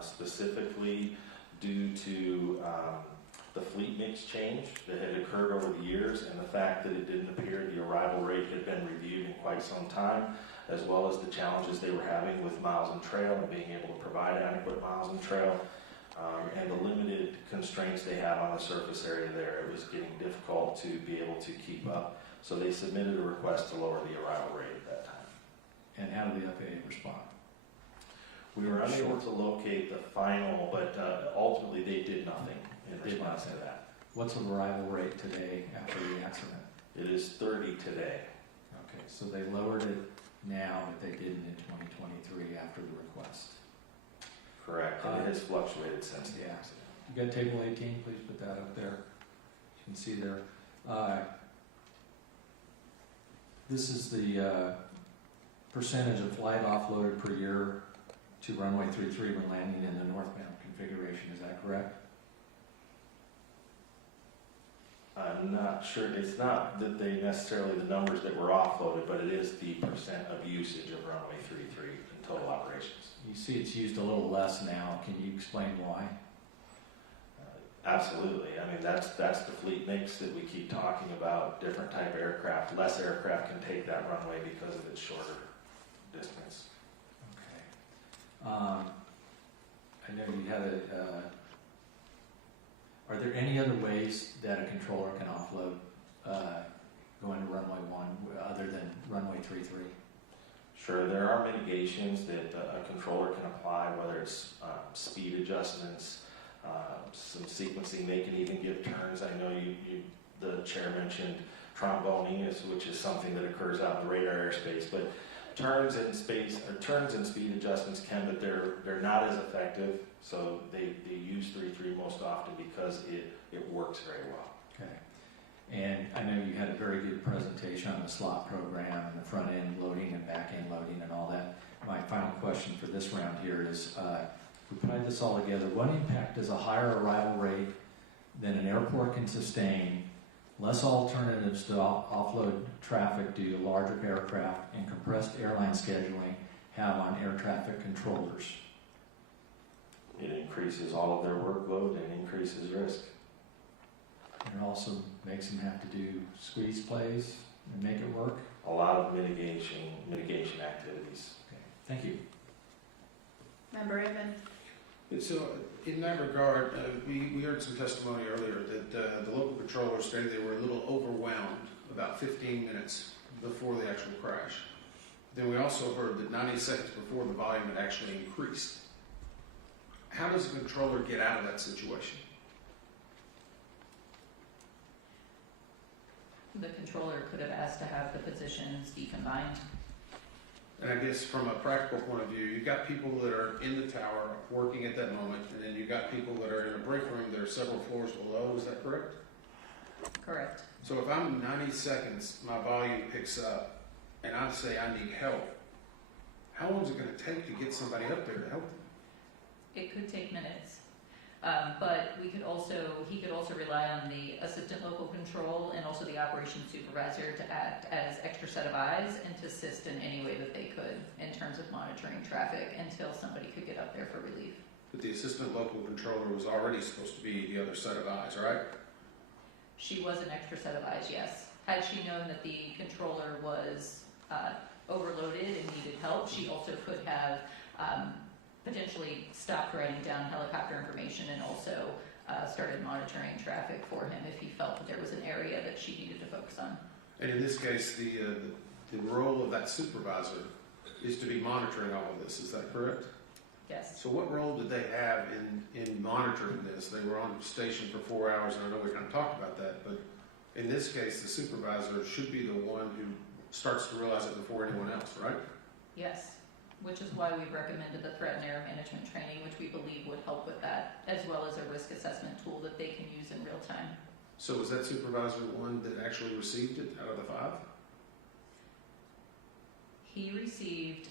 specifically due to the fleet mix change that had occurred over the years, and the fact that it didn't appear the arrival rate had been reviewed in quite some time, as well as the challenges they were having with miles and trail and being able to provide adequate miles and trail, and the limited constraints they have on the surface area there. It was getting difficult to be able to keep up. So they submitted a request to lower the arrival rate at that time. And how did the FAA respond? We were unable to locate the final, but ultimately they did nothing in response to that. What's the arrival rate today after the accident? It is 30 today. Okay, so they lowered it now, but they didn't in 2023 after the request. Correct, and it has fluctuated since the accident. You got table 18, please put that up there. You can see there. This is the percentage of flight offloaded per year to runway 33 when landing in the northbound configuration. Is that correct? I'm not sure. It's not that they necessarily the numbers that were offloaded, but it is the percent of usage of runway 33 in total operations. You see it's used a little less now. Can you explain why? Absolutely. I mean, that's the fleet mix that we keep talking about. Different type of aircraft. Less aircraft can take that runway because of its shorter distance. Okay. I know you had are there any other ways that a controller can offload going to runway 1 other than runway 33? Sure, there are mitigations that a controller can apply, whether it's speed adjustments, some sequencing. They can even give turns. I know the chair mentioned tromboning, which is something that occurs out in the radar airspace, but turns and speed adjustments can, but they're not as effective. So they use 3.3 most often because it works very well. Okay. And I know you had a very good presentation on the slot program and the front end loading and back end loading and all that. My final question for this round here is, if we put this all together, what impact does a higher arrival rate than an airport can sustain, less alternatives to offload traffic due to larger aircraft, and compressed airline scheduling have on air traffic controllers? It increases all of their workload and increases risk. And it also makes them have to do squeeze plays and make it work? A lot of mitigation activities. Okay. Thank you. Member Evans? And so, in that regard, we heard some testimony earlier that the local controllers stated they were a little overwhelmed about 15 minutes before the actual crash. Then we also heard that 90 seconds before the volume had actually increased. How does a controller get out of that situation? The controller could have asked to have the positions decombined. And I guess from a practical point of view, you've got people that are in the tower working at that moment, and then you've got people that are in a break room that are several floors below. Is that correct? Correct. So if I'm 90 seconds, my volume picks up, and I say I need help, how long is it going to take to get somebody up there to help them? It could take minutes. But he could also rely on the assistant local control and also the operations supervisor to act as extra set of eyes and to assist in any way that they could in terms of monitoring traffic until somebody could get up there for relief. But the assistant local controller was already supposed to be the other set of eyes, right? She was an extra set of eyes, yes. Had she known that the controller was overloaded and needed help, she also could have potentially stopped writing down helicopter information and also started monitoring traffic for him if he felt that there was an area that she needed to focus on. And in this case, the role of that supervisor is to be monitoring all of this. Is that correct? Yes. So what role did they have in monitoring this? They were on station for 4 hours, and I know we kind of talked about that, but in this case, the supervisor should be the one who starts to realize it before anyone else, right? Yes. Which is why we've recommended the threat and error management training, which we believe would help with that, as well as a risk assessment tool that they can use in real time. So was that supervisor the one that actually received it out of the 5? He received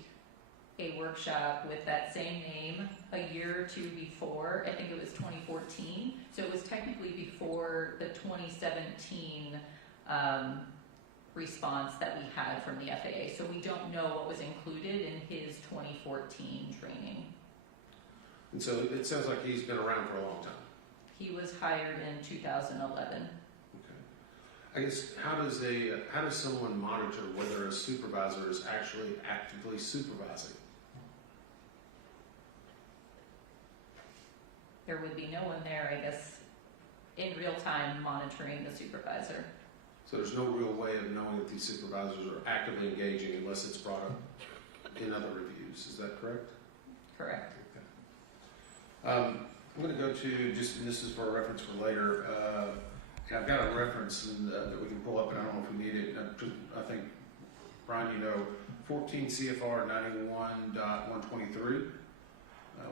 a workshop with that same name a year or two before. I think it was 2014. So it was technically before the 2017 response that we had from the FAA. So we don't know what was included in his 2014 training. And so it sounds like he's been around for a long time. He was hired in 2011. Okay. I guess how does someone monitor whether a supervisor is actually actively supervising? There would be no one there, I guess, in real time monitoring the supervisor. So there's no real way of knowing if these supervisors are actively engaging unless it's brought up in other reviews. Is that correct? Correct. Okay. I'm going to go to and this is for a reference for later. I've got a reference that we can pull up, and I don't know if we need it. I think, Brian, 14 CFR 91.123.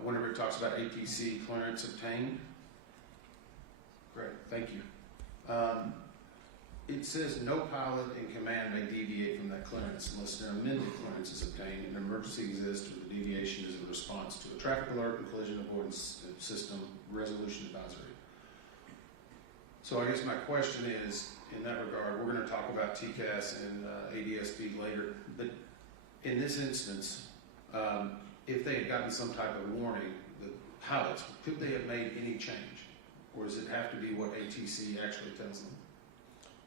Whenever it talks about ATC clearance obtained. Great, thank you. It says no pilot in command may deviate from that clearance unless an amended clearance is obtained and an emergency exists or the deviation is in response to a traffic alert and collision avoidance system resolution advisory. So I guess my question is, in that regard, we're going to talk about TCAS and ADSB later, but in this instance, if they had gotten some type of warning, the pilots, could they have made any change? Or does it have to be what ATC actually tells them?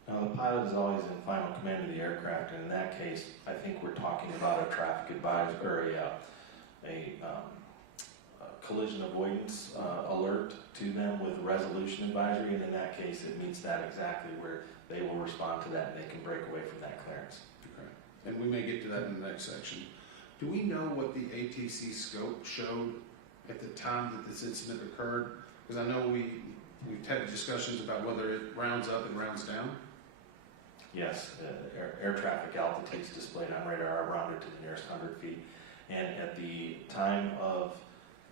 Now, the pilot is always in final command of the aircraft, and in that case, I think we're talking about a traffic advisory or a collision avoidance alert to them with resolution advisory, and in that case, it meets that exactly where they will respond to that and they can break away from that clearance. Okay. And we may get to that in the next section. Do we know what the ATC scope showed at the time that this incident occurred? Because I know we've had discussions about whether it rounds up and rounds down. Yes, air traffic altitudes displayed on radar are rounded to the nearest 100 feet. And at the time of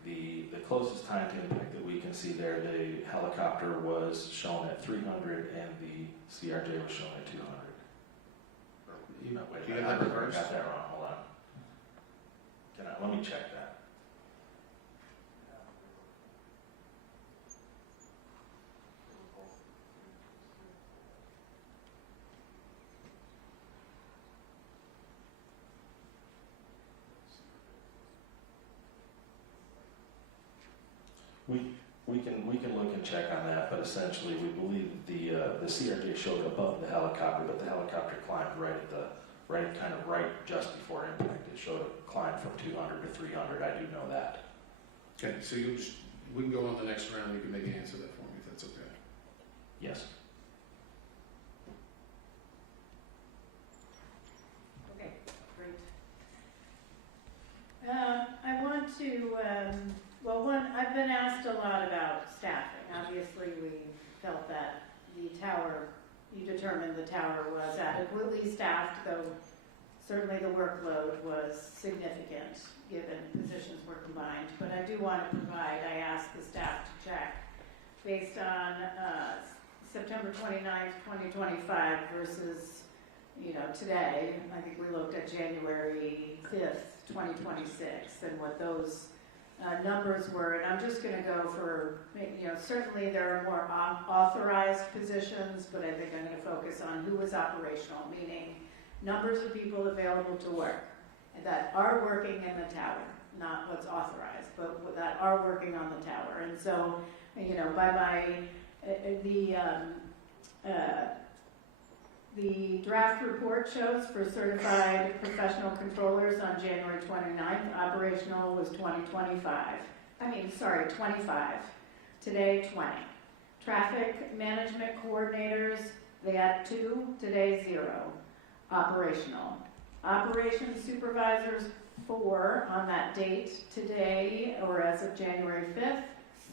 the closest time to impact that we can see there, the helicopter was shown at 300 and the CRJ was shown at 200. Wait, Do you have that reversed? I got that wrong, hold on. Let me check that. We can look and check on that, but essentially we believe the CRJ showed above the helicopter, but the helicopter climbed right just before impact. It showed a climb from 200 to 300. I do know that. Okay, so you'll just we can go on the next round. You can maybe answer that for me if that's okay. Yes. Okay, great. I want to, I've been asked a lot about staffing. Obviously, we felt that you determined the tower was adequately staffed, though certainly the workload was significant given positions were combined. But I do want to I asked the staff to check based on September 29th, 2025 versus, today. I think we looked at January 5th, 2026, and what those numbers were. And I'm just going to go for, certainly there are more authorized positions, but I think I'm going to focus on who was operational, meaning numbers of people available to work that are working in the tower, not what's authorized, but that are working on the tower. And so, by the draft report shows for certified professional controllers on January 29th, operational was 25. Today, 20. Traffic management coordinators, they had 2, today 0. Operational. Operations supervisors, 4 on that date today, or as of January 5th,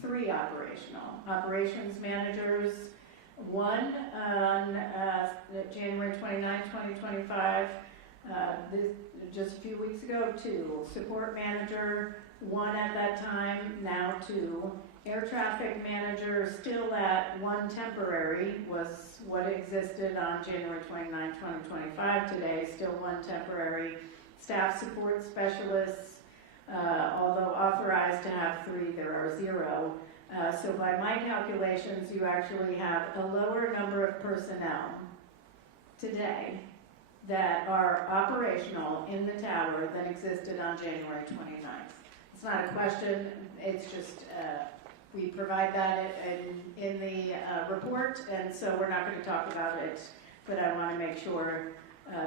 3 operational. Operations managers, 1 on January 29, 2025, just a few weeks ago, 2. Support manager, 1 at that time, now 2. Air traffic manager, still at 1 temporary, was what existed on January 29, 2025. Today, still 1 temporary. Staff support specialists, although authorized to have 3, there are 0. So by my calculations, you actually have a lower number of personnel today that are operational in the tower than existed on January 29th. It's not a question, it's just we provide that in the report, and so we're not going to talk about it, but I want to make sure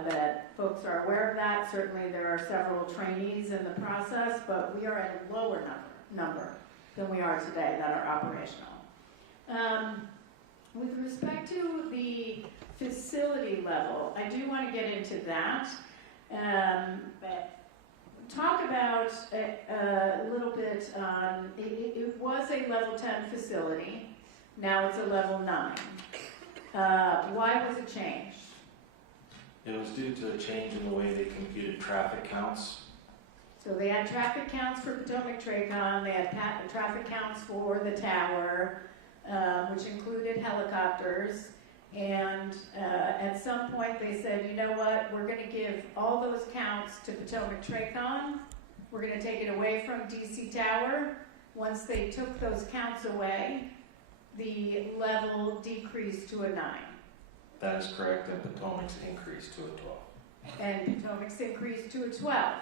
that folks are aware of that. Certainly there are several trainees in the process, but we are at a lower number than we are today that are operational. With respect to the facility level, I do want to get into that. Talk about a little bit on, it was a level 10 facility, now it's a level 9. Why was it changed? It was due to a change in the way they computed traffic counts. So they had traffic counts for Potomac Tracon, they had traffic counts for the tower, which included helicopters. And at some point they said, you know what, we're going to give all those counts to Potomac Tracon. We're going to take it away from DC Tower. Once they took those counts away, the level decreased to a 9. That is correct, and Potomac's increased to a 12. And Potomac's increased to a 12.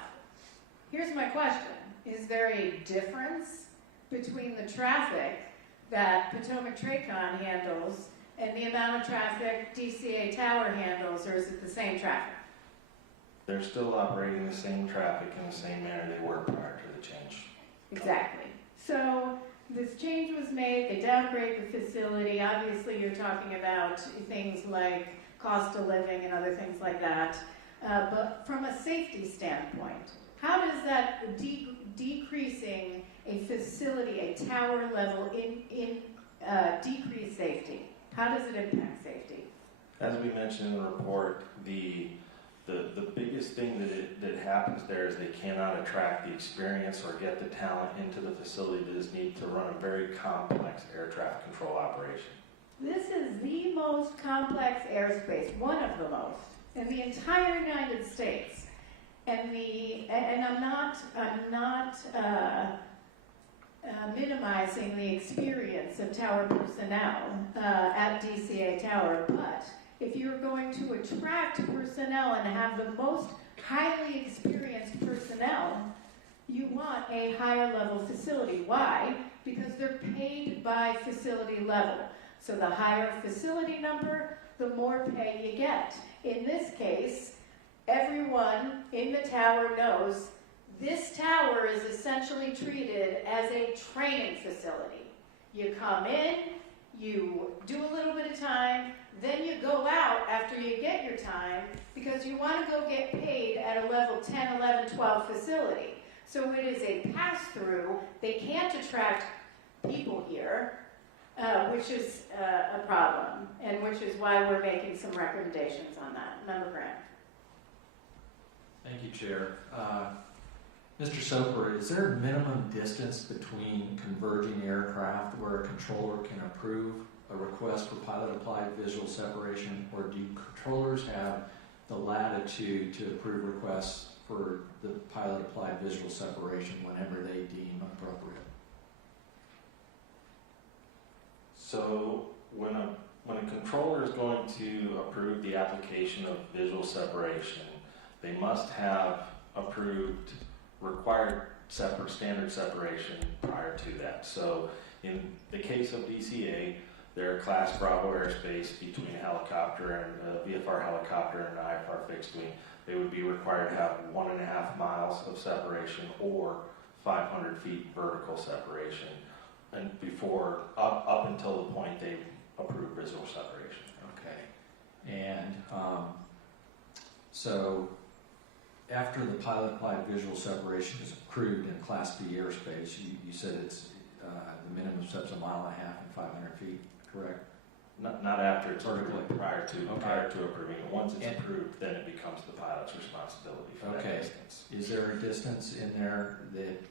Here's my question. Is there a difference between the traffic that Potomac Tracon handles and the amount of traffic DCA Tower handles, or is it the same traffic? They're still operating the same traffic in the same manner they were prior to the change. Exactly. So this change was made, they downgrade the facility. Obviously you're talking about things like cost of living and other things like that. But from a safety standpoint, how does that decreasing a facility, a tower level, decrease safety? How does it impact safety? As we mentioned in the report, the biggest thing that happens there is they cannot attract the experience or get the talent into the facility that is needed to run a very complex air traffic control operation. This is the most complex airspace, one of the most, in the entire United States. And I'm not minimizing the experience of tower personnel at DCA Tower, but if you're going to attract personnel and have the most highly experienced personnel, you want a higher level facility. Why? Because they're paid by facility level. So the higher facility number, the more pay you get. In this case, everyone in the tower knows This tower is essentially treated as a training facility. You come in, you do a little bit of time, then you go out after you get your time because you want to go get paid at a level 10, 11, 12 facility. So it is a pass-through. They can't attract people here, which is a problem, and which is why we're making some recommendations on that. Member Grant. Thank you, Chair. Mr. Soper, is there a minimum distance between converging aircraft where a controller can approve a request for pilot-applied visual separation, or do controllers have the latitude to approve requests for the pilot-applied visual separation whenever they deem appropriate? So when a controller is going to approve the application of visual separation, they must have approved required standard separation prior to that. So in the case of DCA, they're class Bravo airspace between a helicopter and a VFR helicopter and an IFR fixed wing. They would be required to have 1.5 miles of separation or 500 feet vertical separation, and before up until the point they approve visual separation. Okay. And so after the pilot-applied visual separation is approved in Class B airspace, you said it's the minimum steps 1.5 miles and 500 feet, correct? Not after it's approved, prior to Okay. approving it. Once it's approved, then it becomes the pilot's responsibility for that Okay. distance. Is there a distance in there that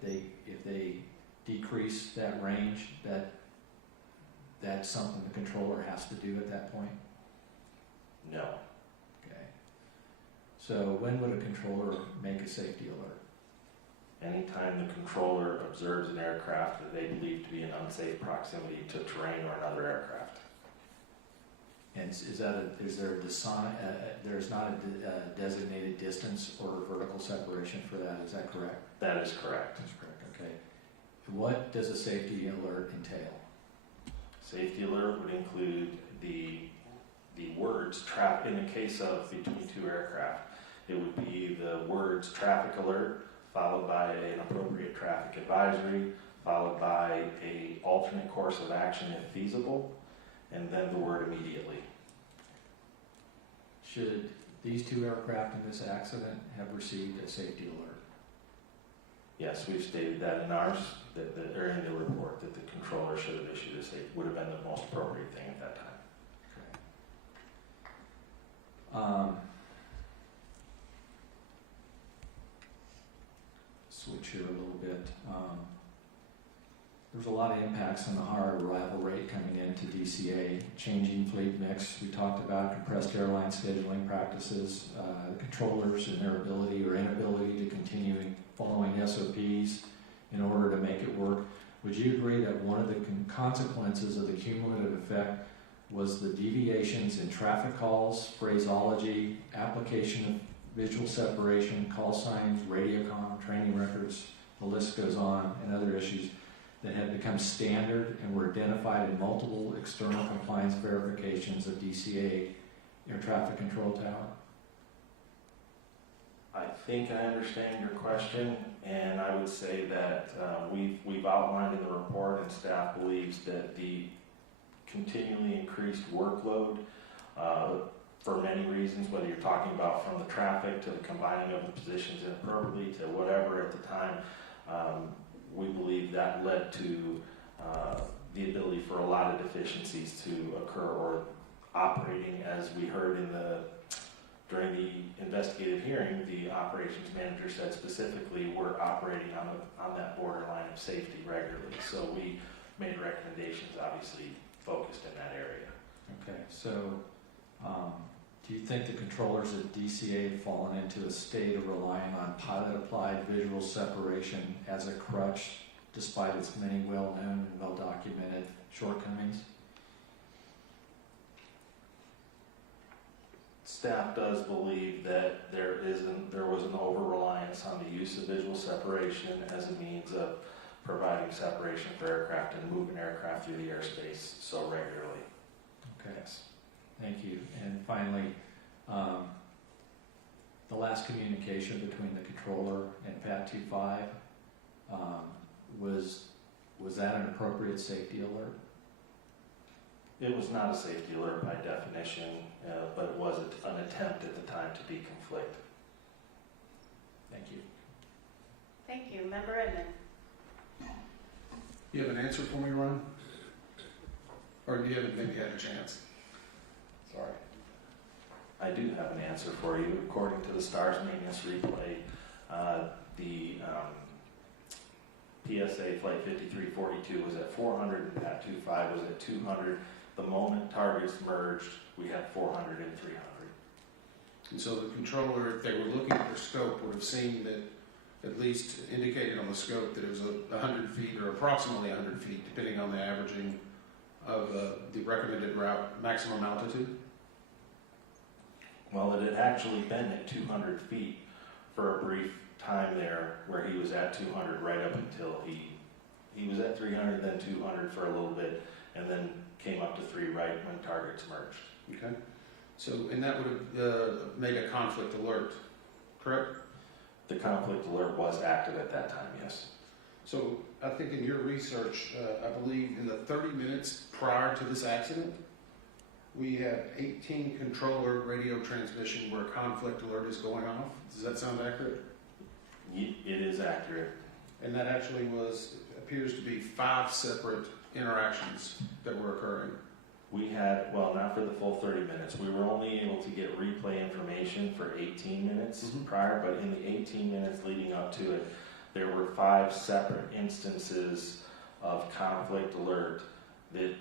if they decrease that range, that's something the controller has to do at that point? No. Okay. So when would a controller make a safety alert? Anytime the controller observes an aircraft that they believe to be in unsafe proximity to terrain or another aircraft. And is there a design? There's not a designated distance or vertical separation for that. Is that correct? That is correct. That's correct. Okay. What does a safety alert entail? Safety alert would include the words in the case of between two aircraft. It would be the words traffic alert, followed by an appropriate traffic advisory, followed by a alternate course of action if feasible, and then the word immediately. Should these two aircraft in this accident have received a safety alert? Yes, we've stated that in ours, or in the report, that the controller should have issued a safety, would have been the most appropriate thing at that time. Switch here a little bit. There's a lot of impacts on the hard arrival rate coming into DCA, changing fleet mix. We talked about compressed airline scheduling practices, controllers and their ability or inability to continue following SOPs in order to make it work. Would you agree that one of the consequences of the cumulative effect was the deviations in traffic calls, phraseology, application of visual separation, call signs, radiocom, training records, the list goes on, and other issues that had become standard and were identified in multiple external compliance verifications of DCA air traffic control tower? I think I understand your question, and I would say that we've outlined in the report, and staff believes that the continually increased workload for many reasons, whether you're talking about from the traffic to the combining of the positions inappropriately to whatever at the time, we believe that led to the ability for a lot of deficiencies to occur, or operating, as we heard during the investigative hearing, the operations manager said specifically we're operating on that borderline of safety regularly. So we made recommendations, obviously focused in that area. Okay, so do you think the controllers at DCA have fallen into a state of relying on pilot-applied visual separation as a crutch, despite its many well-known and well-documented shortcomings? Staff does believe that there was an over-reliance on the use of visual separation as a means of providing separation for aircraft and moving aircraft through the airspace so regularly. Okay. Yes. Thank you. And finally, the last communication between the controller and Pat 25, was that an appropriate safety alert? It was not a safety alert by definition, but it was an attempt at the time to deconflict. Thank you. Thank you. Member Edmond. You have an answer for me, Ron? Or do you haven't maybe had a chance? Sorry. I do have an answer for you. According to the STARS maintenance replay, the PSA flight 5342 was at 400 and Pat 25 was at 200. The moment targets merged, we had 400 and 300. And so the controller, if they were looking at their scope, would have seen that, at least indicated on the scope, that it was 100 feet or approximately 100 feet, depending on the averaging of the recommended route maximum altitude. Well, it had actually been at 200 feet for a brief time there, where he was at 200 right up until he was at 300, then 200 for a little bit, and then came up to 3 right when targets merged. Okay. So, and that would have made a conflict alert, correct? The conflict alert was active at that time, yes. So I think in your research, I believe in the 30 minutes prior to this accident, we have 18 controller radio transmission where a conflict alert is going off. Does that sound accurate? It is accurate. And that actually appears to be 5 separate interactions that were occurring. We had, well, not for the full 30 minutes. We were only able to get replay information for 18 minutes prior, but in the 18 minutes leading up to it, there were 5 separate instances of conflict alert that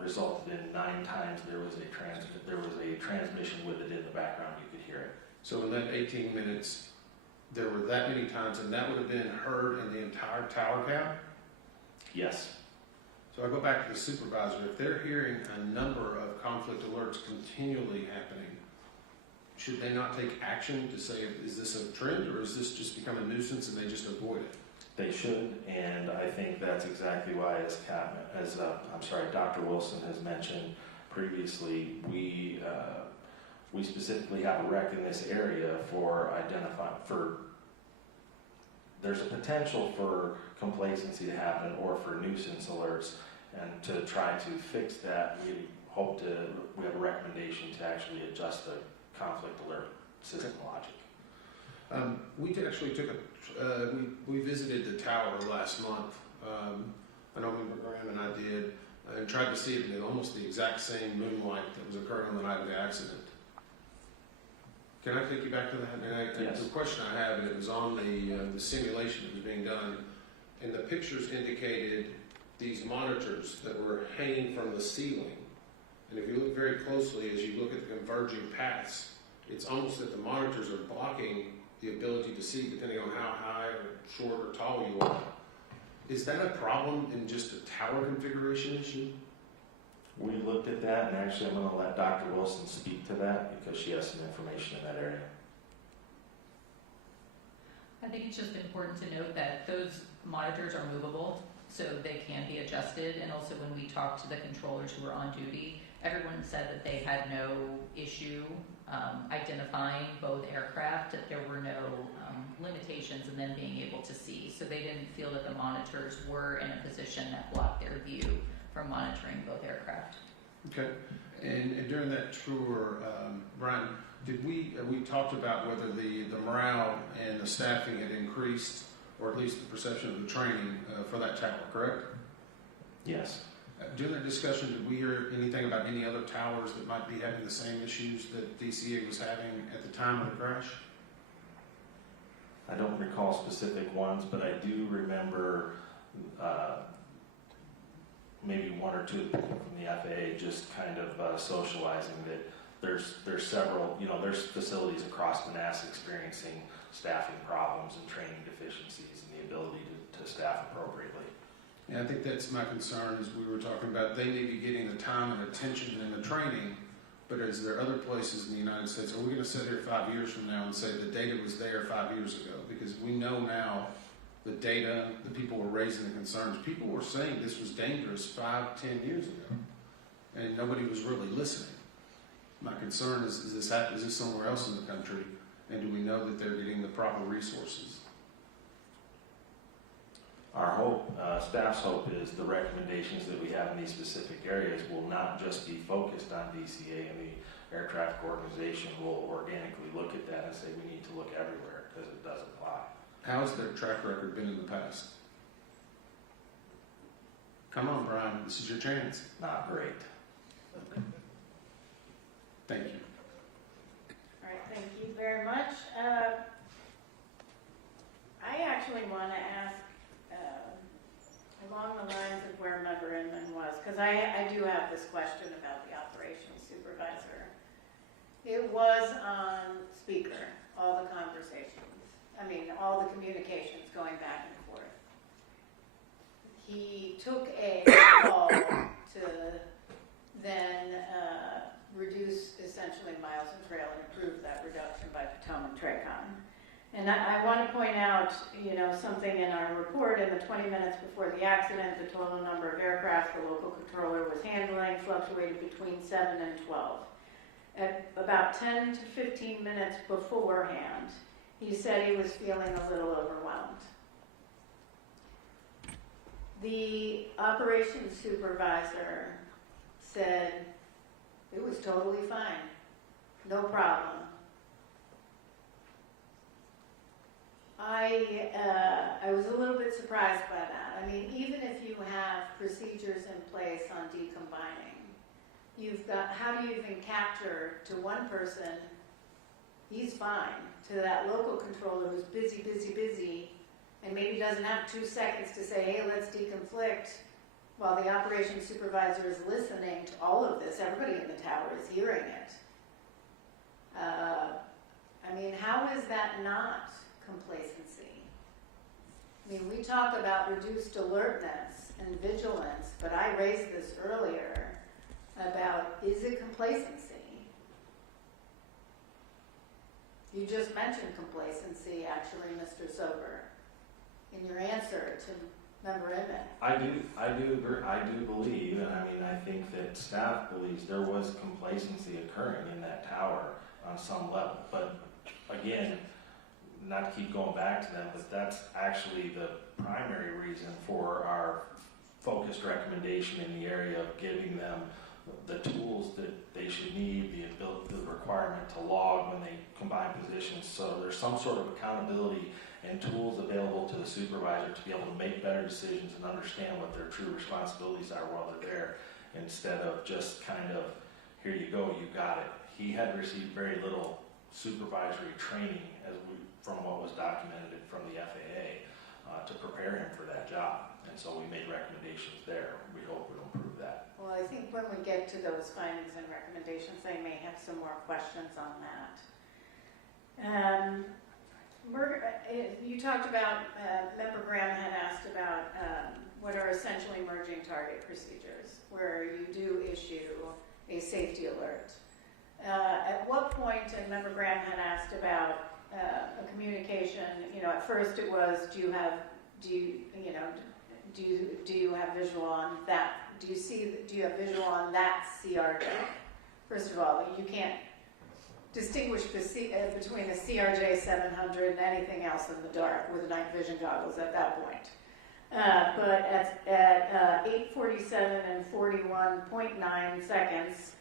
resulted in 9 times there was a transmission with it in the background. You could hear it. So in that 18 minutes, there were that many times, and that would have been heard in the entire tower cap? Yes. So I go back to the supervisor. If they're hearing a number of conflict alerts continually happening, should they not take action to say, is this a trend, or is this just become a nuisance and they just avoid it? They should, and I think that's exactly why, as Dr. Wilson has mentioned previously, we specifically have a rec in this area there's a potential for complacency to happen or for nuisance alerts, and to try to fix that, we have a recommendation to actually adjust the conflict alert system logic. We actually we visited the tower last month. I know Member Graham and I did, and tried to see it in almost the exact same moonlight that was occurring on the night of the accident. Can I take you back to that? And yes. The question I have, and it was on the simulation that was being done, and the pictures indicated these monitors that were hanging from the ceiling. And if you look very closely, as you look at the converging paths, it's almost that the monitors are blocking the ability to see, depending on how high or short or tall you are. Is that a problem in just a tower configuration issue? We looked at that, and actually I'm going to let Dr. Wilson speak to that because she has some information in that area. I think it's just important to note that those monitors are movable, so they can be adjusted. And also when we talked to the controllers who were on duty, everyone said that they had no issue identifying both aircraft, that there were no limitations in them being able to see. So they didn't feel that the monitors were in a position that blocked their view from monitoring both aircraft. Okay. And during that tour, Brian, did we talked about whether the morale and the staffing had increased, or at least the perception of the training for that tower, correct? Yes. During that discussion, did we hear anything about any other towers that might be having the same issues that DCA was having at the time of the crash? I don't recall specific ones, but I do remember maybe 1 or 2 people from the FAA just kind of socializing that there's several, there's facilities across Manassas experiencing staffing problems and training deficiencies and the ability to staff appropriately. Yeah, I think that's my concern, as we were talking about. They may be getting the time and attention and the training, but is there other places in the United States? Are we going to sit here 5 years from now and say the data was there 5 years ago? Because we know now the data, the people were raising the concerns. People were saying this was dangerous 5, 10 years ago, and nobody was really listening. My concern is this somewhere else in the country? And do we know that they're getting the proper resources? Our hope, staff's hope is the recommendations that we have in these specific areas will not just be focused on DCA, and the air traffic organization will organically look at that and say we need to look everywhere because it does apply. How has their track record been in the past? Come on, Brian, this is your chance. Not great. Thank you. All right, thank you very much. I actually want to ask along the lines of where Member Inman was, because I do have this question about the operations supervisor. It was on speaker, all the conversations. I mean, all the communications going back and forth. He took a call to then reduce essentially miles and trail and improve that reduction by Potomac Tracon. And I want to point out, something in our report. In the 20 minutes before the accident, the total number of aircraft the local controller was handling fluctuated between 7 and 12. At about 10 to 15 minutes beforehand, he said he was feeling a little overwhelmed. The operations supervisor said it was totally fine, no problem. I was a little bit surprised by that. I mean, even if you have procedures in place on decombining, how do you even capture to one person, he's fine, to that local controller who's busy, and maybe doesn't have 2 seconds to say, hey, let's deconflict, while the operations supervisor is listening to all of this. Everybody in the tower is hearing it. I mean, how is that not complacency? I mean, we talk about reduced alertness and vigilance, but I raised this earlier about, is it complacency? You just mentioned complacency, actually, Mr. Sober, in your answer to Member Emmett. I do believe, and I think that staff believes there was complacency occurring in that tower on some level. But again, not to keep going back to them, but that's actually the primary reason for our focused recommendation in the area of giving them the tools that they should need, the requirement to log when they combine positions. So there's some sort of accountability and tools available to the supervisor to be able to make better decisions and understand what their true responsibilities are while they're there, instead of just kind of, here you go, you got it. He had received very little supervisory training, from what was documented from the FAA, to prepare him for that job. And so we made recommendations there. We hope we'll improve that. Well, I think when we get to those findings and recommendations, they may have some more questions on that. You talked about, Member Graham had asked about what are essentially merging target procedures, where you do issue a safety alert. At what point, and Member Graham had asked about a communication, at first it was, do you have visual on that? Do you have visual on that CRJ? First of all, you can't distinguish between the CRJ 700 and anything else in the dark with night vision goggles at that point. But at 8:47 and 41.9 seconds,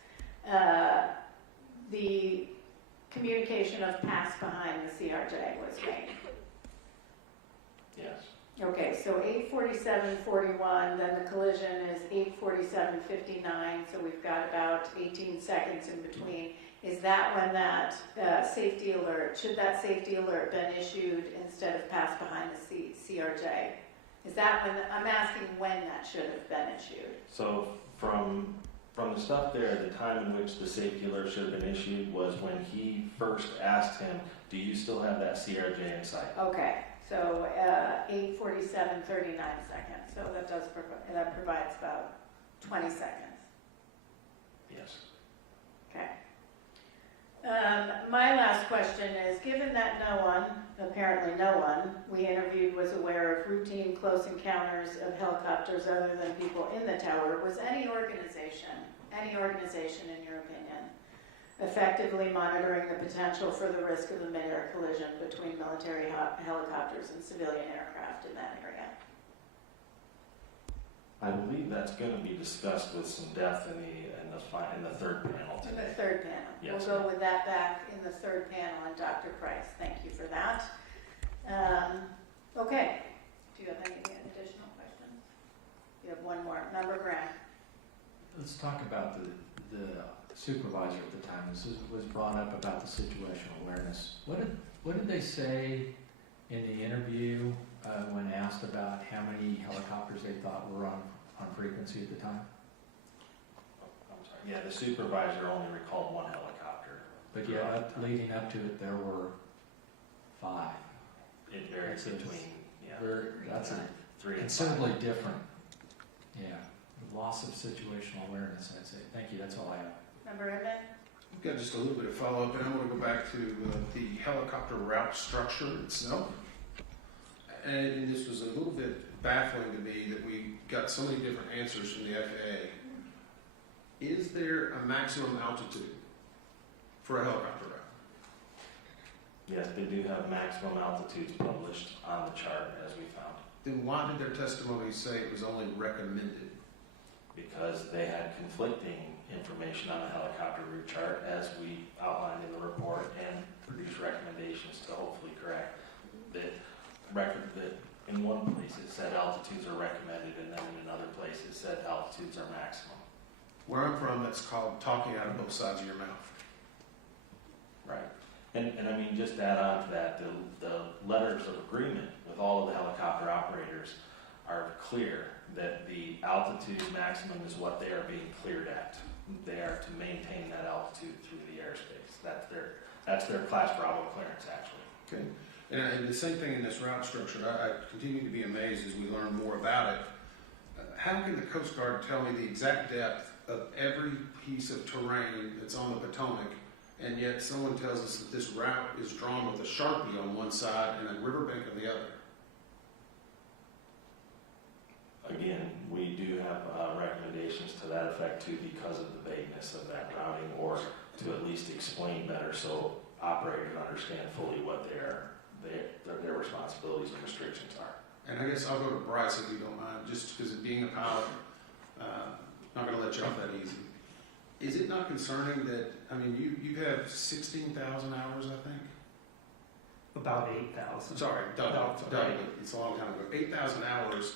the communication of pass behind the CRJ was made. Yes. Okay, so 8:47:41, then the collision is 8:47:59, so we've got about 18 seconds in between. Is that when that safety alert, should that safety alert been issued instead of pass behind the CRJ? Is that when, I'm asking when that should have been issued? So from the stuff there, the time in which the safety alert should have been issued was when he first asked him, do you still have that CRJ in sight? Okay, so 8:47:39 seconds, so that provides about 20 seconds. Yes. Okay. My last question is, given that apparently no one we interviewed was aware of routine close encounters of helicopters other than people in the tower, was any organization in your opinion, effectively monitoring the potential for the risk of a mid-air collision between military helicopters and civilian aircraft in that area. I believe that's going to be discussed with some depth in the third panel In today. the third panel. Yes. We'll go with that back in the third panel, and Dr. Price, thank you for that. Okay, do you have any additional questions? You have one more. Member Graham. Let's talk about the supervisor at the time. This was brought up about the situational awareness. What did they say in the interview when asked about how many helicopters they thought were on frequency at the time? I'm sorry. Yeah, the supervisor only recalled one helicopter. But yeah, leading up to it, there were 5. It varies between, That's a 3 and 5. considerably different. Yeah, loss of situational awareness, I'd say. Thank you, that's all I have. Member Edmund? I've got just a little bit of follow-up, and I want to go back to the helicopter route structure itself. And this was a little bit baffling to me that we got so many different answers from the FAA. Is there a maximum altitude for a helicopter route? Yes, they do have maximum altitudes published on the chart, as we found, Then why did their testimony say it was only recommended? because they had conflicting information on the helicopter route chart, as we outlined in the report, and produced recommendations to hopefully correct that in one place it said altitudes are recommended, and then in another place it said altitudes are maximum. Where I'm from, that's called talking out of both sides of your mouth. Right. And I mean, just to add on to that, the letters of agreement with all of the helicopter operators are clear that the altitude maximum is what they are being cleared at. They are to maintain that altitude through the airspace. That's their Class Bravo clearance, actually. Okay. And the same thing in this route structure. I continue to be amazed as we learn more about it. How can the Coast Guard tell me the exact depth of every piece of terrain that's on the Potomac, and yet someone tells us that this route is drawn with a Sharpie on one side and a riverbank on the other? Again, we do have recommendations to that effect too, because of the vagueness of that routing, or to at least explain better so operators understand fully what their responsibilities and restrictions are. And I guess I'll go to Bryce if you don't mind, just because of being a pilot, not going to let you off that easy. Is it not concerning that, I mean, you have 16,000 hours, I think? About 8,000. Sorry, double. It's a long time ago. 8,000 hours.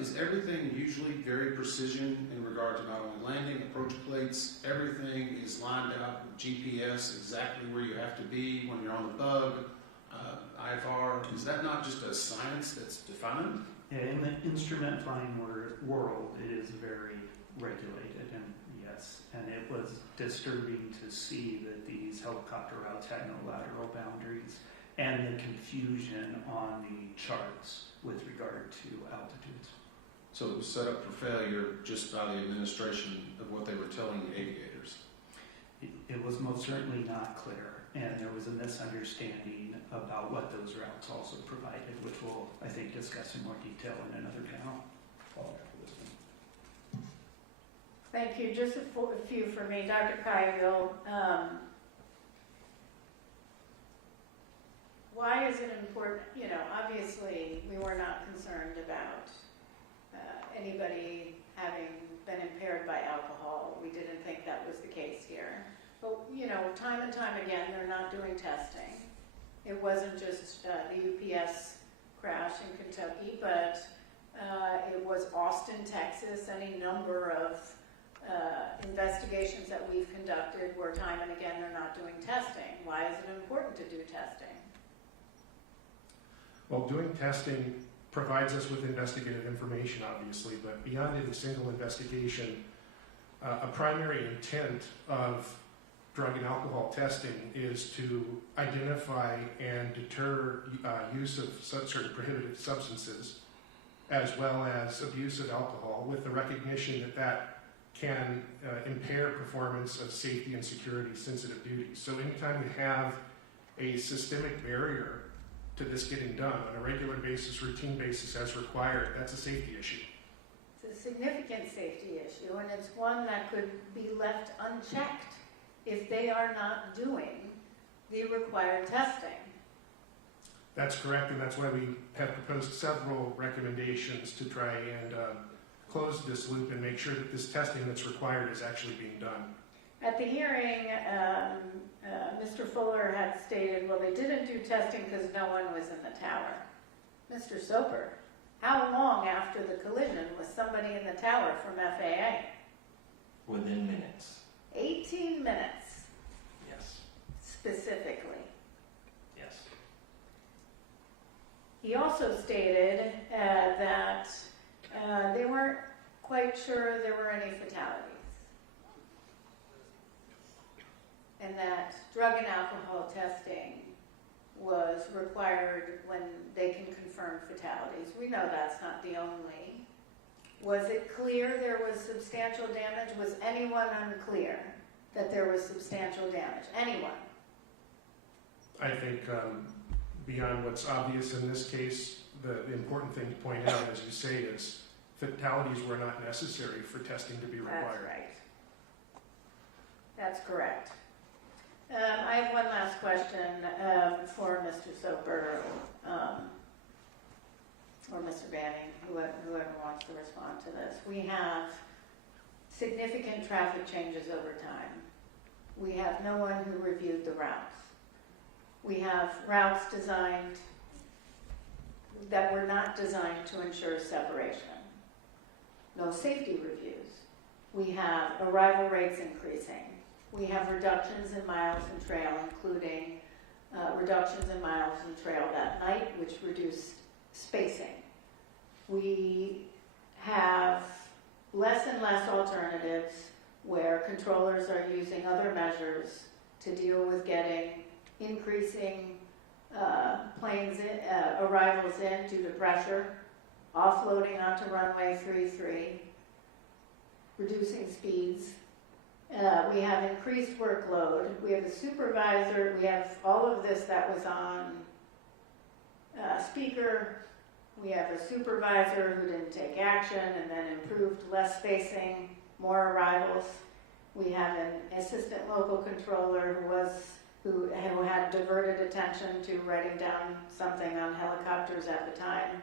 Is everything usually very precision in regard to not only landing, approach plates, everything is lined out with GPS, exactly where you have to be when you're on the bug, IFR? Is that not just a science that's defined? Yeah, in the instrument flying world, it is very regulated, and yes, and it was disturbing to see that these helicopter routes had no lateral boundaries, and the confusion on the charts with regard to altitudes. So it was set up for failure just by the administration of what they were telling the aviators. It was most certainly not clear, and there was a misunderstanding about what those routes also provided, which we'll, I think, discuss in more detail in another panel. Thank you. Just a few for me. Dr. Kyle, why is it important? You know, obviously, we were not concerned about anybody having been impaired by alcohol. We didn't think that was the case here. But, you know, time and time again, they're not doing testing. It wasn't just the UPS crash in Kentucky, but it was Austin, Texas, any number of investigations that we've conducted where time and again they're not doing testing. Why is it important to do testing? Well, doing testing provides us with investigative information, obviously, but beyond any single investigation, a primary intent of drug and alcohol testing is to identify and deter use of certain prohibited substances, as well as abuse of alcohol, with the recognition that that can impair performance of safety and security sensitive duties. So anytime you have a systemic barrier to this getting done on a regular basis, routine basis as required, that's a safety issue. It's a significant safety issue, and it's one that could be left unchecked. if they are not doing the required testing. That's correct, and that's why we have proposed several recommendations to try and close this loop and make sure that this testing that's required is actually being done. At the hearing, Mr. Fuller had stated, well, they didn't do testing because no one was in the tower. Mr. Soper, how long after the collision was somebody in the tower from FAA? Within minutes. 18 minutes, Yes. specifically. Yes. He also stated that they weren't quite sure there were any fatalities, and that drug and alcohol testing was required when they can confirm fatalities. We know that's not the only. Was it clear there was substantial damage? Was anyone unclear that there was substantial damage? Anyone? I think beyond what's obvious in this case, the important thing to point out, as you say, is fatalities were not necessary for testing to be required. That's right. That's correct. I have one last question for Mr. Soper or Mr. Banning, whoever wants to respond to this. We have significant traffic changes over time. We have no one who reviewed the routes. We have routes designed that were not designed to ensure separation. No safety reviews. We have arrival rates increasing. We have reductions in miles and trail, including reductions in miles and trail that night, which reduce spacing. We have less and less alternatives where controllers are using other measures to deal with getting increasing planes arrivals in due to pressure, offloading onto runway 33, reducing speeds. We have increased workload. We have a supervisor. We have all of this that was on speaker. We have a supervisor who didn't take action and then improved less spacing, more arrivals. We have an assistant local controller who had diverted attention to writing down something on helicopters at the time.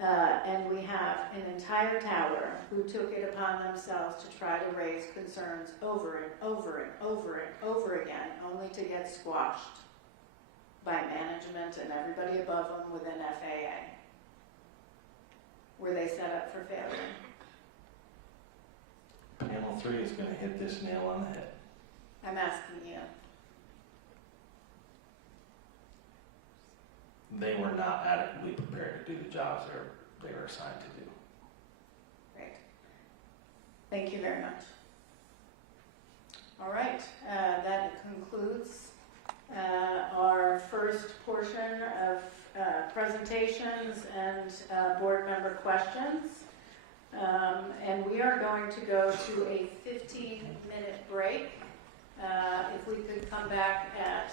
And we have an entire tower who took it upon themselves to try to raise concerns over and over and over and over again, only to get squashed by management and everybody above them within FAA. Were they set up for failure? Panel 3 is going to hit this nail on the head. I'm asking you. They were not adequately prepared to do the jobs they were assigned to do. Great. Thank you very much. All right, that concludes our first portion of presentations and board member questions. And we are going to go to a 15-minute break. If we could come back at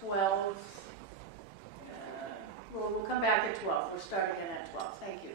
12. We'll come back at 12. We're starting in at 12. Thank you.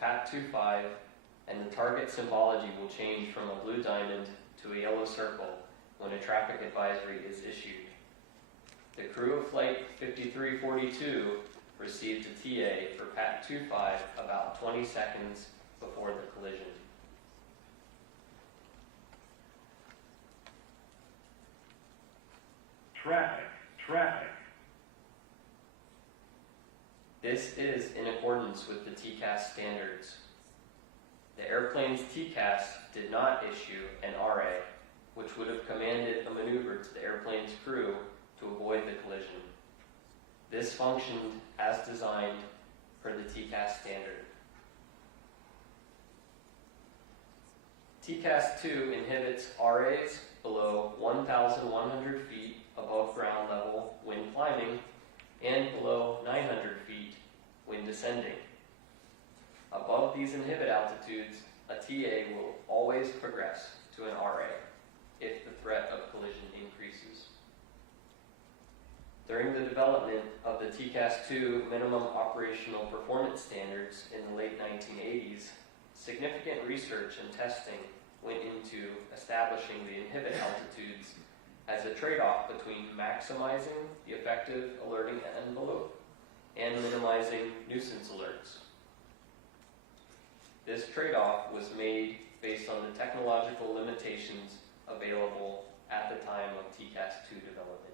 PAT 25, and the target symbology will change from a blue diamond to a yellow circle when a traffic advisory is issued. The crew of Flight 5342 received a TA for PAT 25 about 20 seconds before the collision. Traffic. This is in accordance with the TCAS standards. The airplane's TCAS did not issue an RA, which would have commanded a maneuver to the airplane's crew to avoid the collision. This functioned as designed per the TCAS standard. TCAS 2 inhibits RAs below 1,100 feet above ground level when climbing and below 900 feet when descending. Above these inhibit altitudes, a TA will always progress to an RA if the threat of collision increases. During the development of the TCAS 2 minimum operational performance standards in the late 1980s, significant research and testing went into establishing the inhibit altitudes as a trade-off between maximizing the effective alerting envelope and minimizing nuisance alerts. This trade-off was made based on the technological limitations available at the time of TCAS 2 development.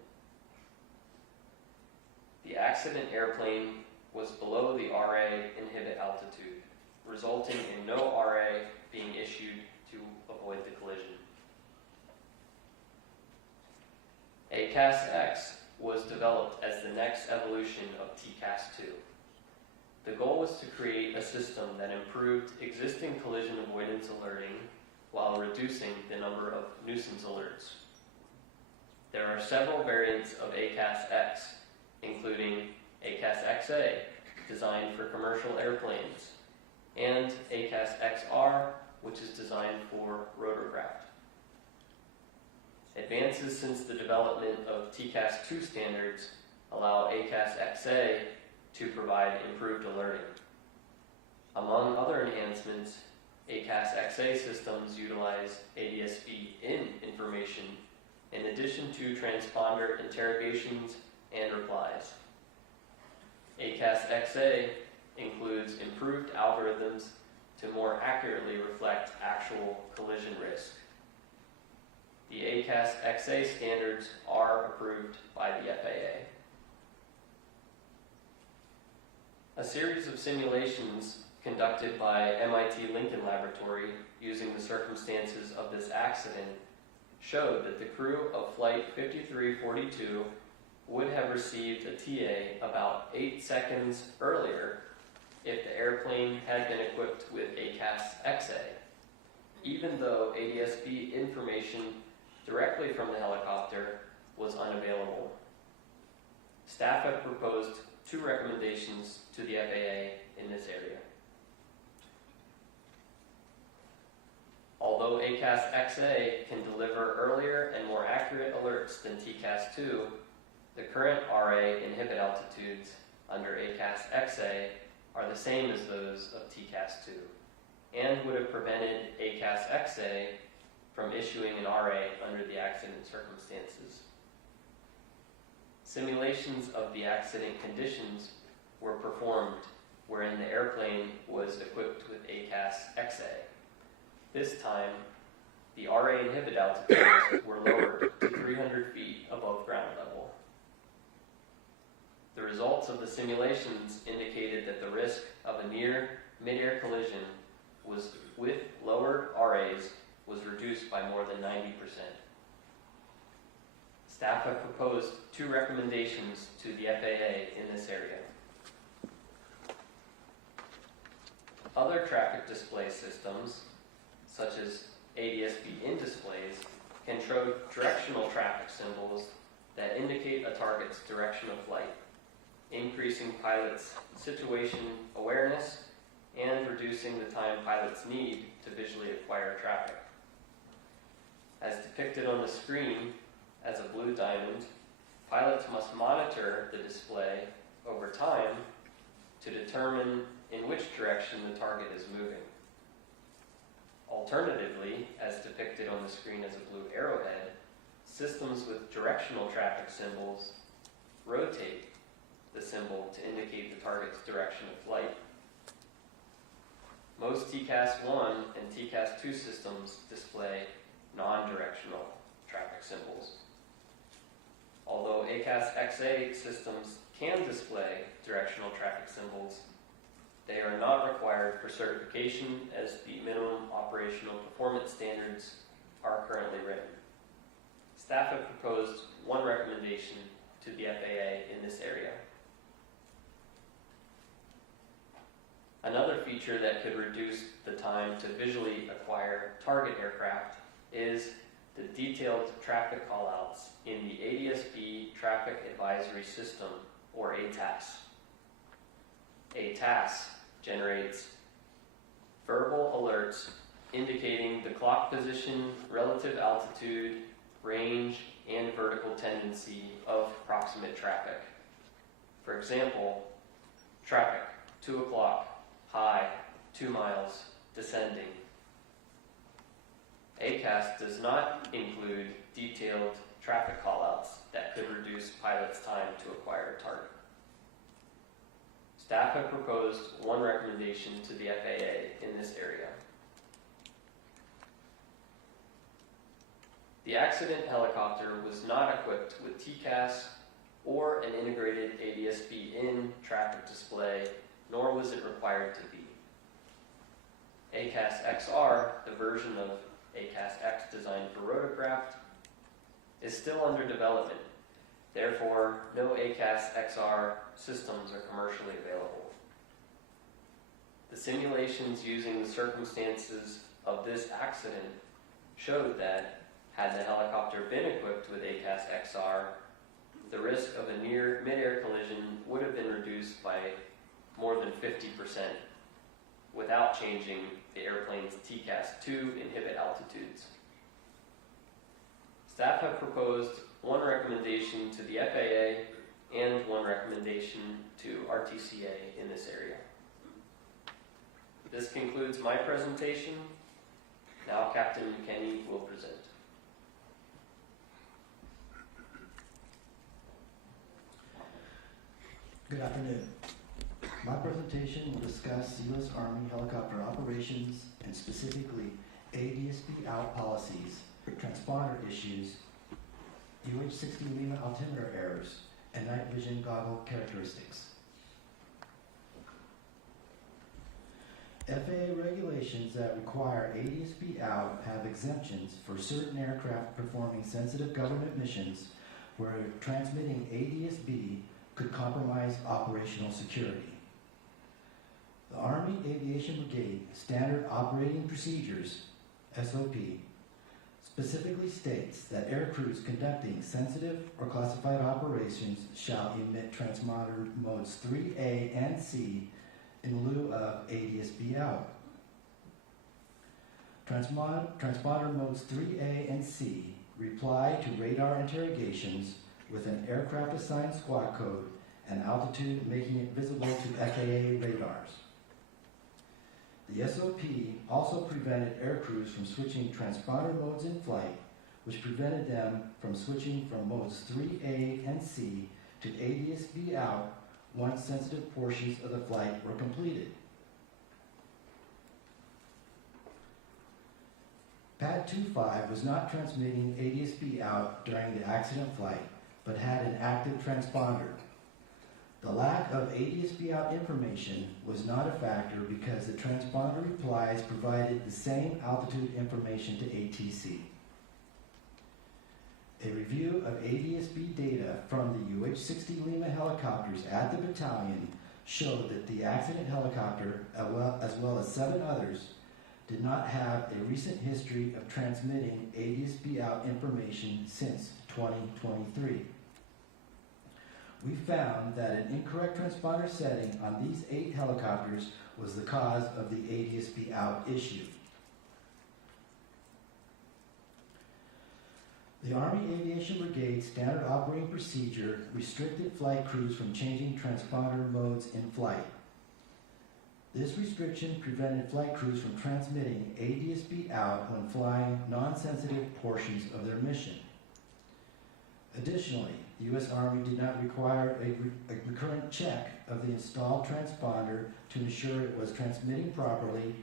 The accident airplane was below the RA inhibit altitude, resulting in no RA being issued to avoid the collision. ACAS-X was developed as the next evolution of TCAS 2. The goal was to create a system that improved existing collision avoidance alerting while reducing the number of nuisance alerts. There are several variants of ACAS-X, including ACAS-XA, designed for commercial airplanes, and ACAS-XR, which is designed for rotorcraft. Advances since the development of TCAS 2 standards allow ACAS-XA to provide improved alerting. Among other enhancements, ACAS-XA systems utilize ADS-B-IN information in addition to transponder interrogations and replies. ACAS-XA includes improved algorithms to more accurately reflect actual collision risk. The ACAS-XA standards are approved by the FAA. A series of simulations conducted by MIT Lincoln Laboratory using the circumstances of this accident showed that the crew of Flight 5342 would have received a TA about 8 seconds earlier if the airplane had been equipped with ACAS-XA, even though ADS-B information directly from the helicopter was unavailable. Staff have proposed 2 recommendations to the FAA in this area. Although ACAS-XA can deliver earlier and more accurate alerts than TCAS 2, the current RA inhibit altitudes under ACAS-XA are the same as those of TCAS 2 and would have prevented ACAS-XA from issuing an RA under the accident circumstances. Simulations of the accident conditions were performed wherein the airplane was equipped with ACAS-XA. This time, the RA inhibit altitudes were lowered to 300 feet above ground level. The results of the simulations indicated that the risk of a near midair collision was with lowered RAs was reduced by more than 90%. Staff have proposed 2 recommendations to the FAA in this area. Other traffic display systems, such as ADS-B-IN displays, can show directional traffic symbols that indicate a target's direction of flight, increasing pilots' situation awareness and reducing the time pilots need to visually acquire traffic. As depicted on the screen as a blue diamond, pilots must monitor the display over time to determine in which direction the target is moving. Alternatively, as depicted on the screen as a blue arrowhead, systems with directional traffic symbols rotate the symbol to indicate the target's direction of flight. Most TCAS 1 and TCAS 2 systems display non-directional traffic symbols. Although ACAS XA systems can display directional traffic symbols, they are not required for certification as the minimum operational performance standards are currently written. Staff have proposed one recommendation to the FAA in this area. Another feature that could reduce the time to visually acquire target aircraft is the detailed traffic callouts in the ADSB Traffic Advisory System, or ATAS. ATAS generates verbal alerts indicating the clock position, relative altitude, range, and vertical tendency of proximate traffic. For example, traffic, 2 o'clock, high, 2 miles, descending. ACAS does not include detailed traffic callouts that could reduce pilots' time to acquire a target. Staff have proposed one recommendation to the FAA in this area. The accident helicopter was not equipped with TCAS or an integrated ADSB in traffic display, nor was it required to be. ACAS XR, the version of ACAS X designed for rotorcraft, is still under development. Therefore, no ACAS XR systems are commercially available. The simulations using the circumstances of this accident showed that had the helicopter been equipped with ACAS XR, the risk of a near midair collision would have been reduced by more than 50% without changing the airplane's TCAS 2 inhibit altitudes. Staff have proposed one recommendation to the FAA and one recommendation to RTCA in this area. This concludes my presentation. Now Captain McKenney will present. Good afternoon. My presentation will discuss U.S. Army helicopter operations and specifically ADSB out policies, transponder issues, UH-60 Lima altimeter errors, and night vision goggle characteristics. FAA regulations that require ADSB out have exemptions for certain aircraft performing sensitive government missions where transmitting ADSB could compromise operational security. The Army Aviation Brigade Standard Operating Procedures, SOP, specifically states that air crews conducting sensitive or classified operations shall emit transponder modes 3A and C in lieu of ADSB out. Transponder modes 3A and C reply to radar interrogations with an aircraft assigned squad code and altitude making it visible to FAA radars. The SOP also prevented air crews from switching transponder modes in flight, which prevented them from switching from modes 3A and C to ADSB out once sensitive portions of the flight were completed. Pad 25 was not transmitting ADSB out during the accident flight, but had an active transponder. The lack of ADSB out information was not a factor because the transponder replies provided the same altitude information to ATC. A review of ADSB data from the UH-60 Lima helicopters at the battalion showed that the accident helicopter, as well as 7 others, did not have a recent history of transmitting ADSB out information since 2023. We found that an incorrect transponder setting on these 8 helicopters was the cause of the ADSB out issue. The Army Aviation Brigade Standard Operating Procedure restricted flight crews from changing transponder modes in flight. This restriction prevented flight crews from transmitting ADS-B out when flying non-sensitive portions of their mission. Additionally, the U.S. Army did not require a recurrent check of the installed transponder to ensure it was transmitting properly,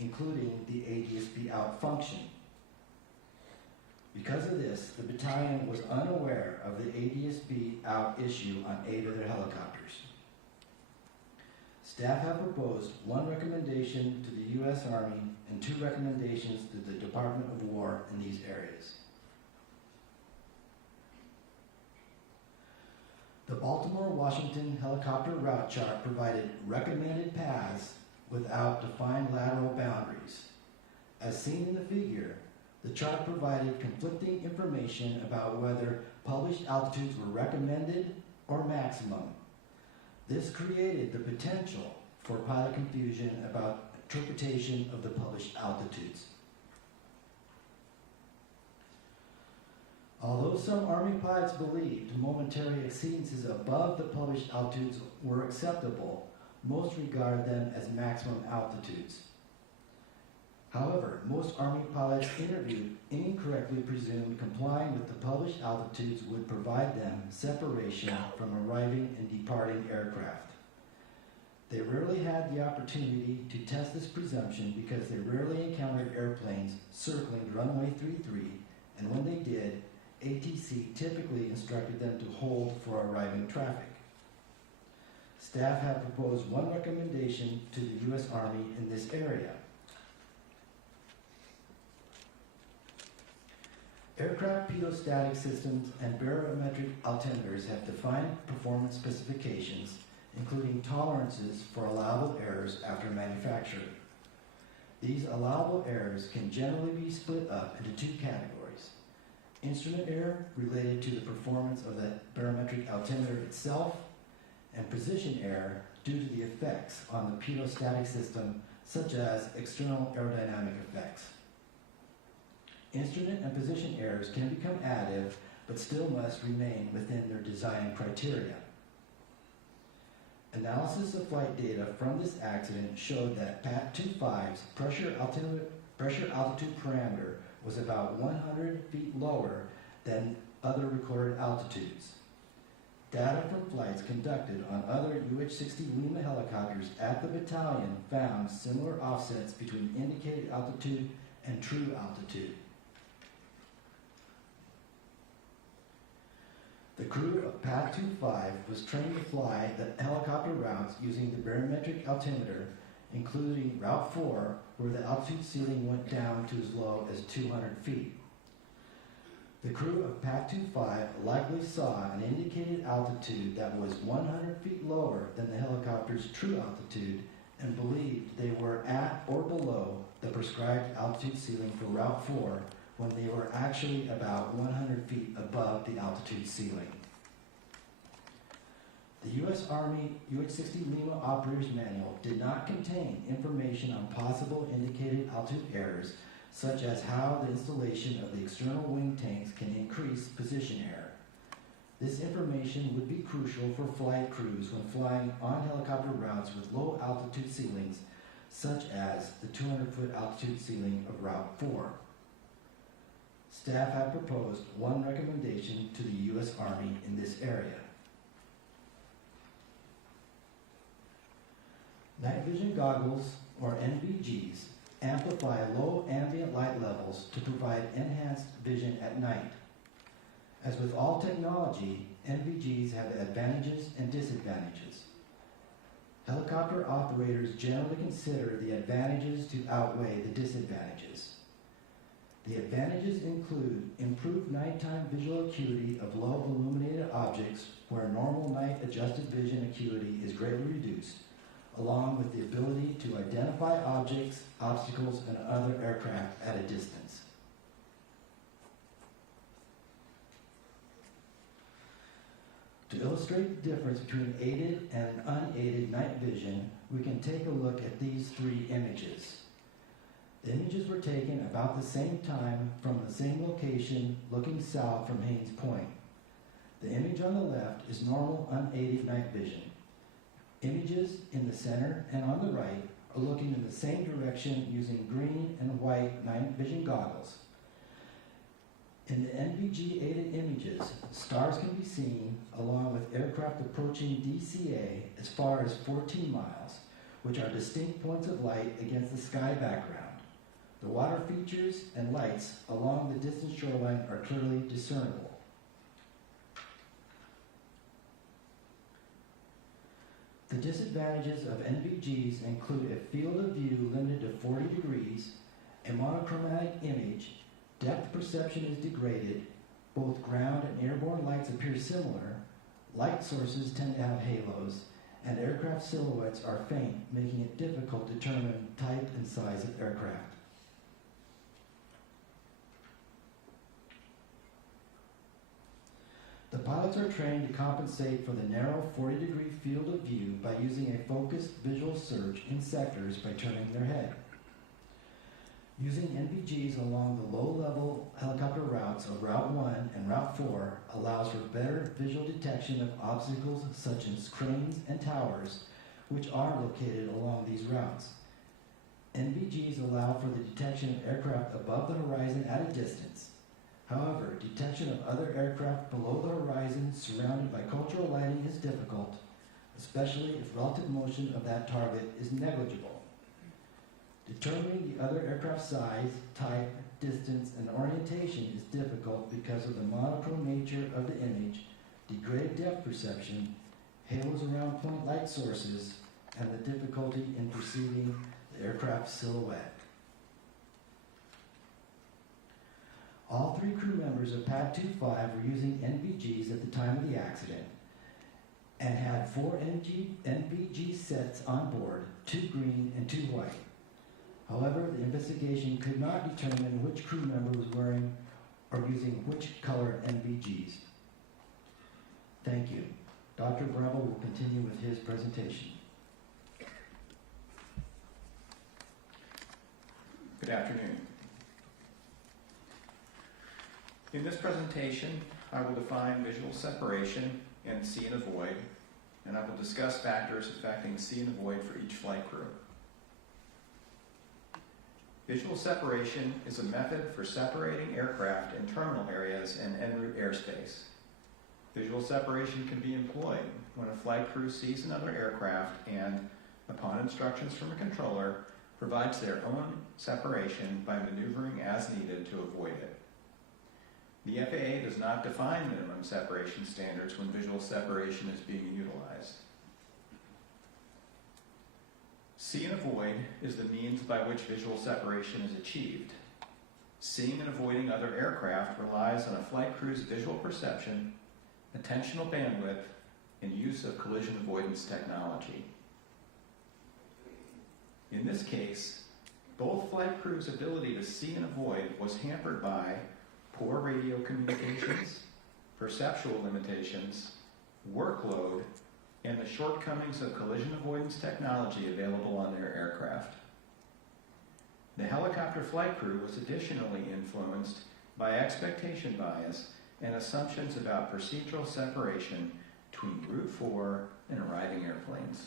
including the ADS-B out function. Because of this, the battalion was unaware of the ADS-B out issue on 8 of their helicopters. Staff have proposed 1 recommendation to the U.S. Army and 2 recommendations to the Department of War in these areas. The Baltimore-Washington helicopter route chart provided recommended paths without defined lateral boundaries. As seen in the figure, the chart provided conflicting information about whether published altitudes were recommended or maximum. This created the potential for pilot confusion about interpretation of the published altitudes. Although some Army pilots believed momentary exceedances above the published altitudes were acceptable, most regard them as maximum altitudes. However, most Army pilots interviewed incorrectly presumed complying with the published altitudes would provide them separation from arriving and departing aircraft. They rarely had the opportunity to test this presumption because they rarely encountered airplanes circling runway 33, and when they did, ATC typically instructed them to hold for arriving traffic. Staff have proposed 1 recommendation to the U.S. Army in this area. Aircraft pitot-static systems and barometric altimeters have defined performance specifications, including tolerances for allowable errors after manufacture. These allowable errors can generally be split up into 2 categories. Instrument error related to the performance of the barometric altimeter itself, and position error due to the effects on the pitot-static system, such as external aerodynamic effects. Instrument and position errors can become additive, but still must remain within their design criteria. Analysis of flight data from this accident showed that PAT 25's pressure altitude parameter was about 100 feet lower than other recorded altitudes. Data from flights conducted on other UH-60 Lima helicopters at the battalion found similar offsets between indicated altitude and true altitude. The crew of PAT 25 was trained to fly the helicopter routes using the barometric altimeter, including Route 4, where the altitude ceiling went down to as low as 200 feet. The crew of PAT 25 likely saw an indicated altitude that was 100 feet lower than the helicopter's true altitude and believed they were at or below the prescribed altitude ceiling for Route 4 when they were actually about 100 feet above the altitude ceiling. The U.S. Army UH-60 Lima Operator's Manual did not contain information on possible indicated altitude errors, such as how the installation of the external wing tanks can increase position error. This information would be crucial for flight crews when flying on helicopter routes with low altitude ceilings, such as the 200-foot altitude ceiling of Route 4. Staff have proposed 1 recommendation to the U.S. Army in this area. Night vision goggles, or NVGs, amplify low ambient light levels to provide enhanced vision at night. As with all technology, NVGs have advantages and disadvantages. Helicopter operators generally consider the advantages to outweigh the disadvantages. The advantages include improved nighttime visual acuity of low illuminated objects where normal night adjusted vision acuity is greatly reduced, along with the ability to identify objects, obstacles, and other aircraft at a distance. To illustrate the difference between aided and unaided night vision, we can take a look at these 3 images. The images were taken about the same time from the same location looking south from Haines Point. The image on the left is normal unaided night vision. Images in the center and on the right are looking in the same direction using green and white night vision goggles. In the NVG-aided images, stars can be seen along with aircraft approaching DCA as far as 14 miles, which are distinct points of light against the sky background. The water features and lights along the distant shoreline are clearly discernible. The disadvantages of NVGs include a field of view limited to 40 degrees, a monochromatic image, depth perception is degraded, both ground and airborne lights appear similar, light sources tend to have halos, and aircraft silhouettes are faint, making it difficult to determine type and size of aircraft. The pilots are trained to compensate for the narrow 40-degree field of view by using a focused visual search in sectors by turning their head. Using NVGs along the low-level helicopter routes of Route 1 and Route 4 allows for better visual detection of obstacles such as cranes and towers, which are located along these routes. NVGs allow for the detection of aircraft above the horizon at a distance. However, detection of other aircraft below the horizon surrounded by cultural lighting is difficult, especially if relative motion of that target is negligible. Determining the other aircraft size, type, distance, and orientation is difficult because of the monochrome nature of the image, degraded depth perception, halos around point light sources, and the difficulty in perceiving the aircraft silhouette. All three crew members of Pad 25 were using NVGs at the time of the accident and had 4 NVG sets on board, 2 green and 2 white. However, the investigation could not determine which crew member was wearing or using which color NVGs. Thank you. Dr. Probable will continue with his presentation. Good afternoon. In this presentation, I will define visual separation and see and avoid, and I will discuss factors affecting see and avoid for each flight crew. Visual separation is a method for separating aircraft in terminal areas and en route airspace. Visual separation can be employed when a flight crew sees another aircraft and, upon instructions from a controller, provides their own separation by maneuvering as needed to avoid it. The FAA does not define minimum separation standards when visual separation is being utilized. See and avoid is the means by which visual separation is achieved. Seeing and avoiding other aircraft relies on a flight crew's visual perception, attentional bandwidth, and use of collision avoidance technology. In this case, both flight crews' ability to see and avoid was hampered by poor radio communications, perceptual limitations, workload, and the shortcomings of collision avoidance technology available on their aircraft. The helicopter flight crew was additionally influenced by expectation bias and assumptions about procedural separation between Route 4 and arriving airplanes.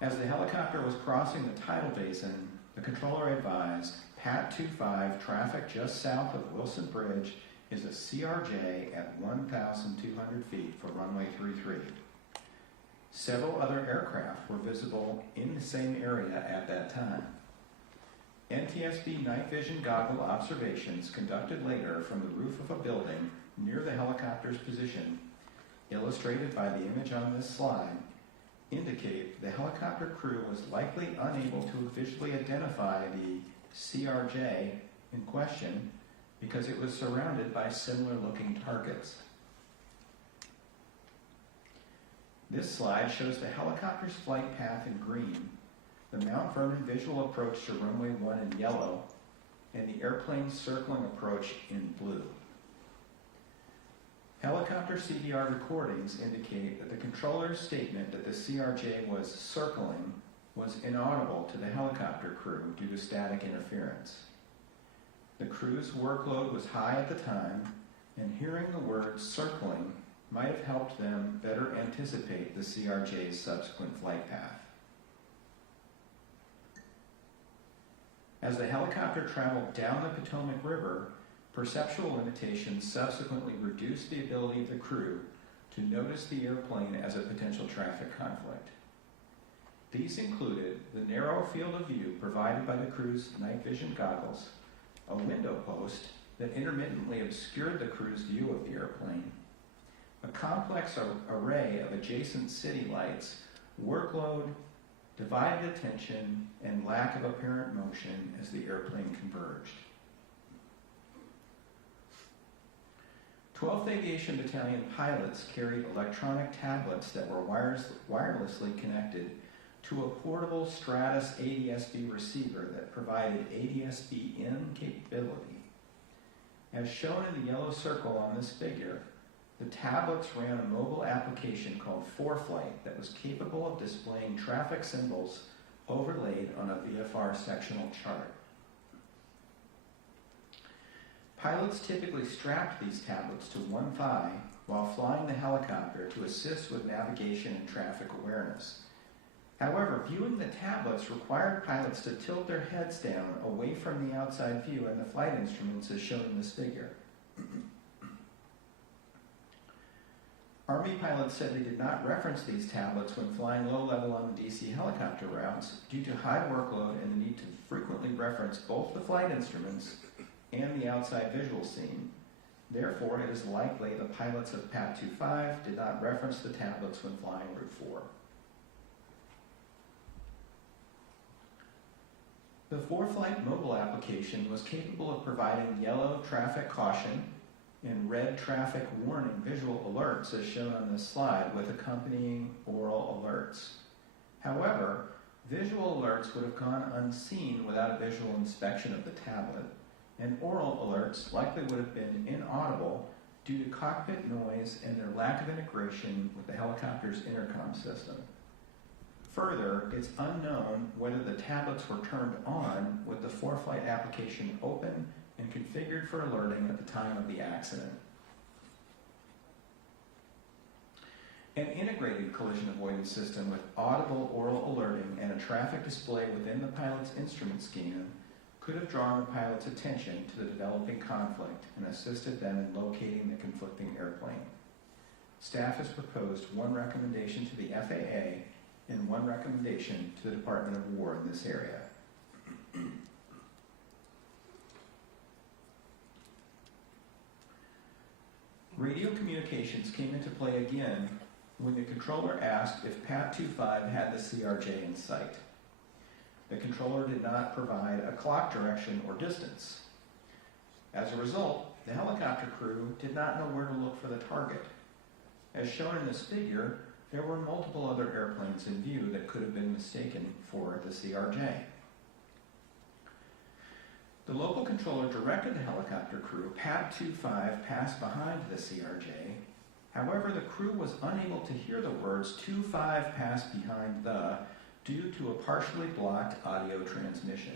As the helicopter was crossing the tidal basin, the controller advised, Pat 25 traffic just south of Wilson Bridge is a CRJ at 1,200 feet for runway 33. Several other aircraft were visible in the same area at that time. NTSB night vision goggle observations conducted later from the roof of a building near the helicopter's position, illustrated by the image on this slide, indicate the helicopter crew was likely unable to visually identify the CRJ in question because it was surrounded by similar-looking targets. This slide shows the helicopter's flight path in green, the Mount Vernon visual approach to runway 1 in yellow, and the airplane's circling approach in blue. Helicopter CDR recordings indicate that the controller's statement that the CRJ was circling was inaudible to the helicopter crew due to static interference. The crew's workload was high at the time, and hearing the word circling might have helped them better anticipate the CRJ's subsequent flight path. As the helicopter traveled down the Potomac River, perceptual limitations subsequently reduced the ability of the crew to notice the airplane as a potential traffic conflict. These included the narrow field of view provided by the crew's night vision goggles, a window post that intermittently obscured the crew's view of the airplane, a complex array of adjacent city lights, workload, divided attention, and lack of apparent motion as the airplane converged. 12th Aviation Battalion pilots carried electronic tablets that were wirelessly connected to a portable Stratus ADSB receiver that provided ADSB-in capability. As shown in the yellow circle on this figure, the tablets ran a mobile application called ForeFlight that was capable of displaying traffic symbols overlaid on a VFR sectional chart. Pilots typically strapped these tablets to one thigh while flying the helicopter to assist with navigation and traffic awareness. However, viewing the tablets required pilots to tilt their heads down away from the outside view and the flight instruments as shown in this figure. Army pilots said they did not reference these tablets when flying low level on the DC helicopter routes due to high workload and the need to frequently reference both the flight instruments and the outside visual scene. Therefore, it is likely the pilots of PAT 25 did not reference the tablets when flying Route 4. The ForeFlight mobile application was capable of providing yellow traffic caution and red traffic warning visual alerts as shown on this slide with accompanying oral alerts. However, visual alerts would have gone unseen without a visual inspection of the tablet, and oral alerts likely would have been inaudible due to cockpit noise and their lack of integration with the helicopter's intercom system. Further, it's unknown whether the tablets were turned on with the ForeFlight application open and configured for alerting at the time of the accident. An integrated collision avoidance system with audible oral alerting and a traffic display within the pilot's instrument scan could have drawn the pilot's attention to the developing conflict and assisted them in locating the conflicting airplane. Staff has proposed one recommendation to the FAA and one recommendation to the Department of War in this area. Radio communications came into play again when the controller asked if PAT 25 had the CRJ in sight. The controller did not provide a clock direction or distance. As a result, the helicopter crew did not know where to look for the target. As shown in this figure, there were multiple other airplanes in view that could have been mistaken for the CRJ. The local controller directed the helicopter crew, PAT 25 passed behind the CRJ. However, the crew was unable to hear the words 25 passed behind the due to a partially blocked audio transmission.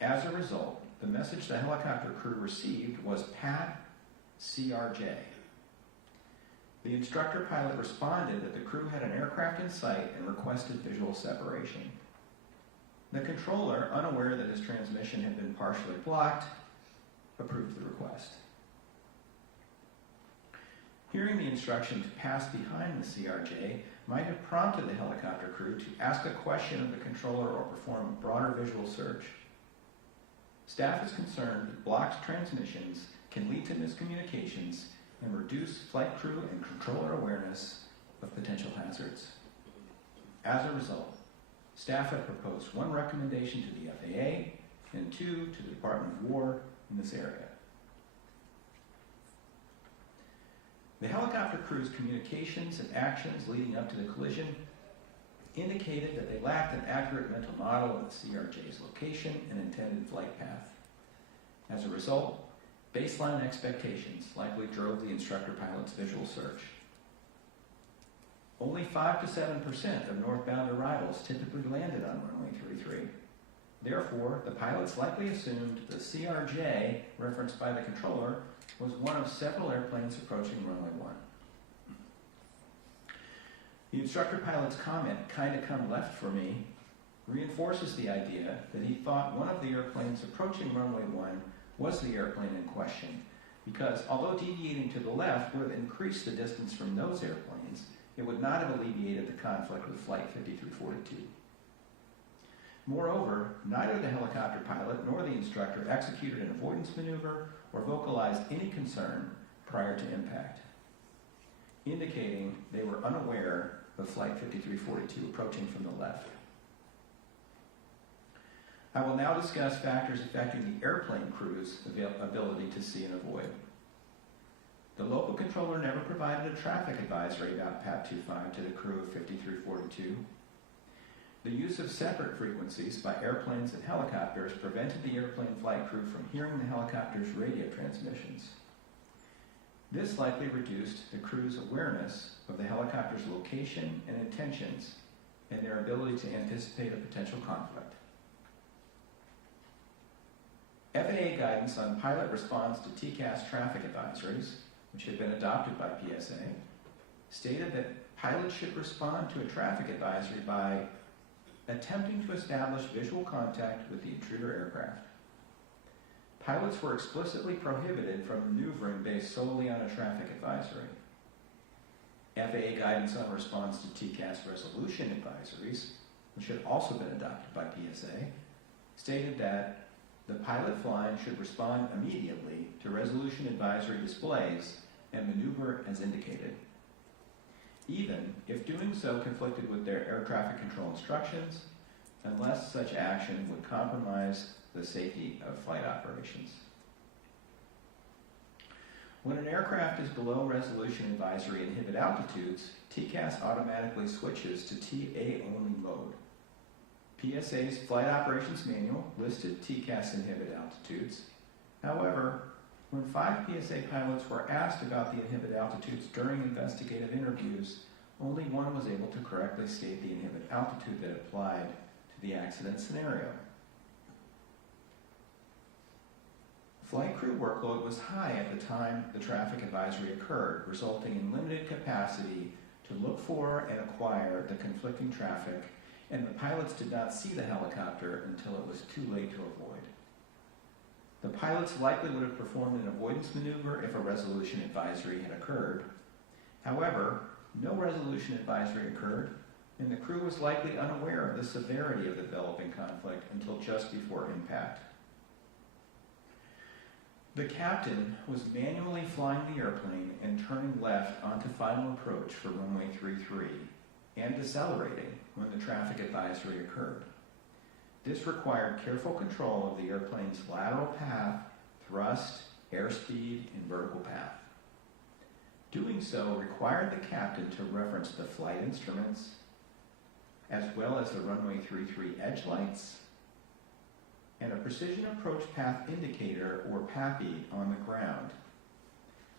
As a result, the message the helicopter crew received was PAT CRJ. The instructor pilot responded that the crew had an aircraft in sight and requested visual separation. The controller, unaware that his transmission had been partially blocked, approved the request. Hearing the instruction to pass behind the CRJ might have prompted the helicopter crew to ask a question of the controller or perform a broader visual search. Staff is concerned that blocked transmissions can lead to miscommunications and reduce flight crew and controller awareness of potential hazards. As a result, staff have proposed one recommendation to the FAA and two to the Department of War in this area. The helicopter crew's communications and actions leading up to the collision indicated that they lacked an accurate mental model of the CRJ's location and intended flight path. As a result, baseline expectations likely drove the instructor pilot's visual search. Only 5 to 7% of northbound arrivals typically landed on runway 33. Therefore, the pilots likely assumed the CRJ, referenced by the controller, was one of several airplanes approaching runway 1. The instructor pilot's comment, "kind of come left for me," reinforces the idea that he thought one of the airplanes approaching runway 1 was the airplane in question, because although deviating to the left would have increased the distance from those airplanes, it would not have alleviated the conflict with Flight 5342. Moreover, neither the helicopter pilot nor the instructor executed an avoidance maneuver or vocalized any concern prior to impact, indicating they were unaware of Flight 5342 approaching from the left. I will now discuss factors affecting the airplane crew's ability to see and avoid. The local controller never provided a traffic advisory about PAT 25 to the crew of 5342. The use of separate frequencies by airplanes and helicopters prevented the airplane flight crew from hearing the helicopter's radio transmissions. This likely reduced the crew's awareness of the helicopter's location and intentions and their ability to anticipate a potential conflict. FAA guidance on pilot response to TCAS traffic advisories, which had been adopted by PSA, stated that pilots should respond to a traffic advisory by attempting to establish visual contact with the intruder aircraft. Pilots were explicitly prohibited from maneuvering based solely on a traffic advisory. FAA guidance on response to TCAS resolution advisories, which had also been adopted by PSA, stated that the pilot flying should respond immediately to resolution advisory displays and maneuver as indicated, even if doing so conflicted with their air traffic control instructions, unless such action would compromise the safety of flight operations. When an aircraft is below resolution advisory inhibit altitudes, TCAS automatically switches to TA-only mode. PSA's Flight Operations Manual listed TCAS inhibit altitudes. However, when 5 PSA pilots were asked about the inhibit altitudes during investigative interviews, only one was able to correctly state the inhibit altitude that applied to the accident scenario. Flight crew workload was high at the time the traffic advisory occurred, resulting in limited capacity to look for and acquire the conflicting traffic, and the pilots did not see the helicopter until it was too late to avoid. The pilots likely would have performed an avoidance maneuver if a resolution advisory had occurred. However, no resolution advisory occurred, and the crew was likely unaware of the severity of the developing conflict until just before impact. The captain was manually flying the airplane and turning left onto final approach for runway 33 and decelerating when the traffic advisory occurred. This required careful control of the airplane's lateral path, thrust, airspeed, and vertical path. Doing so required the captain to reference the flight instruments, as well as the runway 33 edge lights, and a precision approach path indicator, or PAPI, on the ground.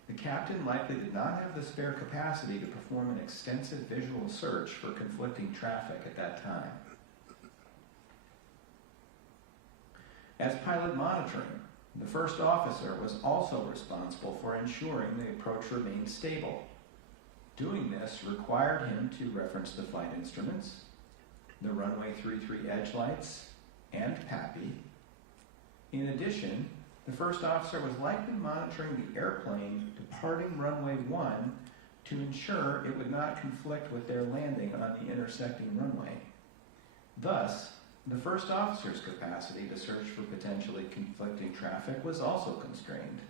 The captain likely did not have the spare capacity to perform an extensive visual search for conflicting traffic at that time. As pilot monitoring, the first officer was also responsible for ensuring the approach remained stable. Doing this required him to reference the flight instruments, the runway 33 edge lights, and PAPI. In addition, the first officer was likely monitoring the airplane departing runway 1 to ensure it would not conflict with their landing on the intersecting runway. Thus, the first officer's capacity to search for potentially conflicting traffic was also constrained.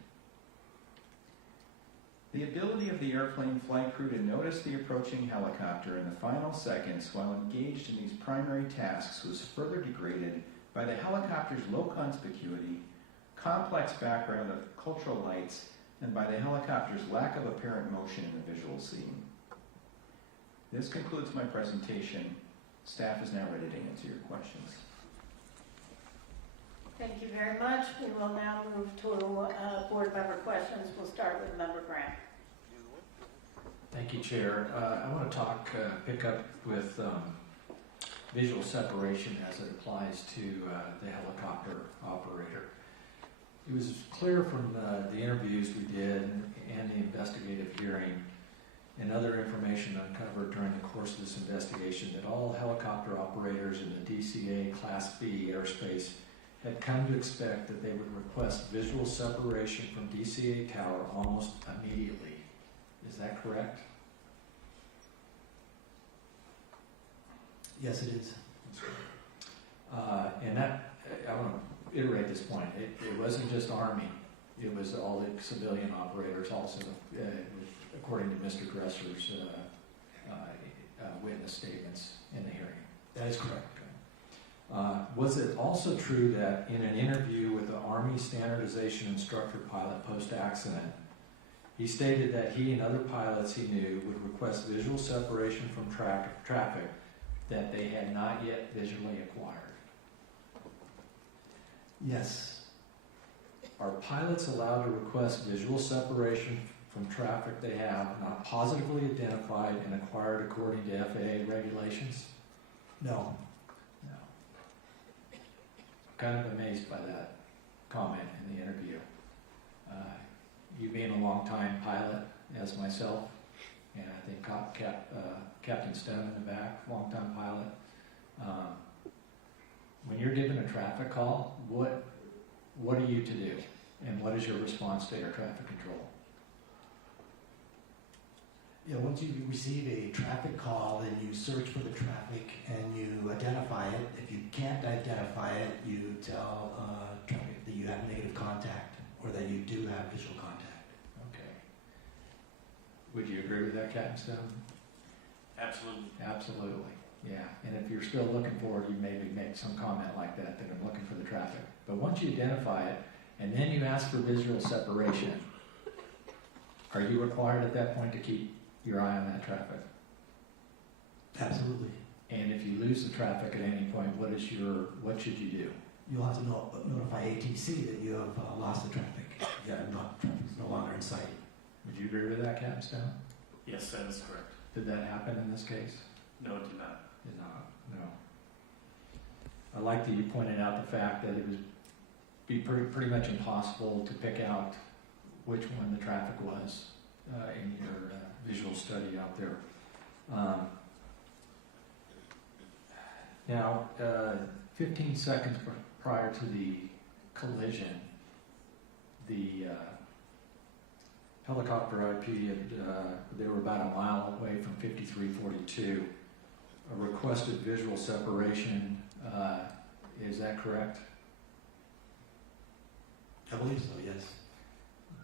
The ability of the airplane flight crew to notice the approaching helicopter in the final seconds while engaged in these primary tasks was further degraded by the helicopter's low conspicuity, complex background of cultural lights, and by the helicopter's lack of apparent motion in the visual scene. This concludes my presentation. Staff is now ready to answer your questions. Thank you very much. We will now move to board member questions. We'll start with Member Grant. Thank you, Chair. I want to pick up with visual separation as it applies to the helicopter operator. It was clear from the interviews we did and the investigative hearing and other information uncovered during the course of this investigation that all helicopter operators in the DCA Class B airspace had come to expect that they would request visual separation from DCA tower almost immediately. Is that correct? Yes, it is. And that, I want to iterate this point. It wasn't just Army. It was all the civilian operators also, according to Mr. Dresser's witness statements in the hearing. That is correct. Was it also true that in an interview with the Army Standardization Instructor pilot post-accident, he stated that he and other pilots he knew would request visual separation from traffic that they had not yet visually acquired? Yes. Are pilots allowed to request visual separation from traffic they have not positively identified and acquired according to FAA regulations? No. No. I'm kind of amazed by that comment in the interview. You being a long-time pilot, as myself, and I think Captain Stone in the back, long-time pilot. When you're given a traffic call, what are you to do, and what is your response to air traffic control? Yeah, once you receive a traffic call, then you search for the traffic and you identify it. If you can't identify it, you tell traffic that you have negative contact or that you do have visual contact. Okay. Would you agree with that, Captain Stone? Absolutely. Absolutely, yeah. And if you're still looking for it, you maybe make some comment like that I'm looking for the traffic. But once you identify it, and then you ask for visual separation, are you required at that point to keep your eye on that traffic? Absolutely. And if you lose the traffic at any point, what should you do? You'll have to notify ATC that you have lost the traffic. Yeah, traffic is no longer in sight. Would you agree with that, Captain Stone? Yes, that is correct. Did that happen in this case? No, it did not. Did not, no. I like that you pointed out the fact that it would be pretty much impossible to pick out which one the traffic was in your visual study out there. Now, 15 seconds prior to the collision, the helicopter IP, they were about a mile away from 5342. A requested visual separation, is that correct? I believe so, yes.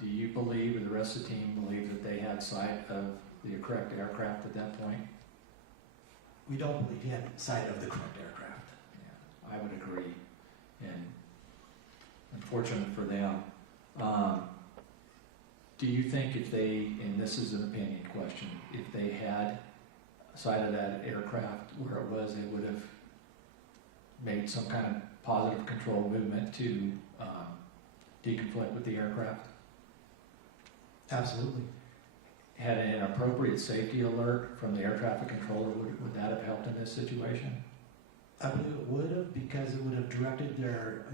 Do you believe, or the rest of the team believe, that they had sight of the correct aircraft at that point? We don't believe he had sight of the correct aircraft. Yeah, I would agree. And unfortunate for them. Do you think if they, and this is an opinion question, if they had sight of that aircraft where it was, they would have made some kind of positive control movement to deconflict with the aircraft? Absolutely. Had an appropriate safety alert from the air traffic controller, would that have helped in this situation? I believe it would have, because it would have directed their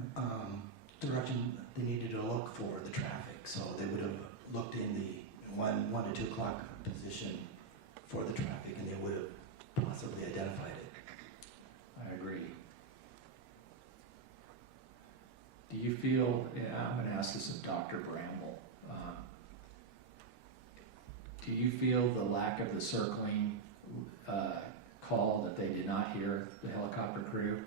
direction they needed to look for the traffic. So they would have looked in the 1 to 2 o'clock position for the traffic, and they would have possibly identified it. I agree. Do you feel, I'm going to ask this of Dr. Bramble, do you feel the lack of the circling call that they did not hear, the helicopter crew,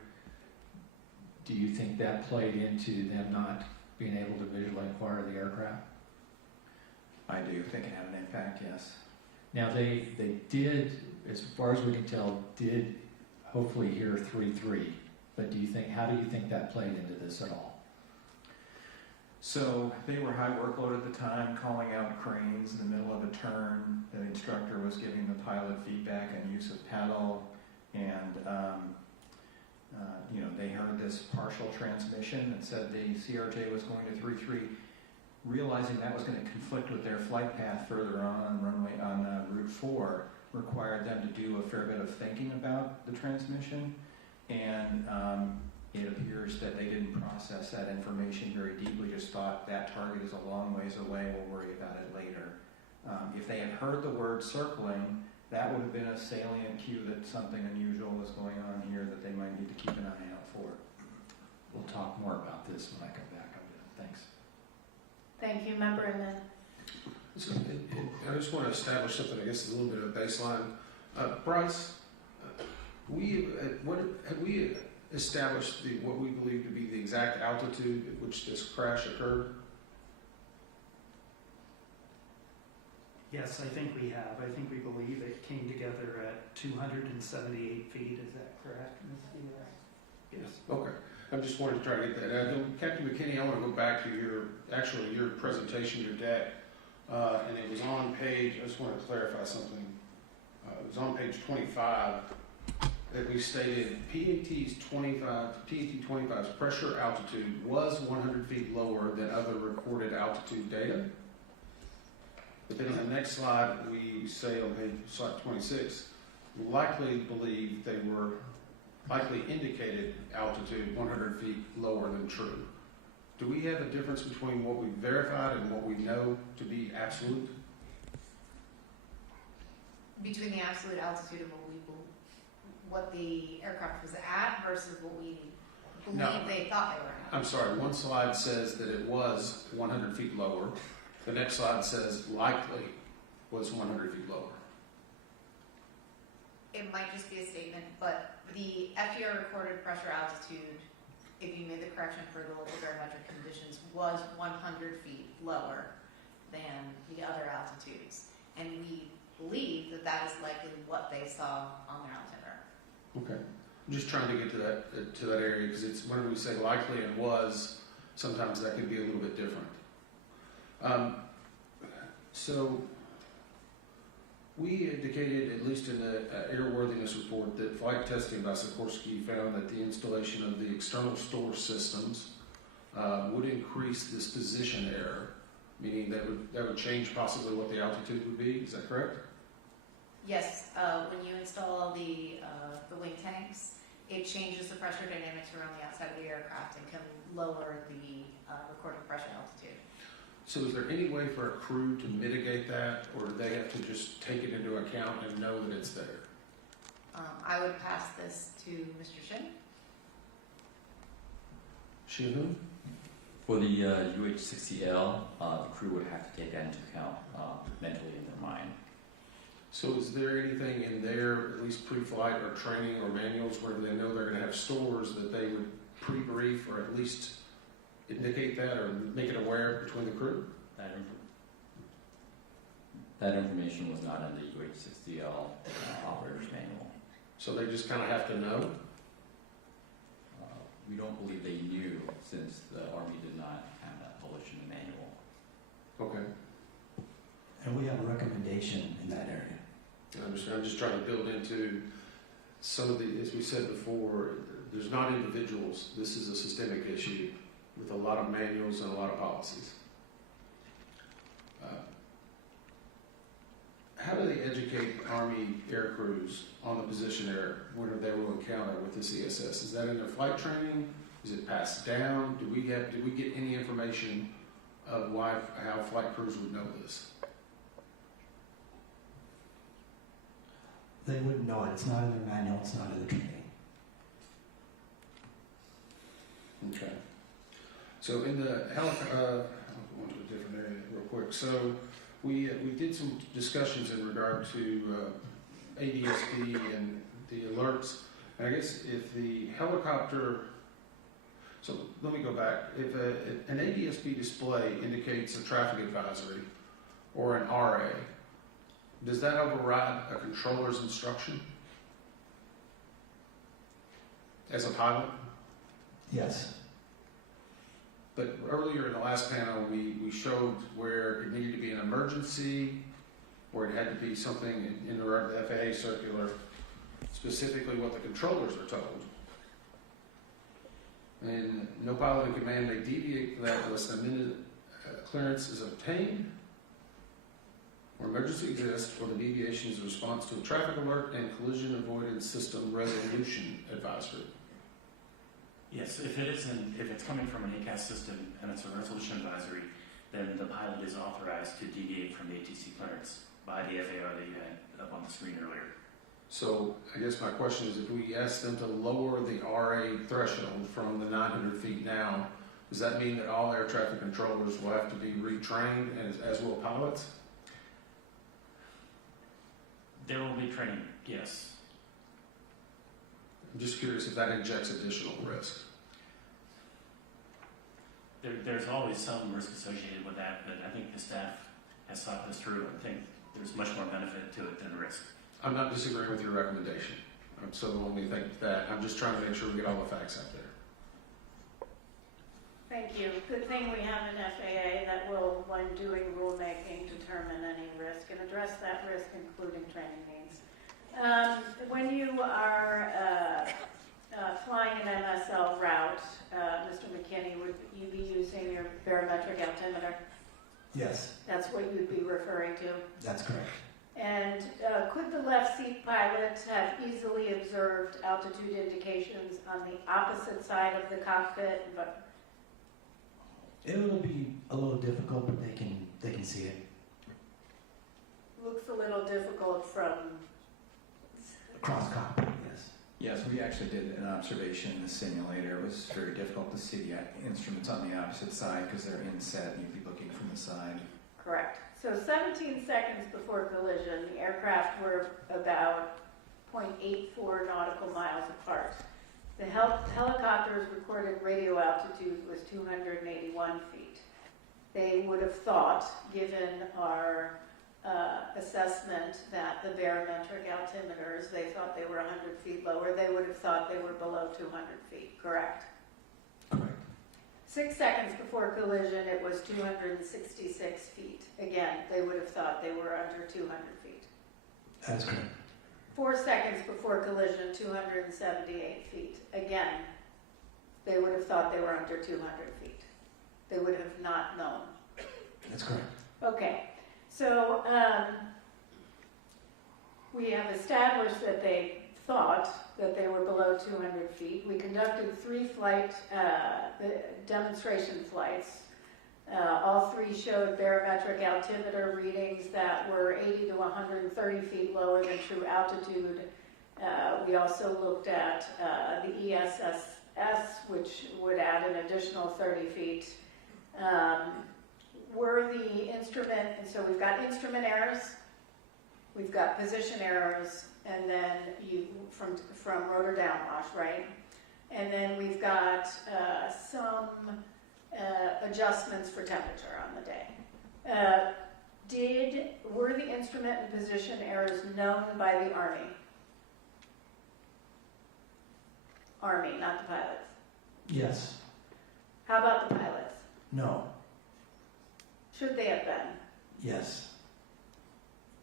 do you think that played into them not being able to visually acquire the aircraft? I do think it had an impact, yes. Now they did, as far as we can tell, did hopefully hear 3-3, but how do you think that played into this at all? So they were high workload at the time, calling out cranes in the middle of a turn. The instructor was giving the pilot feedback on use of pedal, and they heard this partial transmission that said the CRJ was going to 3-3. Realizing that was going to conflict with their flight path further on Route 4, required them to do a fair bit of thinking about the transmission, and it appears that they didn't process that information very deeply, just thought that target is a long ways away, we'll worry about it later. If they had heard the word circling, that would have been a salient cue that something unusual was going on here that they might need to keep an eye out for. We'll talk more about this when I come back on it. Thanks. Thank you, Member Inman. So, I just want to establish something, I guess, a little bit of a baseline. Bryce, have we established what we believe to be the exact altitude at which this crash occurred? Yes, I think we have. I think we believe it came together at 278 feet. Is that correct, Ms. Midair? Yes. Okay. I just wanted to try to get that. Captain McKinney, I want to go back to your presentation, your deck, and it was on page, I just want to clarify something. It was on page 25 that we stated PAT 25's pressure altitude was 100 feet lower than other recorded altitude data. But then on the next slide, we say on page slide 26, likely believe they were likely indicated altitude 100 feet lower than true. Do we have a difference between what we verified and what we know to be absolute? Between the absolute altitude of what the aircraft was at versus what we believe they thought they were at. I'm sorry, one slide says that it was 100 feet lower. The next slide says likely was 100 feet lower. It might just be a statement, but the FDR recorded pressure altitude, if you made the correction for the local barometric conditions, was 100 feet lower than the other altitudes. And we believe that that is likely what they saw on their altimeter. Okay. I'm just trying to get to that area because it's when we say likely and was, sometimes that could be a little bit different. So we indicated, at least in the airworthiness report, that flight testing by Sikorsky found that the installation of the external store systems would increase this position error, meaning that would change possibly what the altitude would be. Is that correct? Yes, when you install the wing tanks, it changes the pressure dynamics around the outside of the aircraft and can lower the recorded pressure altitude. So is there any way for a crew to mitigate that, or do they have to just take it into account and know that it's there? I would pass this to Mr. Shin. Shin who? For the UH-60L, the crew would have to take that into account mentally in their mind. So is there anything in there, at least pre-flight or training or manuals, where they know they're going to have stores that they would pre-brief or at least indicate that or make it aware between the crew? That information was not in the UH-60L operator's manual. So they just kind of have to know? We don't believe they knew, since the Army did not have that published in the manual. Okay. And we have a recommendation in that area. I understand. I'm just trying to build into some of the, as we said before, there's not individuals. This is a systemic issue with a lot of manuals and a lot of policies. How do they educate Army air crews on the position error when they will encounter with this ESS? Is that in their flight training? Is it passed down? Do we get any information of how flight crews would know this? They wouldn't know it. It's not in their manual. It's not in the training. Okay. So in the helicopter, I'll go on to a different area real quick. So we did some discussions in regard to ADSB and the alerts. And I guess if the helicopter, so let me go back. If an ADSB display indicates a traffic advisory or an RA, does that override a controller's instruction as a pilot? Yes. But earlier in the last panel, we showed where it needed to be an emergency, or it had to be something in the FAA circular, specifically what the controllers are told. And no pilot in command may deviate from that unless a minute clearance is obtained, or emergency exists, or the deviation is a response to a traffic alert and collision avoidance system resolution advisory. Yes, if it's coming from an ACAS system and it's a resolution advisory, then the pilot is authorized to deviate from the ATC clearance by the FAR that you had up on the screen earlier. So I guess my question is, if we ask them to lower the RA threshold from the 900 feet now, does that mean that all air traffic controllers will have to be retrained, as will pilots? There will be training, yes. I'm just curious if that injects additional risk. There's always some risk associated with that, but I think the staff has thought this through and think there's much more benefit to it than risk. I'm not disagreeing with your recommendation. So when we think that, I'm just trying to make sure we get all the facts out there. Thank you. Good thing we have an FAA that will, when doing rulemaking, determine any risk and address that risk, including training needs. When you are flying an MSL route, Mr. McKinney, would you be using your barometric altimeter? Yes, That's what you'd be referring to? that's correct. And could the left seat pilot have easily observed altitude indications on the opposite side of the cockpit? But It will be a little difficult, but they can see it. looks a little difficult from. Cross cockpit, yes. Yes, we actually did an observation in the simulator. It was very difficult to see the instruments on the opposite side because they're inset and you'd be looking from the side. Correct. So 17 seconds before collision, the aircraft were about 0.84 nautical miles apart. The helicopter's recorded radio altitude was 281 feet. They would have thought, given our assessment that the barometric altimeters, they thought they were 100 feet lower. They would have thought they were below 200 feet, correct? Correct. 6 seconds before collision, it was 266 feet. Again, they would have thought they were under 200 feet. That's correct. 4 seconds before collision, 278 feet. Again, they would have thought they were under 200 feet. They would have not known. That's correct. Okay, so we have established that they thought that they were below 200 feet. We conducted 3 demonstration flights. All 3 showed barometric altimeter readings that were 80 to 130 feet lower than true altitude. We also looked at the ESSS, which would add an additional 30 feet. Were the instrument, and so we've got instrument errors, we've got position errors, and then from rotor downwash, right? And then we've got some adjustments for temperature on the day. Were the instrument and position errors known by the Army? Army, not the pilots. Yes. How about the pilots? No. Should they have been? Yes.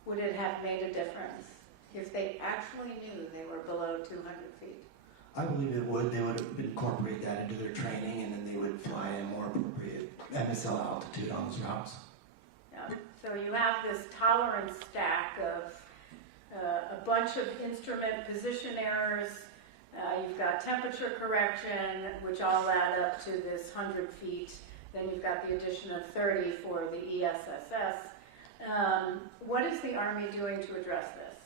Would it have made a difference if they actually knew they were below 200 feet? I believe it would. They would incorporate that into their training, and then they would fly a more appropriate MSL altitude on those routes. Yeah. So you have this tolerance stack of a bunch of instrument position errors. You've got temperature correction, which all add up to this 100 feet. Then you've got the addition of 30 for the ESSS. What is the Army doing to address this?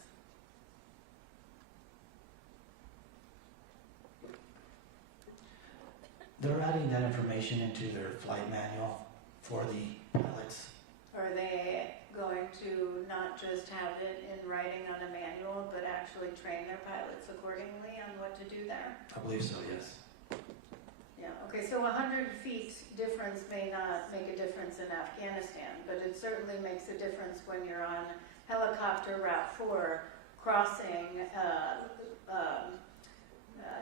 They're adding that information into their flight manual for the pilots. Are they going to not just have it in writing on a manual, but actually train their pilots accordingly on what to do there? I believe so, yes. Yeah, okay, so 100 feet difference may not make a difference in Afghanistan, but it certainly makes a difference when you're on helicopter Route 4 crossing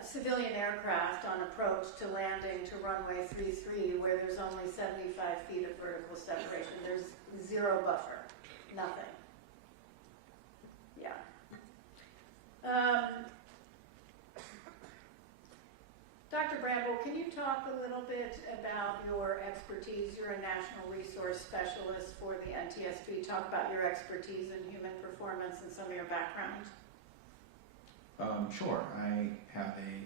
civilian aircraft on approach to landing to runway 33 where there's only 75 feet of vertical separation. There's 0 buffer, nothing. Yeah. Dr. Bramble, can you talk a little bit about your expertise? You're a national resource specialist for the NTSB. Talk about your expertise in human performance and some of your background. Sure. I have a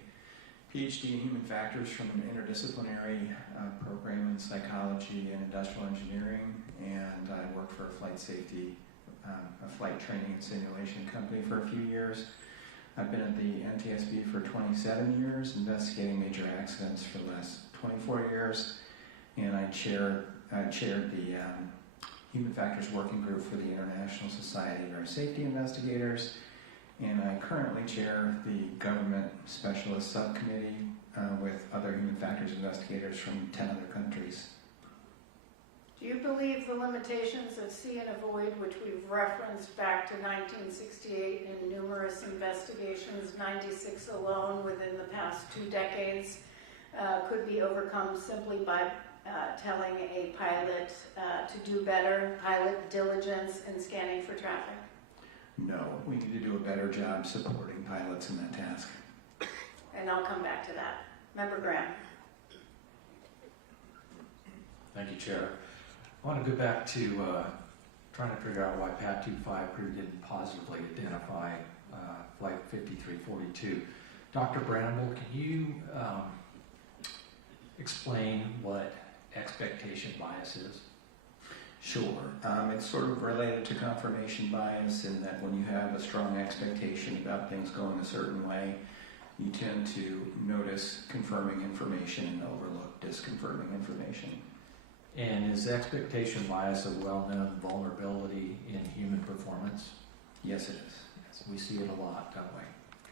PhD in human factors from an interdisciplinary program in psychology and industrial engineering, and I worked for a flight safety, a flight training and simulation company for a few years. I've been at the NTSB for 27 years, investigating major accidents for the last 24 years, and I chaired the Human Factors Working Group for the International Society of Air Safety Investigators, and I currently chair the Government Specialist Subcommittee with other human factors investigators from 10 other countries. Do you believe the limitations of see and avoid, which we've referenced back to 1968 in numerous investigations, 96 alone within the past 2 decades, could be overcome simply by telling a pilot to do better, pilot diligence in scanning for traffic? No, we need to do a better job supporting pilots in that task. And I'll come back to that. Member Graham. Thank you, Chair. I want to go back to trying to figure out why PAT 25 crew didn't positively identify Flight 5342. Dr. Bramble, can you explain what expectation bias is? Sure. It's sort of related to confirmation bias in that when you have a strong expectation about things going a certain way, you tend to notice confirming information and overlook disconfirming information. And is expectation bias a well-known vulnerability in human performance? Yes, it is. Yes, we see it a lot, don't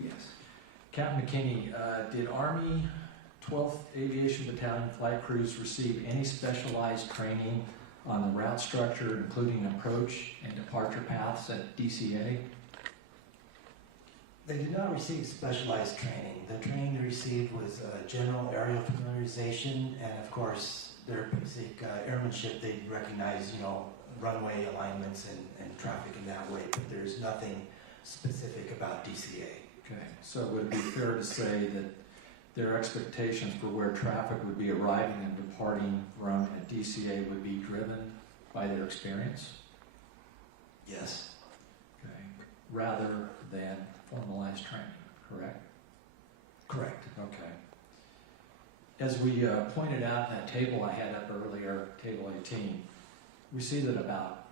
we? Yes. Captain McKinney, did Army 12th Aviation Battalion flight crews receive any specialized training on the route structure, including approach and departure paths at DCA? They did not receive specialized training. The training they received was general aerial familiarization, and of course, their basic airmanship. They recognize, runway alignments and traffic in that way, but there's nothing specific about DCA. Okay, so would it be fair to say that their expectations for where traffic would be arriving and departing from a DCA would be driven by their experience? Yes. Okay, rather than formalized training, correct? Correct. Okay. As we pointed out in that table I had up earlier, table 18, we see that about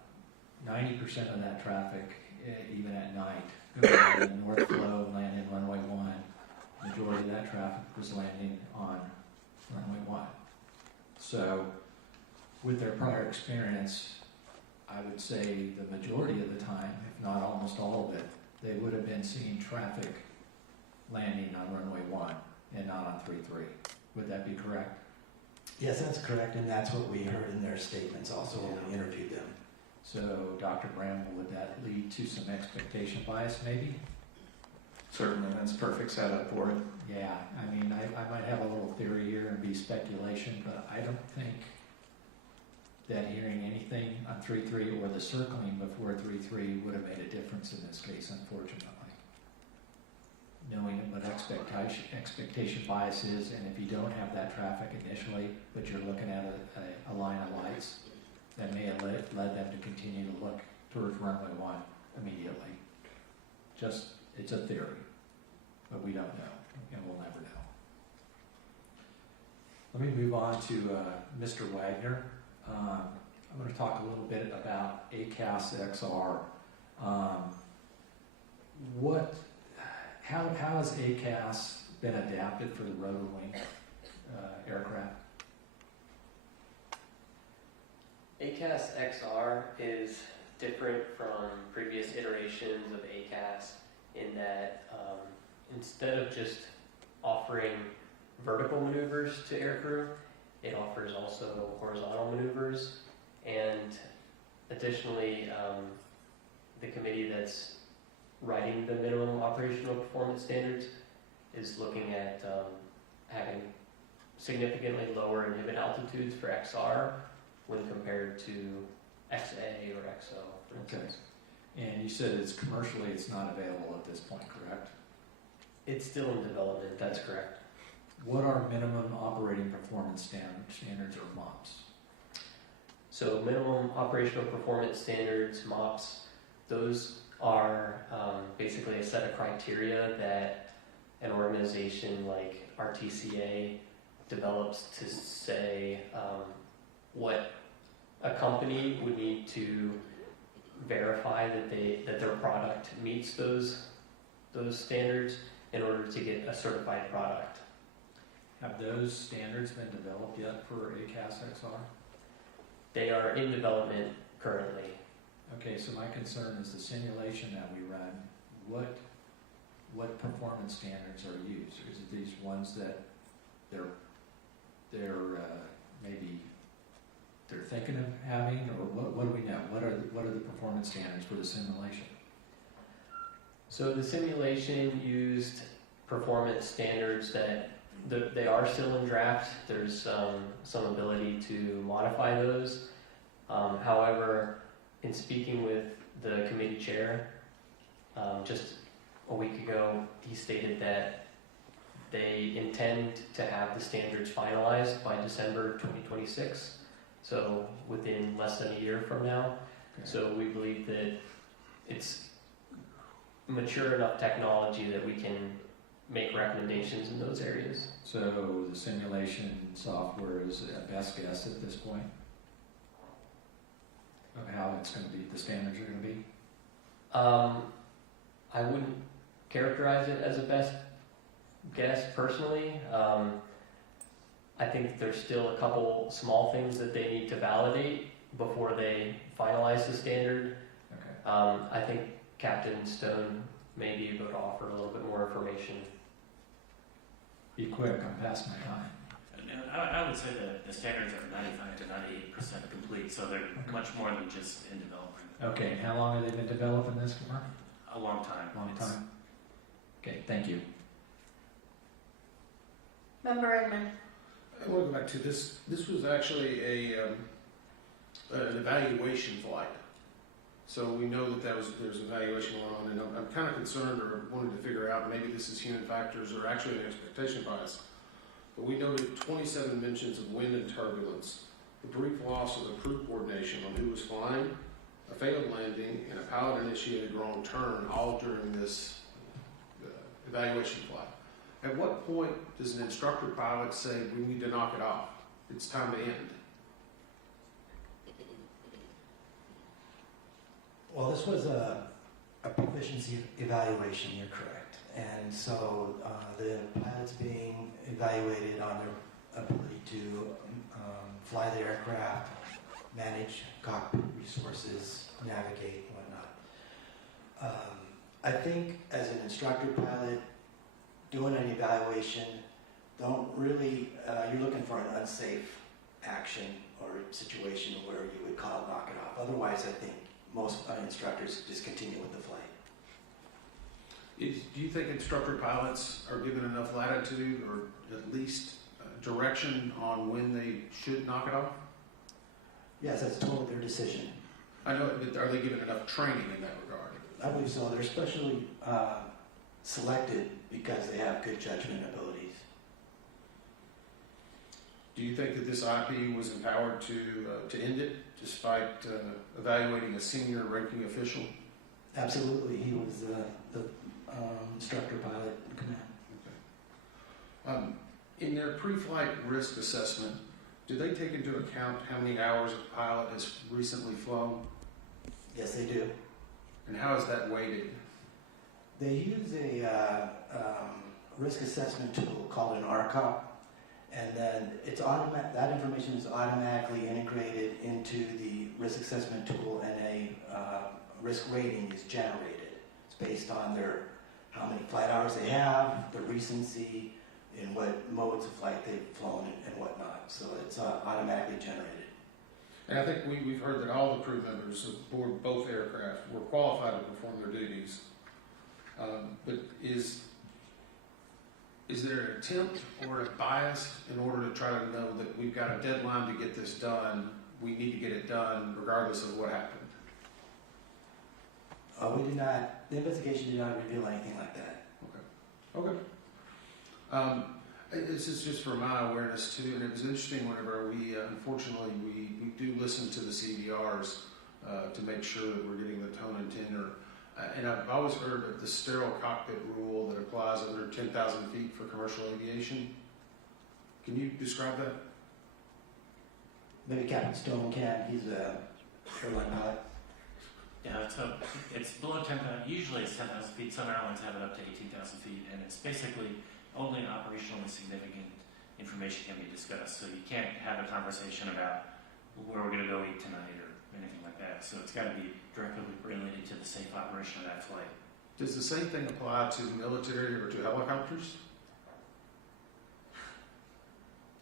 90% of that traffic, even at night, goes on the north flow, land in runway 1. Majority of that traffic was landing on runway 1. So, with their prior experience, I would say the majority of the time, if not almost all of it, they would have been seeing traffic landing on runway 1 and not on 33. Would that be correct? Yes, that's correct, and that's what we heard in their statements also when we interviewed them. So, Dr. Bramble, would that lead to some expectation bias maybe? Certainly, that's perfect setup for it. Yeah, I mean, I might have a little theory here and be speculation, but I don't think that hearing anything on 3.3 or the circling before 3.3 would have made a difference in this case, unfortunately. Knowing what expectation bias is, and if you don't have that traffic initially, but you're looking at a line of lights, that may have led them to continue to look towards runway 1 immediately. It's a theory, but we don't know, and we'll never know. Let me move on to Mr. Wagner. I'm going to talk a little bit about ACAS XR. How has ACAS been adapted for the rotor wing aircraft? ACAS XR is different from previous iterations of ACAS in that instead of just offering vertical maneuvers to aircrew, it offers also horizontal maneuvers, and additionally, the committee that's writing the minimum operational performance standards is looking at having significantly lower inhibit altitudes for XR when compared to XA or XO, for instance. And you said it's not available at this point, correct? It's still in development, that's correct. What are minimum operating performance standards or MOPS? So minimum operational performance standards, MOPS, those are basically a set of criteria that an organization like RTCA develops to say what a company would need to verify that their product meets those standards in order to get a certified product. Have those standards been developed yet for ACAS XR? They are in development currently. Okay, so my concern is the simulation that we run, what performance standards are used? Is it these ones that they're maybe they're thinking of having, or what do we know? What are the performance standards for the simulation? So the simulation used performance standards that they are still in draft. There's some ability to modify those. However, in speaking with the committee chair just a week ago, he stated that they intend to have the standards finalized by December 2026, so within less than a year from now. Okay. So we believe that it's mature enough technology that we can make recommendations in those areas. So the simulation software is a best guess at this point of how it's going to be, the standards are going to be? I wouldn't characterize it as a best guess personally. I think there's still a couple small things that they need to validate before they finalize the standard. Okay. I think Captain Stone may be able to offer a little bit more information. Be quick, I'm past my time. I would say that the standards are 95 to 98% complete, so they're much more than just in development. Okay, and how long have they been developing this for? A long time. Long time? Okay, thank you. Member Edmund. I want to go back to this. This was actually an evaluation flight. So we know that there's evaluation going on, and I'm kind of concerned or wanted to figure out maybe this is human factors or actually an expectation bias. But we noted 27 mentions of wind and turbulence, the brief loss of the crew coordination on who was flying, a failed landing, and a pilot-initiated wrong turn, all during this evaluation flight. At what point does an instructor pilot say, we need to knock it off? It's time to end. Well, this was a proficiency evaluation, you're correct. And so the pilots being evaluated on their ability to fly the aircraft, manage cockpit resources, navigate, whatnot. I think as an instructor pilot, doing an evaluation, don't really, you're looking for an unsafe action or situation where you would call knock it off. Otherwise, I think most instructors just continue with the flight. Do you think instructor pilots are given enough latitude or at least direction on when they should knock it off? Yes, that's totally their decision. I know, but are they given enough training in that regard? I believe so. They're especially selected because they have good judgment abilities. Do you think that this IP was empowered to end it despite evaluating a senior ranking official? Absolutely. He was the instructor pilot in command. In their pre-flight risk assessment, do they take into account how many hours a pilot has recently flown? Yes, they do. And how is that weighted? They use a risk assessment tool called an RCOP, and then it's that information is automatically integrated into the risk assessment tool, and a risk rating is generated. It's based on how many flight hours they have, the recency, and what modes of flight they've flown and whatnot. So it's automatically generated. And I think we've heard that all the crew members aboard both aircraft were qualified to perform their duties. But is there an attempt or a bias in order to try to know that we've got a deadline to get this done, we need to get it done regardless of what happened? We did not, the investigation did not reveal anything like that. Okay. This is just for my awareness too, and it was interesting whenever unfortunately, we do listen to the CVRs to make sure that we're getting the tone and tenor. And I've always heard of the sterile cockpit rule that applies under 10,000 feet for commercial aviation. Can you describe that? Maybe Captain Stone can. He's a airline pilot. Yeah, so it's below 10,000, usually it's 10,000 feet. Some airlines have it up to 18,000 feet, and it's basically only operationally significant information can be discussed. So you can't have a conversation about where we're going to go eat tonight or anything like that. So it's got to be directly related to the safe operation of that flight. Does the same thing apply to military or to helicopters?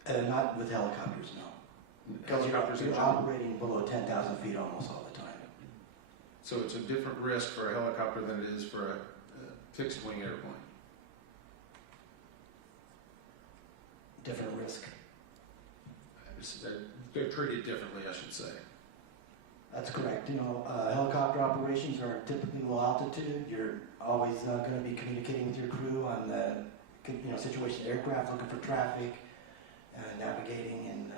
Not with helicopters, no. Because you're operating below 10,000 feet almost all the time. So it's a different risk for a helicopter than it is for a fixed wing airplane. Different risk. They're treated differently, I should say. That's correct. Helicopter operations are typically low altitude. You're always going to be communicating with your crew on the situation of aircraft, looking for traffic, navigating, and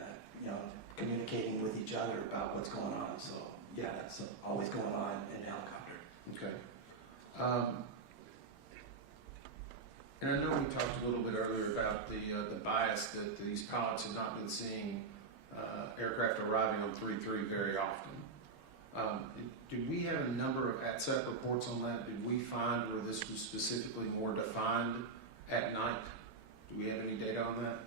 communicating with each other about what's going on. So yeah, that's always going on in a helicopter. Okay. And I know we talked a little bit earlier about the bias that these pilots have not been seeing aircraft arriving on 3-3 very often. Did we have a number of ATSAT reports on that? Did we find where this was specifically more defined at night? Do we have any data on that?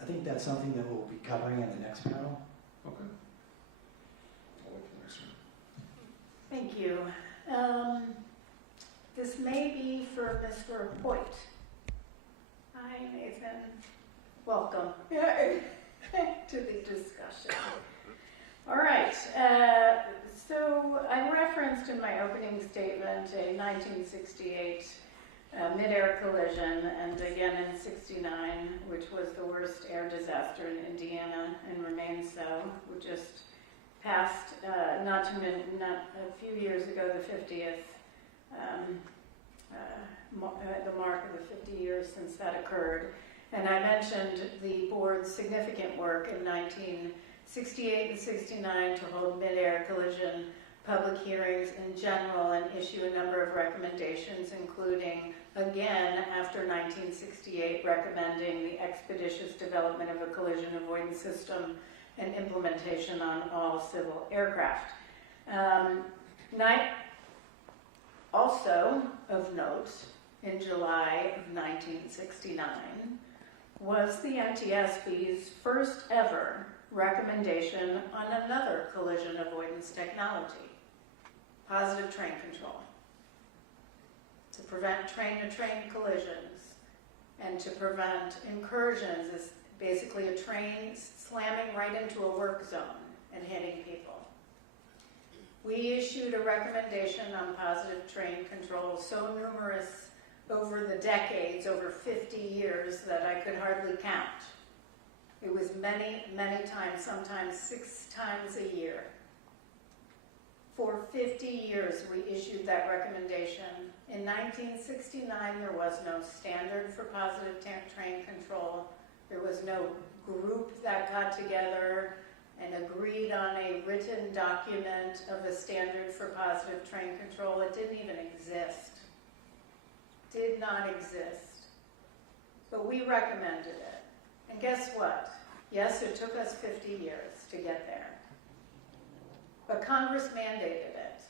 I think that's something that we'll be covering in the next panel. Okay. I'll wait for the next one. Thank you. This may be for Mr. Hoyt. Hi, Nathan. Welcome to the discussion. All right. So I referenced in my opening statement a 1968 Midair collision, and again in '69, which was the worst air disaster in Indiana and remains so. We just passed, not a few years ago, the 50th, the mark of the 50 years since that occurred. And I mentioned the board's significant work in 1968 and '69 to hold mid-air collision public hearings in general and issue a number of recommendations, including, again, after 1968, recommending the expeditious development of a collision avoidance system and implementation on all civil aircraft. Also of note, in July of 1969, was the NTSB's first ever recommendation on another collision avoidance technology, positive train control, to prevent train-to-train collisions and to prevent incursions. Is basically a train slamming right into a work zone and hitting people. We issued a recommendation on positive train control so numerous over the decades, over 50 years, that I could hardly count. It was many, many times, sometimes 6 times a year. For 50 years, we issued that recommendation. In 1969, there was no standard for positive train control. There was no group that got together and agreed on a written document of a standard for positive train control. It didn't even exist. Did not exist. But we recommended it. And guess what? Yes, it took us 50 years to get there. But Congress mandated it.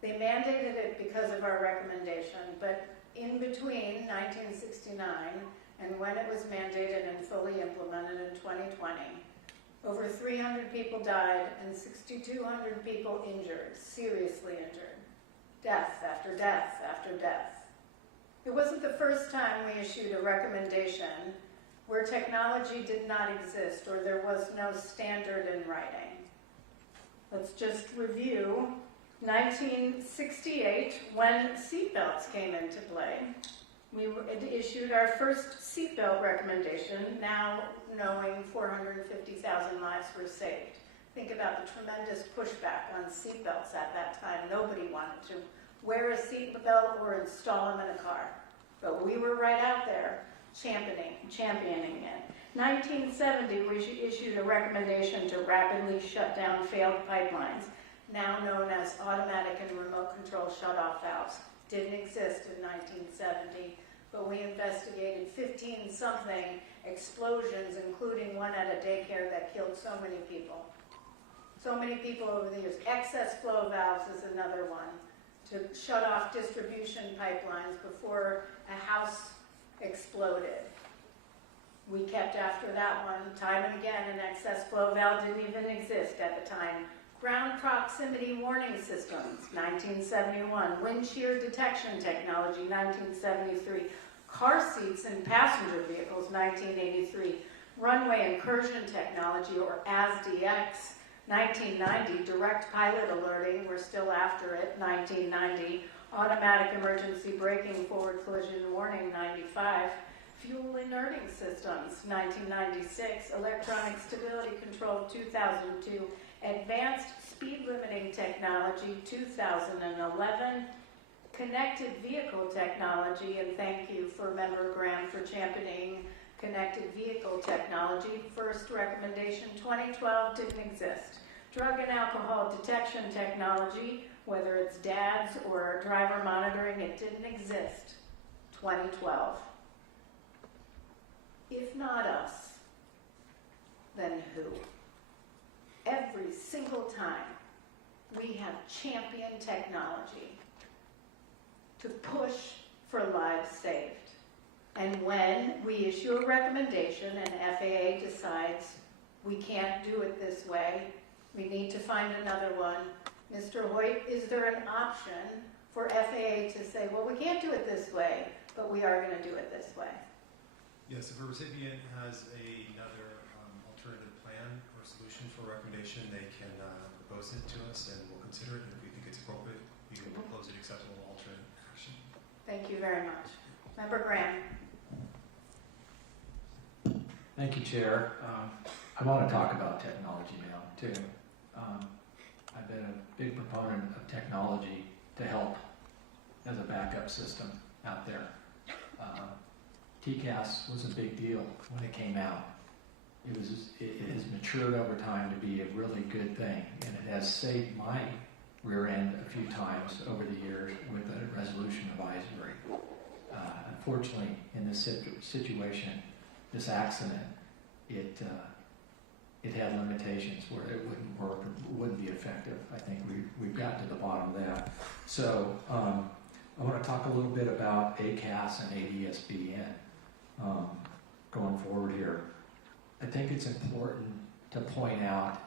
They mandated it because of our recommendation, but in between 1969 and when it was mandated and fully implemented in 2020, over 300 people died and 6,200 people injured, seriously injured. Death after death after death. It wasn't the first time we issued a recommendation where technology did not exist or there was no standard in writing. Let's just review 1968, when seatbelts came into play. We issued our first seatbelt recommendation, now knowing 450,000 lives were saved. Think about the tremendous pushback on seatbelts at that time. Nobody wanted to wear a seatbelt or install them in a car. But we were right out there championing it. 1970, we issued a recommendation to rapidly shut down failed pipelines. now known as automatic and remote control shutoff valves. Didn't exist in 1970, but we investigated 15-something explosions, including one at a daycare that killed so many people. So many people over the years. Excess flow valves is another one, to shut off distribution pipelines before a house exploded. We kept after that one time and again. An excess flow valve didn't even exist at the time. Ground proximity warning systems, 1971. Wind shear detection technology, 1973. Car seats in passenger vehicles, 1983. Runway incursion technology, or ASDX, 1990. Direct pilot alerting, we're still after it, 1990. Automatic emergency braking forward collision warning, 95. Fuel inerting systems, 1996. Electronic stability control, 2002. Advanced speed limiting technology, 2011. Connected vehicle technology, and thank you for Member Graham for championing connected vehicle technology. First recommendation, 2012, didn't exist. Drug and alcohol detection technology, whether it's DADS or driver monitoring, it didn't exist. 2012. If not us, then who? Every single time we have championed technology to push for lives saved. And when we issue a recommendation and FAA decides we can't do it this way, we need to find another one. Mr. Hoyt, is there an option for FAA to say, well, we can't do it this way, but we are going to do it this way? Yes, if a recipient has another alternative plan or solution for recommendation, they can propose it to us and we'll consider it. And if we think it's appropriate, we will propose an acceptable alternate action. Thank you very much. Member Graham. Thank you, Chair. I want to talk about technology now, too. I've been a big proponent of technology to help as a backup system out there. TCAS was a big deal when it came out. It has matured over time to be a really good thing, and it has saved my rear end a few times over the years with a resolution advisory. Unfortunately, in this situation, this accident, it had limitations where it wouldn't work, or wouldn't be effective. I think we've got to the bottom of that. So I want to talk a little bit about ACAS and ADSBN going forward here. I think it's important to point out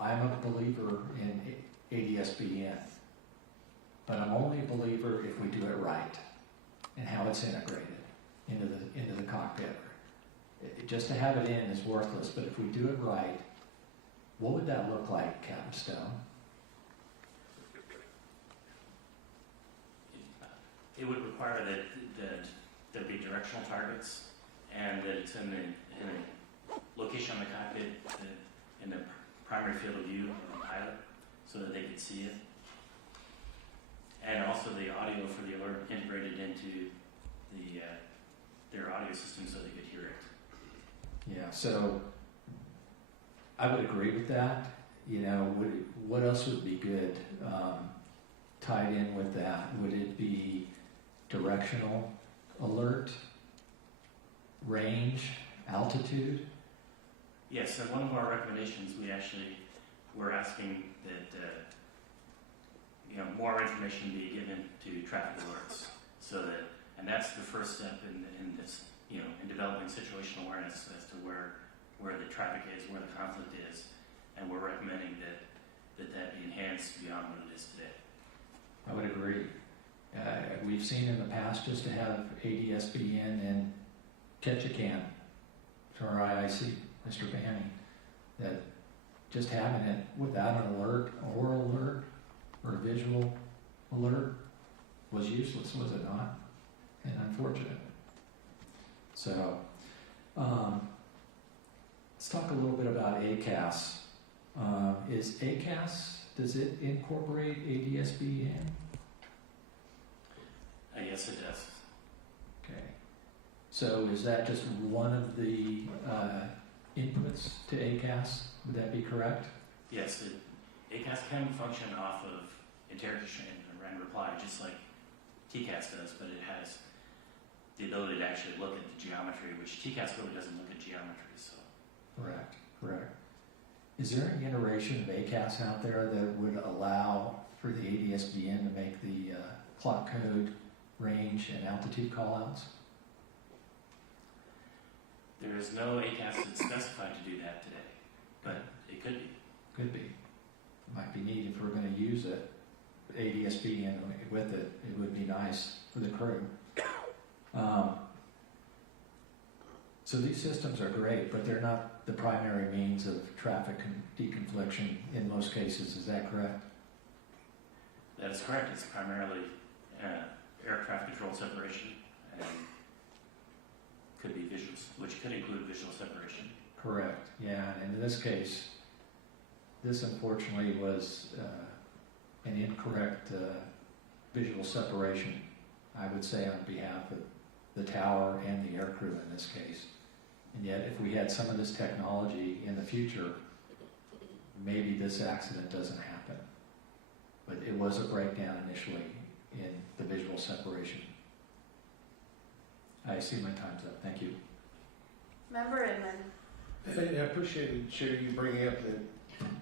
I'm a believer in ADSBN, but I'm only a believer if we do it right and how it's integrated into the cockpit. Just to have it in is worthless, but if we do it right, what would that look like, Captain Stone? It would require that there be directional targets and that it's in a location on the cockpit in the primary field of view of the pilot so that they could see it. And also the audio for the alert integrated into their audio system so they could hear it. Yeah, so I would agree with that. You know, what else would be good tied in with that? Would it be directional alert, range, altitude? Yes, and one of our recommendations, we're asking that more information be given to traffic alerts, so that, and that's the first step in this, in developing situational awareness as to where the traffic is, where the conflict is, and we're recommending that be enhanced beyond what it is today. I would agree. We've seen in the past just to have ADSBN and Ketchikan to our IIC, Mr. Banning, that just having it without an alert, oral alert, or a visual alert was useless, was it not? And unfortunate. So, let's talk a little bit about ACAS. Does it incorporate ADSBN? Yes, it does. Okay. So is that just one of the inputs to ACAS? Would that be correct? Yes, ACAS can function off of interrogation and reply, just like TCAS does, but it has the ability to actually look at the geometry, which TCAS really doesn't look at geometry. So. Correct. Is there an iteration of ACAS out there that would allow for the ADSBN to make the clock code range and altitude callouts? There is no ACAS that's specified to do that today, but it could be. Could be. Might be neat if we're going to use it. ADSB and with it, it would be nice for the crew. So these systems are great, but they're not the primary means of traffic deconfliction in most cases. Is that correct? That is correct. It's primarily air traffic control separation and could be visuals, which could include visual separation. Correct. Yeah, and in this case, this unfortunately was an incorrect visual separation, I would say, on behalf of the tower and the aircrew in this case. And yet, if we had some of this technology in the future, maybe this accident doesn't happen. But it was a breakdown initially in the visual separation. I see my time's up. Thank you. Member Inman. I appreciated, Chair, you bringing up the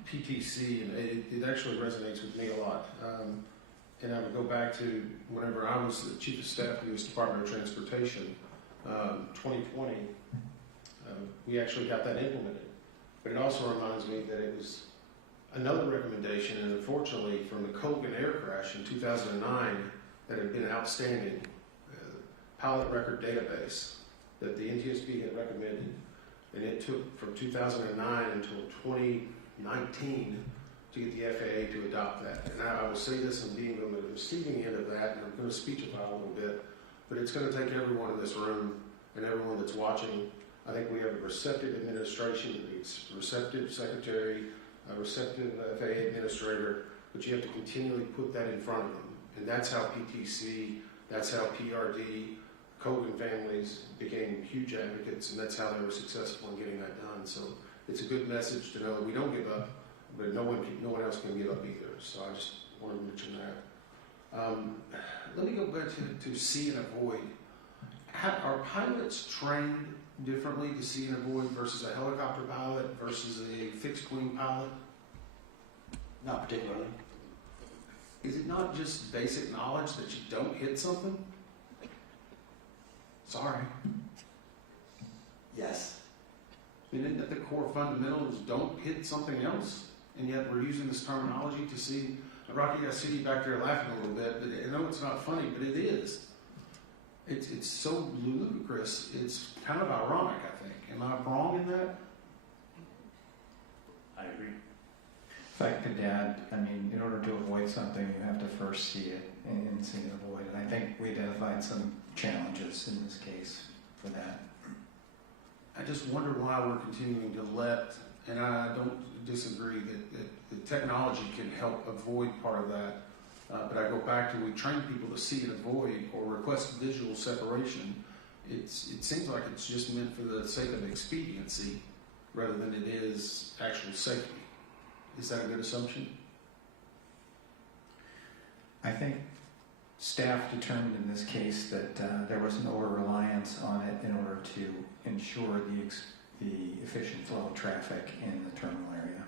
PTC, and it actually resonates with me a lot. And I would go back to whenever I was the Chief of Staff of the U.S. Department of Transportation, 2020, we actually got that implemented. But it also reminds me that it was another recommendation, and unfortunately from the Colgan air crash in 2009 that had been outstanding, pilot record database that the NTSB had recommended. And it took from 2009 until 2019 to get the FAA to adopt that. And I will say this, and being on the receiving end of that, and I'm going to speechify a little bit, but it's going to take everyone in this room and everyone that's watching. I think we have a receptive administration, a receptive secretary, a receptive FAA administrator, but you have to continually put that in front of them. And that's how PTC, that's how PRD, Colgan families became huge advocates, and that's how they were successful in getting that done. So it's a good message to know that we don't give up, but no one else can give up either. So I just wanted to mention that. Let me go back to see and avoid. Are pilots trained differently to see and avoid versus a helicopter pilot versus a fixed wing pilot? Not particularly. Is it not just basic knowledge that you don't hit something? Sorry. Yes. Isn't that the core fundamental is don't hit something else? And yet we're using this terminology to see, Rocky, I see you back there laughing a little bit, but I know it's not funny, but it is. It's so ludicrous, it's kind of ironic, I think. Am I wrong in that? I agree. If I could add, I mean, in order to avoid something, you have to first see it and see and avoid it. I think we identified some challenges in this case for that. I just wonder why we're continuing to let, and I don't disagree that the technology can help avoid part of that, but I go back to we train people to see and avoid or request visual separation. It seems like it's just meant for the sake of expediency rather than it is actual safety. Is that a good assumption? I think staff determined in this case that there was an over-reliance on it in order to ensure the efficient flow of traffic in the terminal area.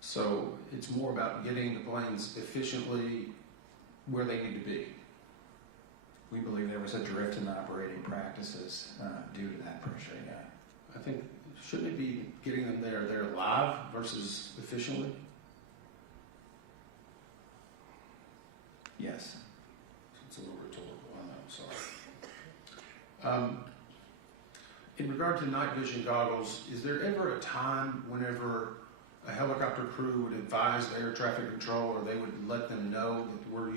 So it's more about getting the planes efficiently where they need to be. We believe there was a drift in operating practices due to that pressure, yeah. I think, shouldn't it be getting them there live versus efficiently? Yes. It's a little rhetorical, I know, I'm sorry. In regard to night vision goggles, is there ever a time whenever a helicopter crew would advise the air traffic control, or they would let them know that we're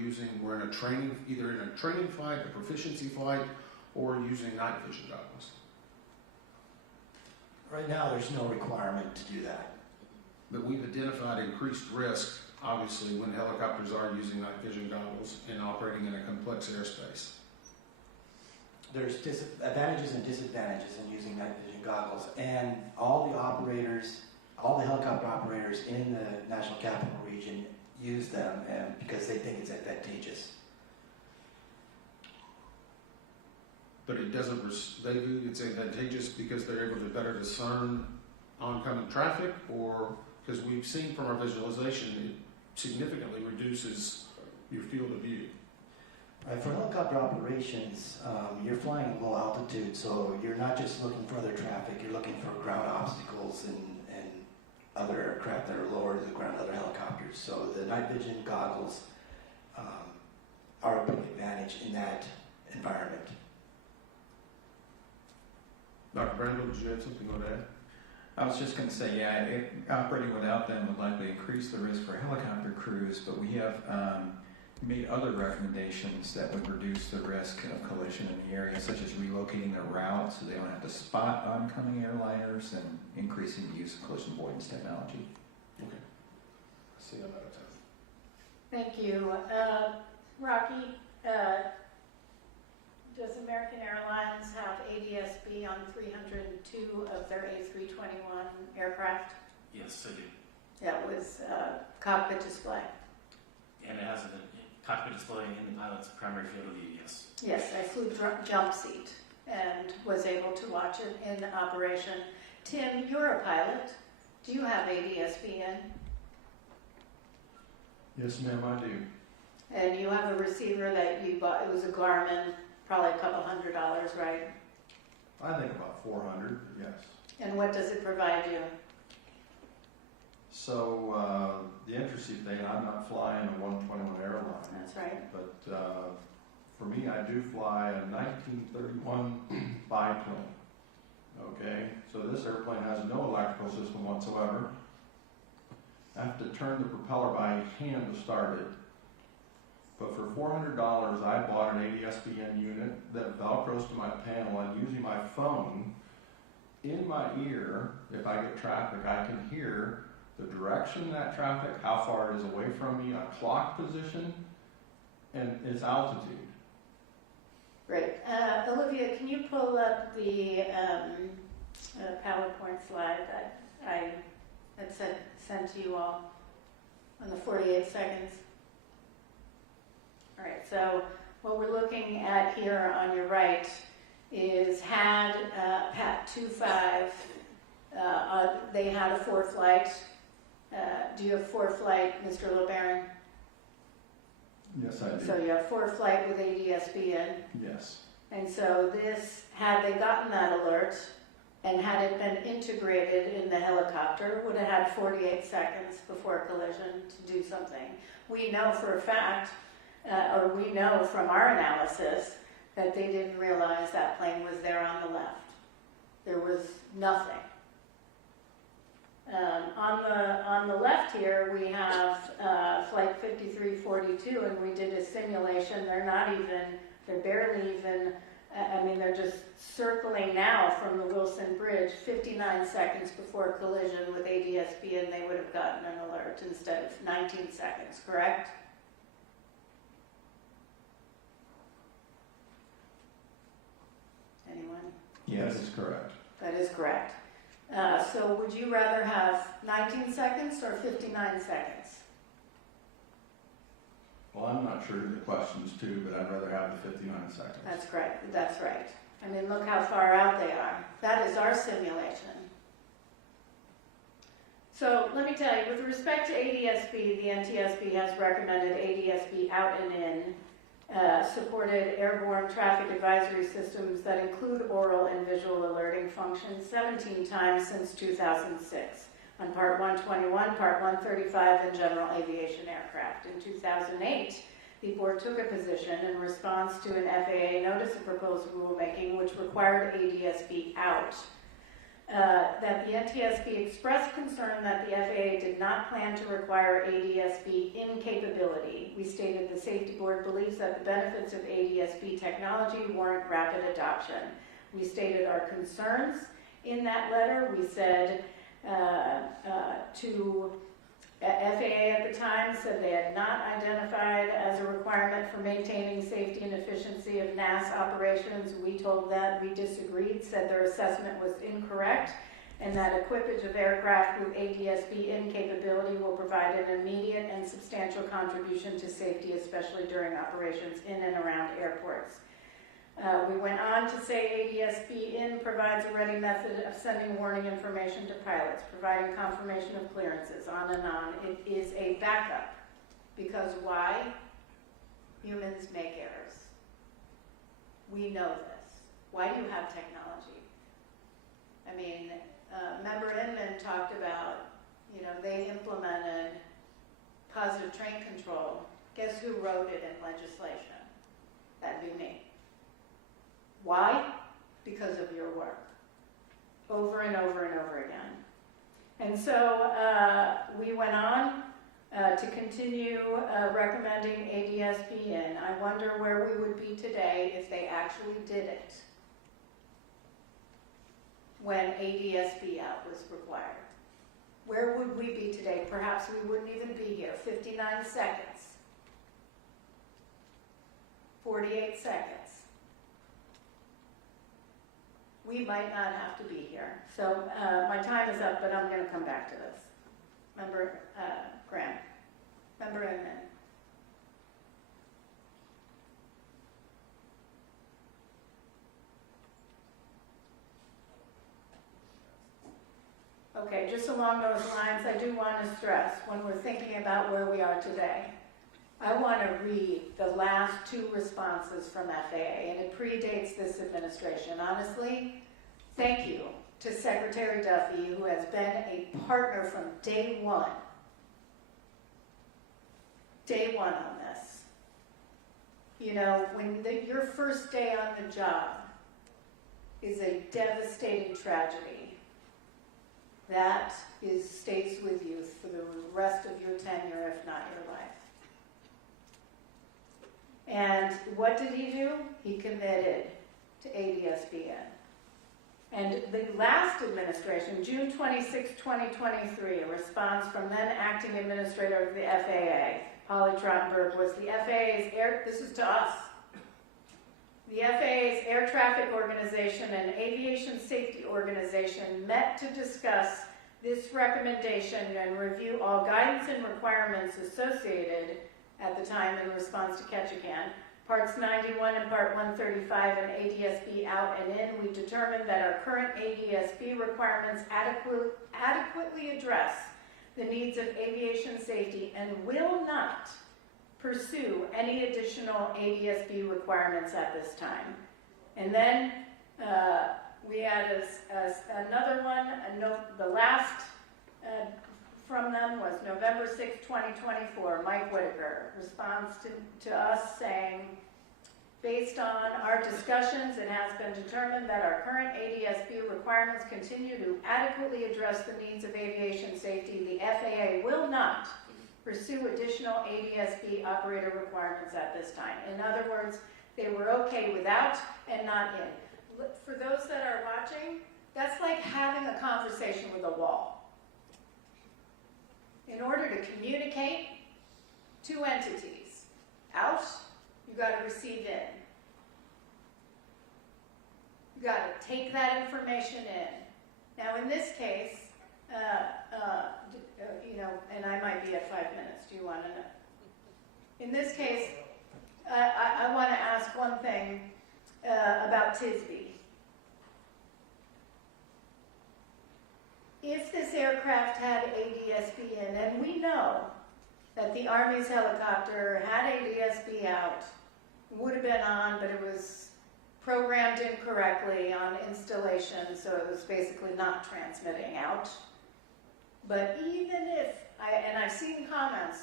in a training, either in a training flight, a proficiency flight, or using night vision goggles? Right now, there's no requirement to do that. But we've identified increased risk, obviously, when helicopters are using night vision goggles and operating in a complex airspace. There's advantages and disadvantages in using night vision goggles, and all the operators all the helicopter operators in the National Capital Region use them and because they think it's advantageous. But it doesn't, they view it's advantageous because they're able to better discern oncoming traffic, or because we've seen from our visualization, it significantly reduces your field of view. For helicopter operations, you're flying low altitude, so you're not just looking for other traffic, you're looking for ground obstacles and other aircraft that are lower to the ground, other helicopters. So the night vision goggles are a big advantage in that environment. Dr. Brandon, did you have something on that? I was just going to say, yeah, operating without them would likely increase the risk for helicopter crews, but we have made other recommendations that would reduce the risk of collision in the area, such as relocating their route so they don't have to spot oncoming airliners and increasing the use of collision avoidance technology. Okay. I see I'm out of time. Thank you. Rocky, does American Airlines have ADS-B on 302 of their A321 aircraft? Yes, I do. That was cockpit display. And it has a cockpit display in the pilot's primary field of view, yes. Yes, I flew jump seat and was able to watch it in operation. Tim, you're a pilot. Do you have ADS-B in? Yes, ma'am, I do. And you have a receiver that you bought, it was a Garmin, probably a couple $100, right? I think about 400, yes. And what does it provide you? So the interesting thing, I'm not flying a 121 airline. That's right. But for me, I do fly a 1931 biplane. Okay, so this airplane has no electrical system whatsoever. I have to turn the propeller by hand to start it. But for $400, I bought an ADS-BN unit that velcros to my panel, and using my phone in my ear, if I get traffic, I can hear the direction of that traffic, how far it is away from me, a clock position, and its altitude. Great. Olivia, can you pull up the PowerPoint slide that I had sent to you all on the 48 seconds? All right, so what we're looking at here on your right is had PAT 25, they had a 4-flight. Do you have 4-flight, Mr. LeBaron? Yes, I do. So you have 4-flight with ADS-B in? Yes. And so this, had they gotten that alert and had it been integrated in the helicopter, would have had 48 seconds before collision to do something. We know for a fact, or we know from our analysis, that they didn't realize that plane was there on the left. There was nothing. On the left here, we have flight 5342, and we did a simulation. They're barely even, they're just circling now from the Wilson Bridge 59 seconds before collision with ADS-B, and they would have gotten an alert instead of 19 seconds, correct? Anyone? Yes, that is correct. That is correct. So would you rather have 19 seconds or 59 seconds? Well, I'm not sure of the questions too, but I'd rather have the 59 seconds. That's correct. That's right. I mean, look how far out they are. That is our simulation. So let me tell you, with respect to ADS-B, the NTSB has recommended ADS-B out and in supported airborne traffic advisory systems that include oral and visual alerting functions 17 times since 2006 on Part 121, Part 135, and general aviation aircraft. In 2008, the board took a position in response to an FAA notice of proposed rulemaking which required ADS-B out. That the NTSB expressed concern that the FAA did not plan to require ADS-B in capability. We stated the safety board believes that the benefits of ADS-B technology warrant rapid adoption. We stated our concerns in that letter. We said to FAA at the time said they had not identified as a requirement for maintaining safety and efficiency of NAS operations. We told them we disagreed, said their assessment was incorrect, and that equipage of aircraft with ADS-B capability will provide an immediate and substantial contribution to safety, especially during operations in and around airports. We went on to say ADS-B provides a ready method of sending warning information to pilots, providing confirmation of clearances, on and on. It is a backup, because why? Humans make errors. We know this. Why do you have technology? I mean, Member Inman talked about, they implemented positive train control. Guess who wrote it in legislation? That'd be me. Why? Because of your work. Over and over and over again. And so we went on to continue recommending ADS-B in. I wonder where we would be today if they actually did it when ADS-B out was required. Where would we be today? Perhaps we wouldn't even be here. 59 seconds. 48 seconds. We might not have to be here. So my time is up, but I'm going to come back to this. Member Graham. Member Inman. Okay, just along those lines, I do want to stress, when we're thinking about where we are today, I want to read the last two responses from FAA, and it predates this administration. Honestly, thank you to Secretary Duffy, who has been a partner from day one. Day one on this. When your first day on the job is a devastating tragedy, that stays with you for the rest of your tenure, if not your life. And what did he do? He committed to ADS-B. And the last administration, June 26, 2023, a response from then acting administrator of the FAA, Holly Trottenberg, was the FAA's this is to us, the FAA's Air Traffic Organization and Aviation Safety Organization met to discuss this recommendation and review all guidance and requirements associated at the time in response to Ketchikan. Parts 91 and Part 135 and ADS-B out and in, we determined that our current ADS-B requirements adequately address the needs of aviation safety and will not pursue any additional ADS-B requirements at this time. And then we had another one, the last from them was November 6, 2024, Mike Whitaker, response to us saying, based on our discussions, it has been determined that our current ADS-B requirements continue to adequately address the needs of aviation safety. The FAA will not pursue additional ADS-B operator requirements at this time. In other words, they were okay without and not in. For those that are watching, that's like having a conversation with a wall. In order to communicate two entities, out, you got to receive in. You got to take that information in. Now, in this case, and I might be at 5 minutes. Do you want to know? In this case, I want to ask one thing about NTSB. If this aircraft had ADS-B in, and we know that the Army's helicopter had ADS-B out, would have been on, but it was programmed incorrectly on installation, so it was basically not transmitting out. But even if, and I've seen comments,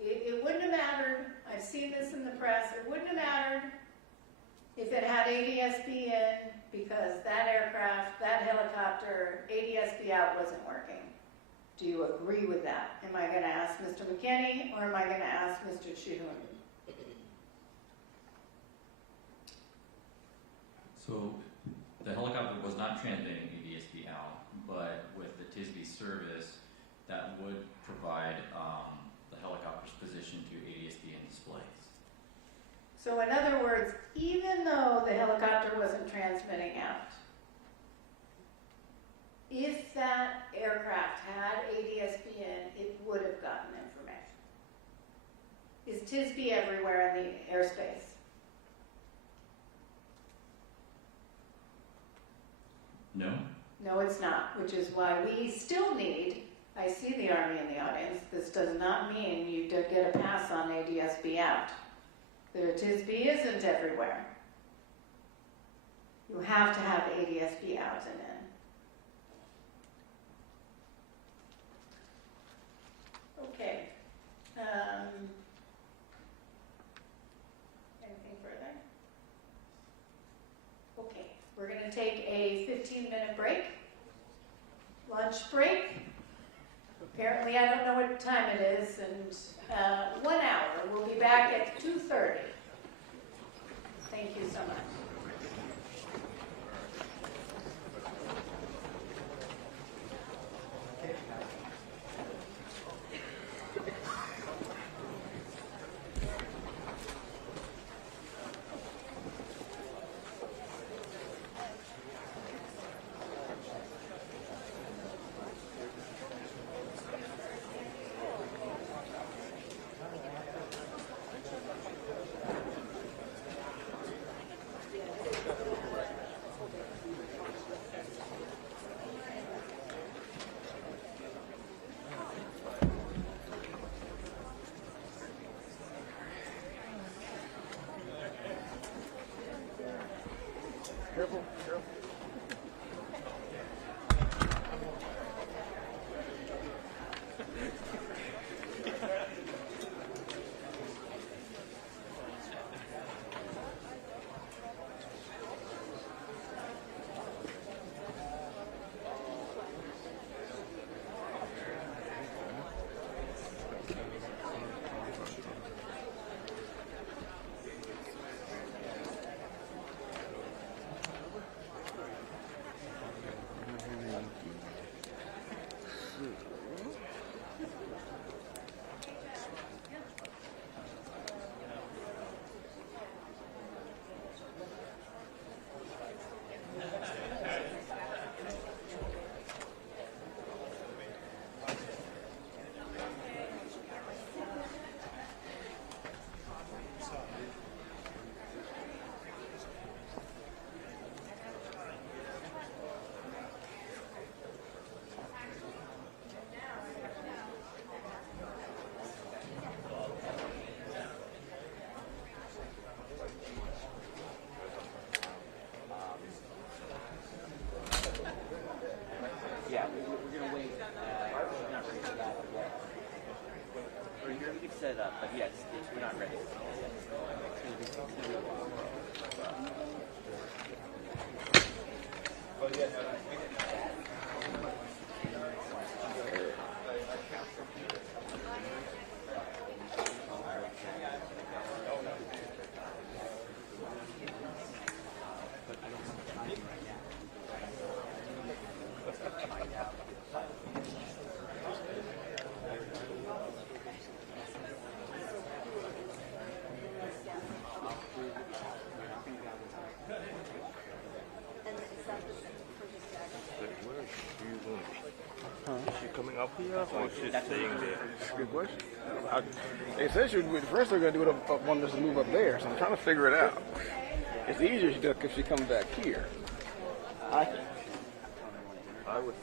it wouldn't have mattered, I've seen this in the press, it wouldn't have mattered if it had ADS-B in, because that aircraft, that helicopter, ADS-B out wasn't working. Do you agree with that? Am I going to ask Mr. McKinney, or am I going to ask Mr. Chihoun? So the helicopter was not transmitting ADS-B out, but with the NTSB service, that would provide the helicopter's position to ADS-B in displays. So in other words, even though the helicopter wasn't transmitting out, If that aircraft had ADSB in, it would have gotten information. Is TSB everywhere in the airspace? No? No, it's not, which is why we still need, I see the Army in the audience, this does not mean you don't get a pass on ADSB out. The TSB isn't everywhere. You have to have ADSB out and in. Okay. Anything further? Okay, we're going to take a 15-minute break. Lunch break. Apparently, I don't know what time it is, and 1 hour. We'll be back at 2:30. Thank you so much. Careful, careful. Set it up, but yes, we're not ready. Oh, yeah, Is she coming up here or is she staying there? Good question. They said she would, first they're going to do it up, want us to move up there, so I'm trying to figure it out. It's easier if she comes back here. I would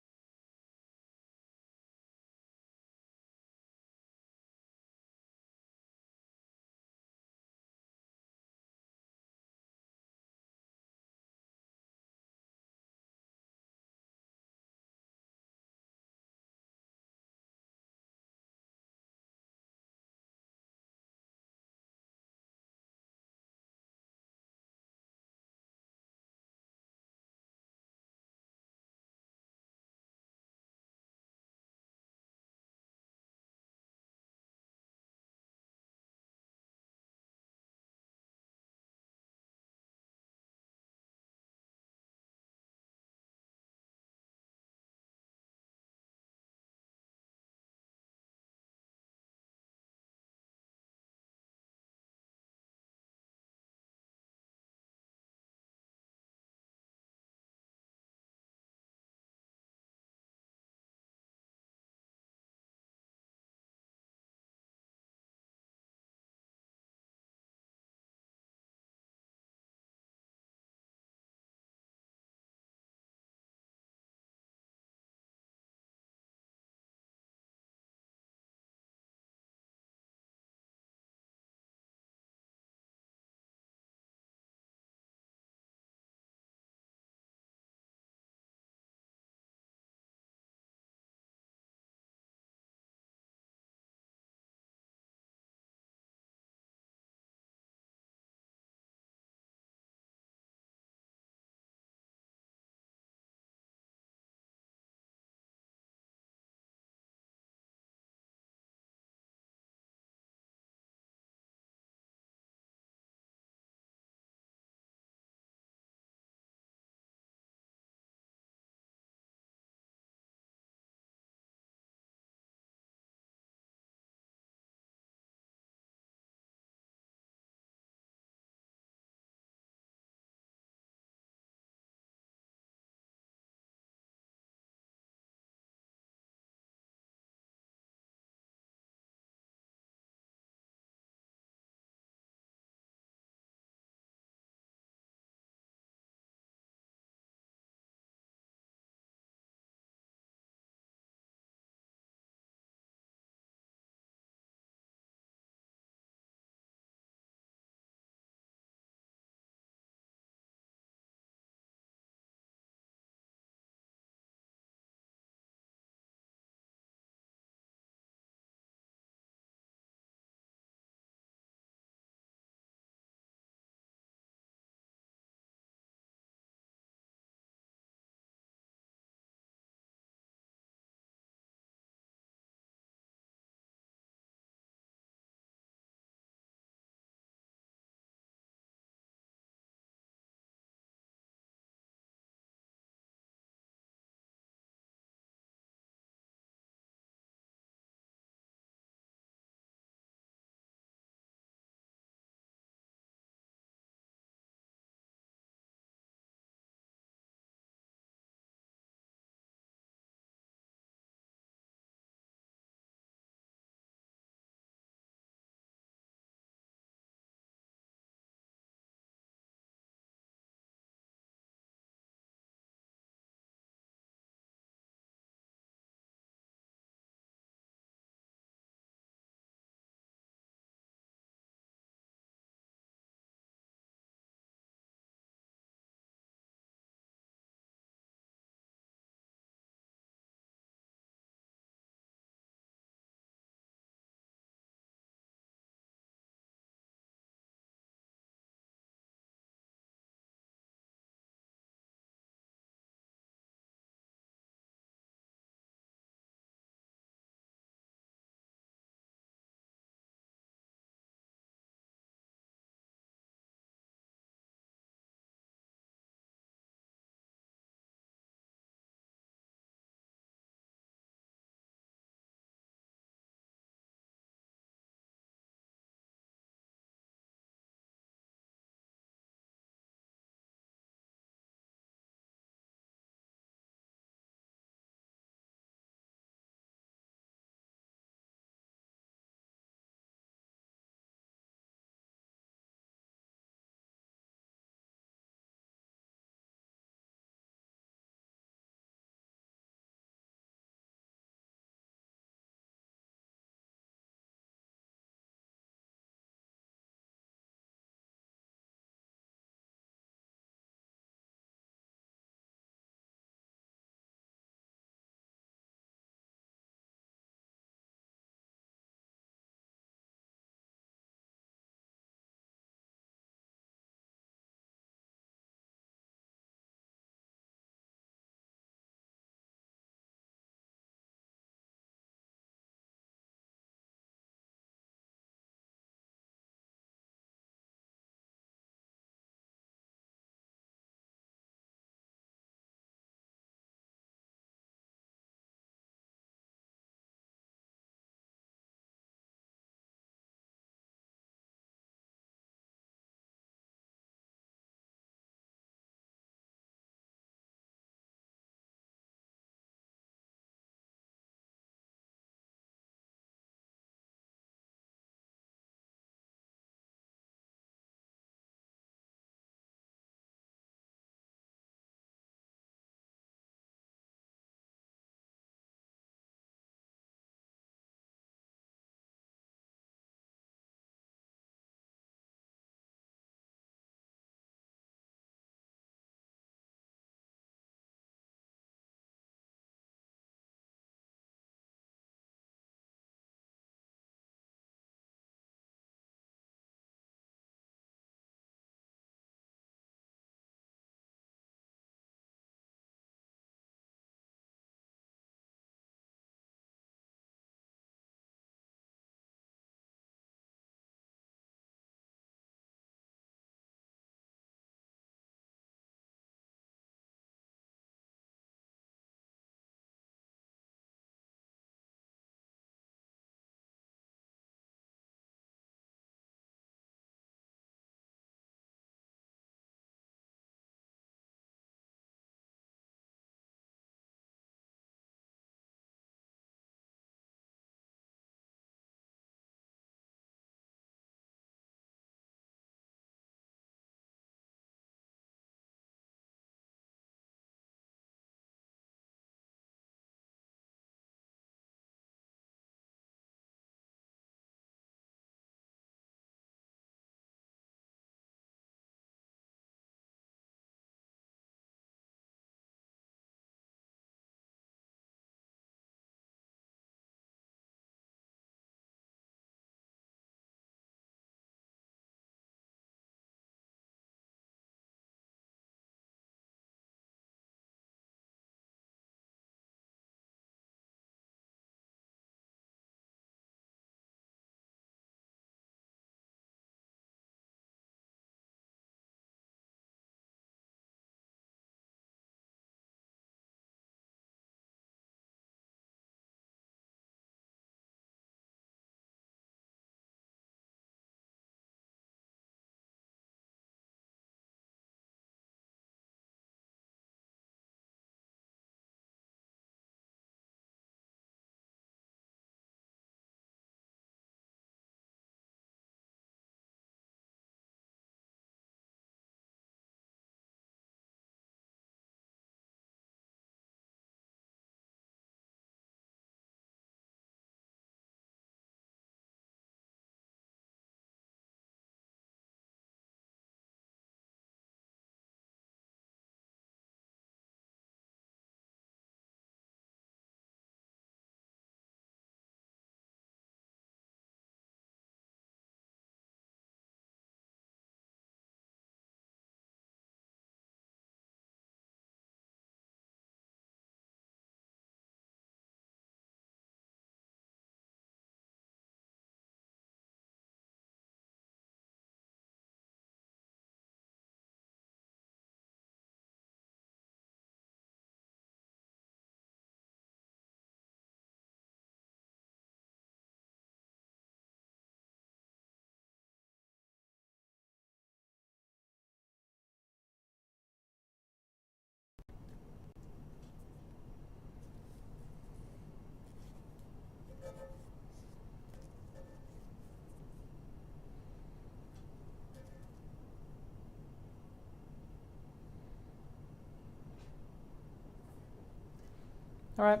All right.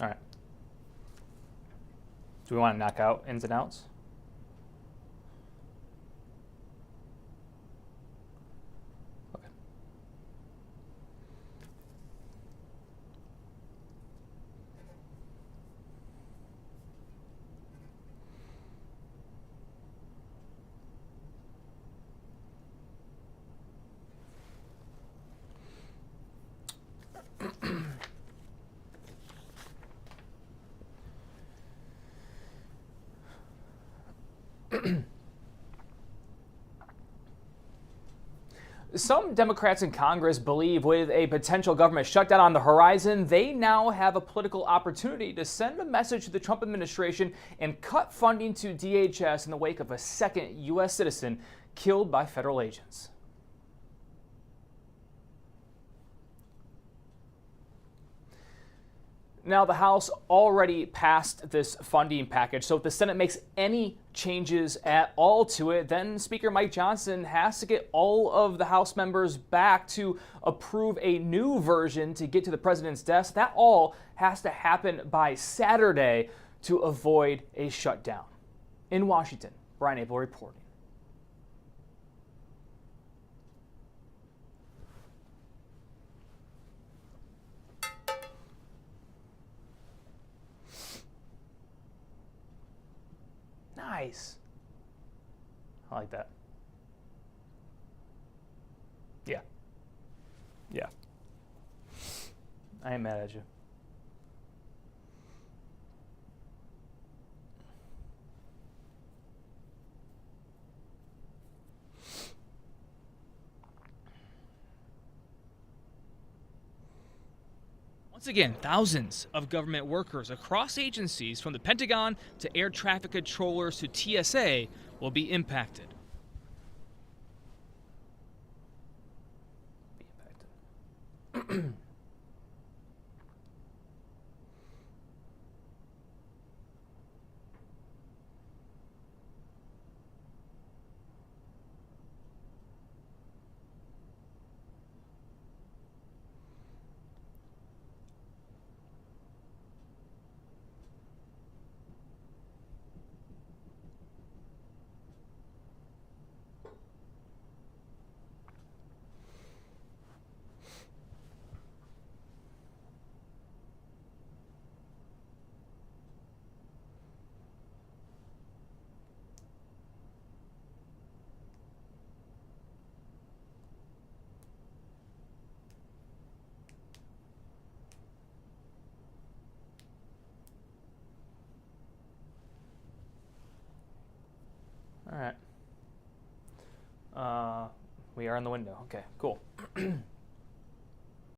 All right. Do we want to knock out ins and outs? Okay. Some Democrats in Congress believe with a potential government shutdown on the horizon, they now have a political opportunity to send a message to the Trump administration and cut funding to DHS in the wake of a second U.S. citizen killed by federal agents. Now, the House already passed this funding package, so if the Senate makes any changes at all to it, then Speaker Mike Johnson has to get all of the House members back to approve a new version to get to the president's desk. That all has to happen by Saturday to avoid a shutdown. In Washington, Brian Abel reporting. Nice. I like that. Yeah. Yeah. I ain't mad at you. Once again, thousands of government workers across agencies, from the Pentagon to air traffic controllers to TSA, will be impacted. All right. We are in the window. Okay, cool.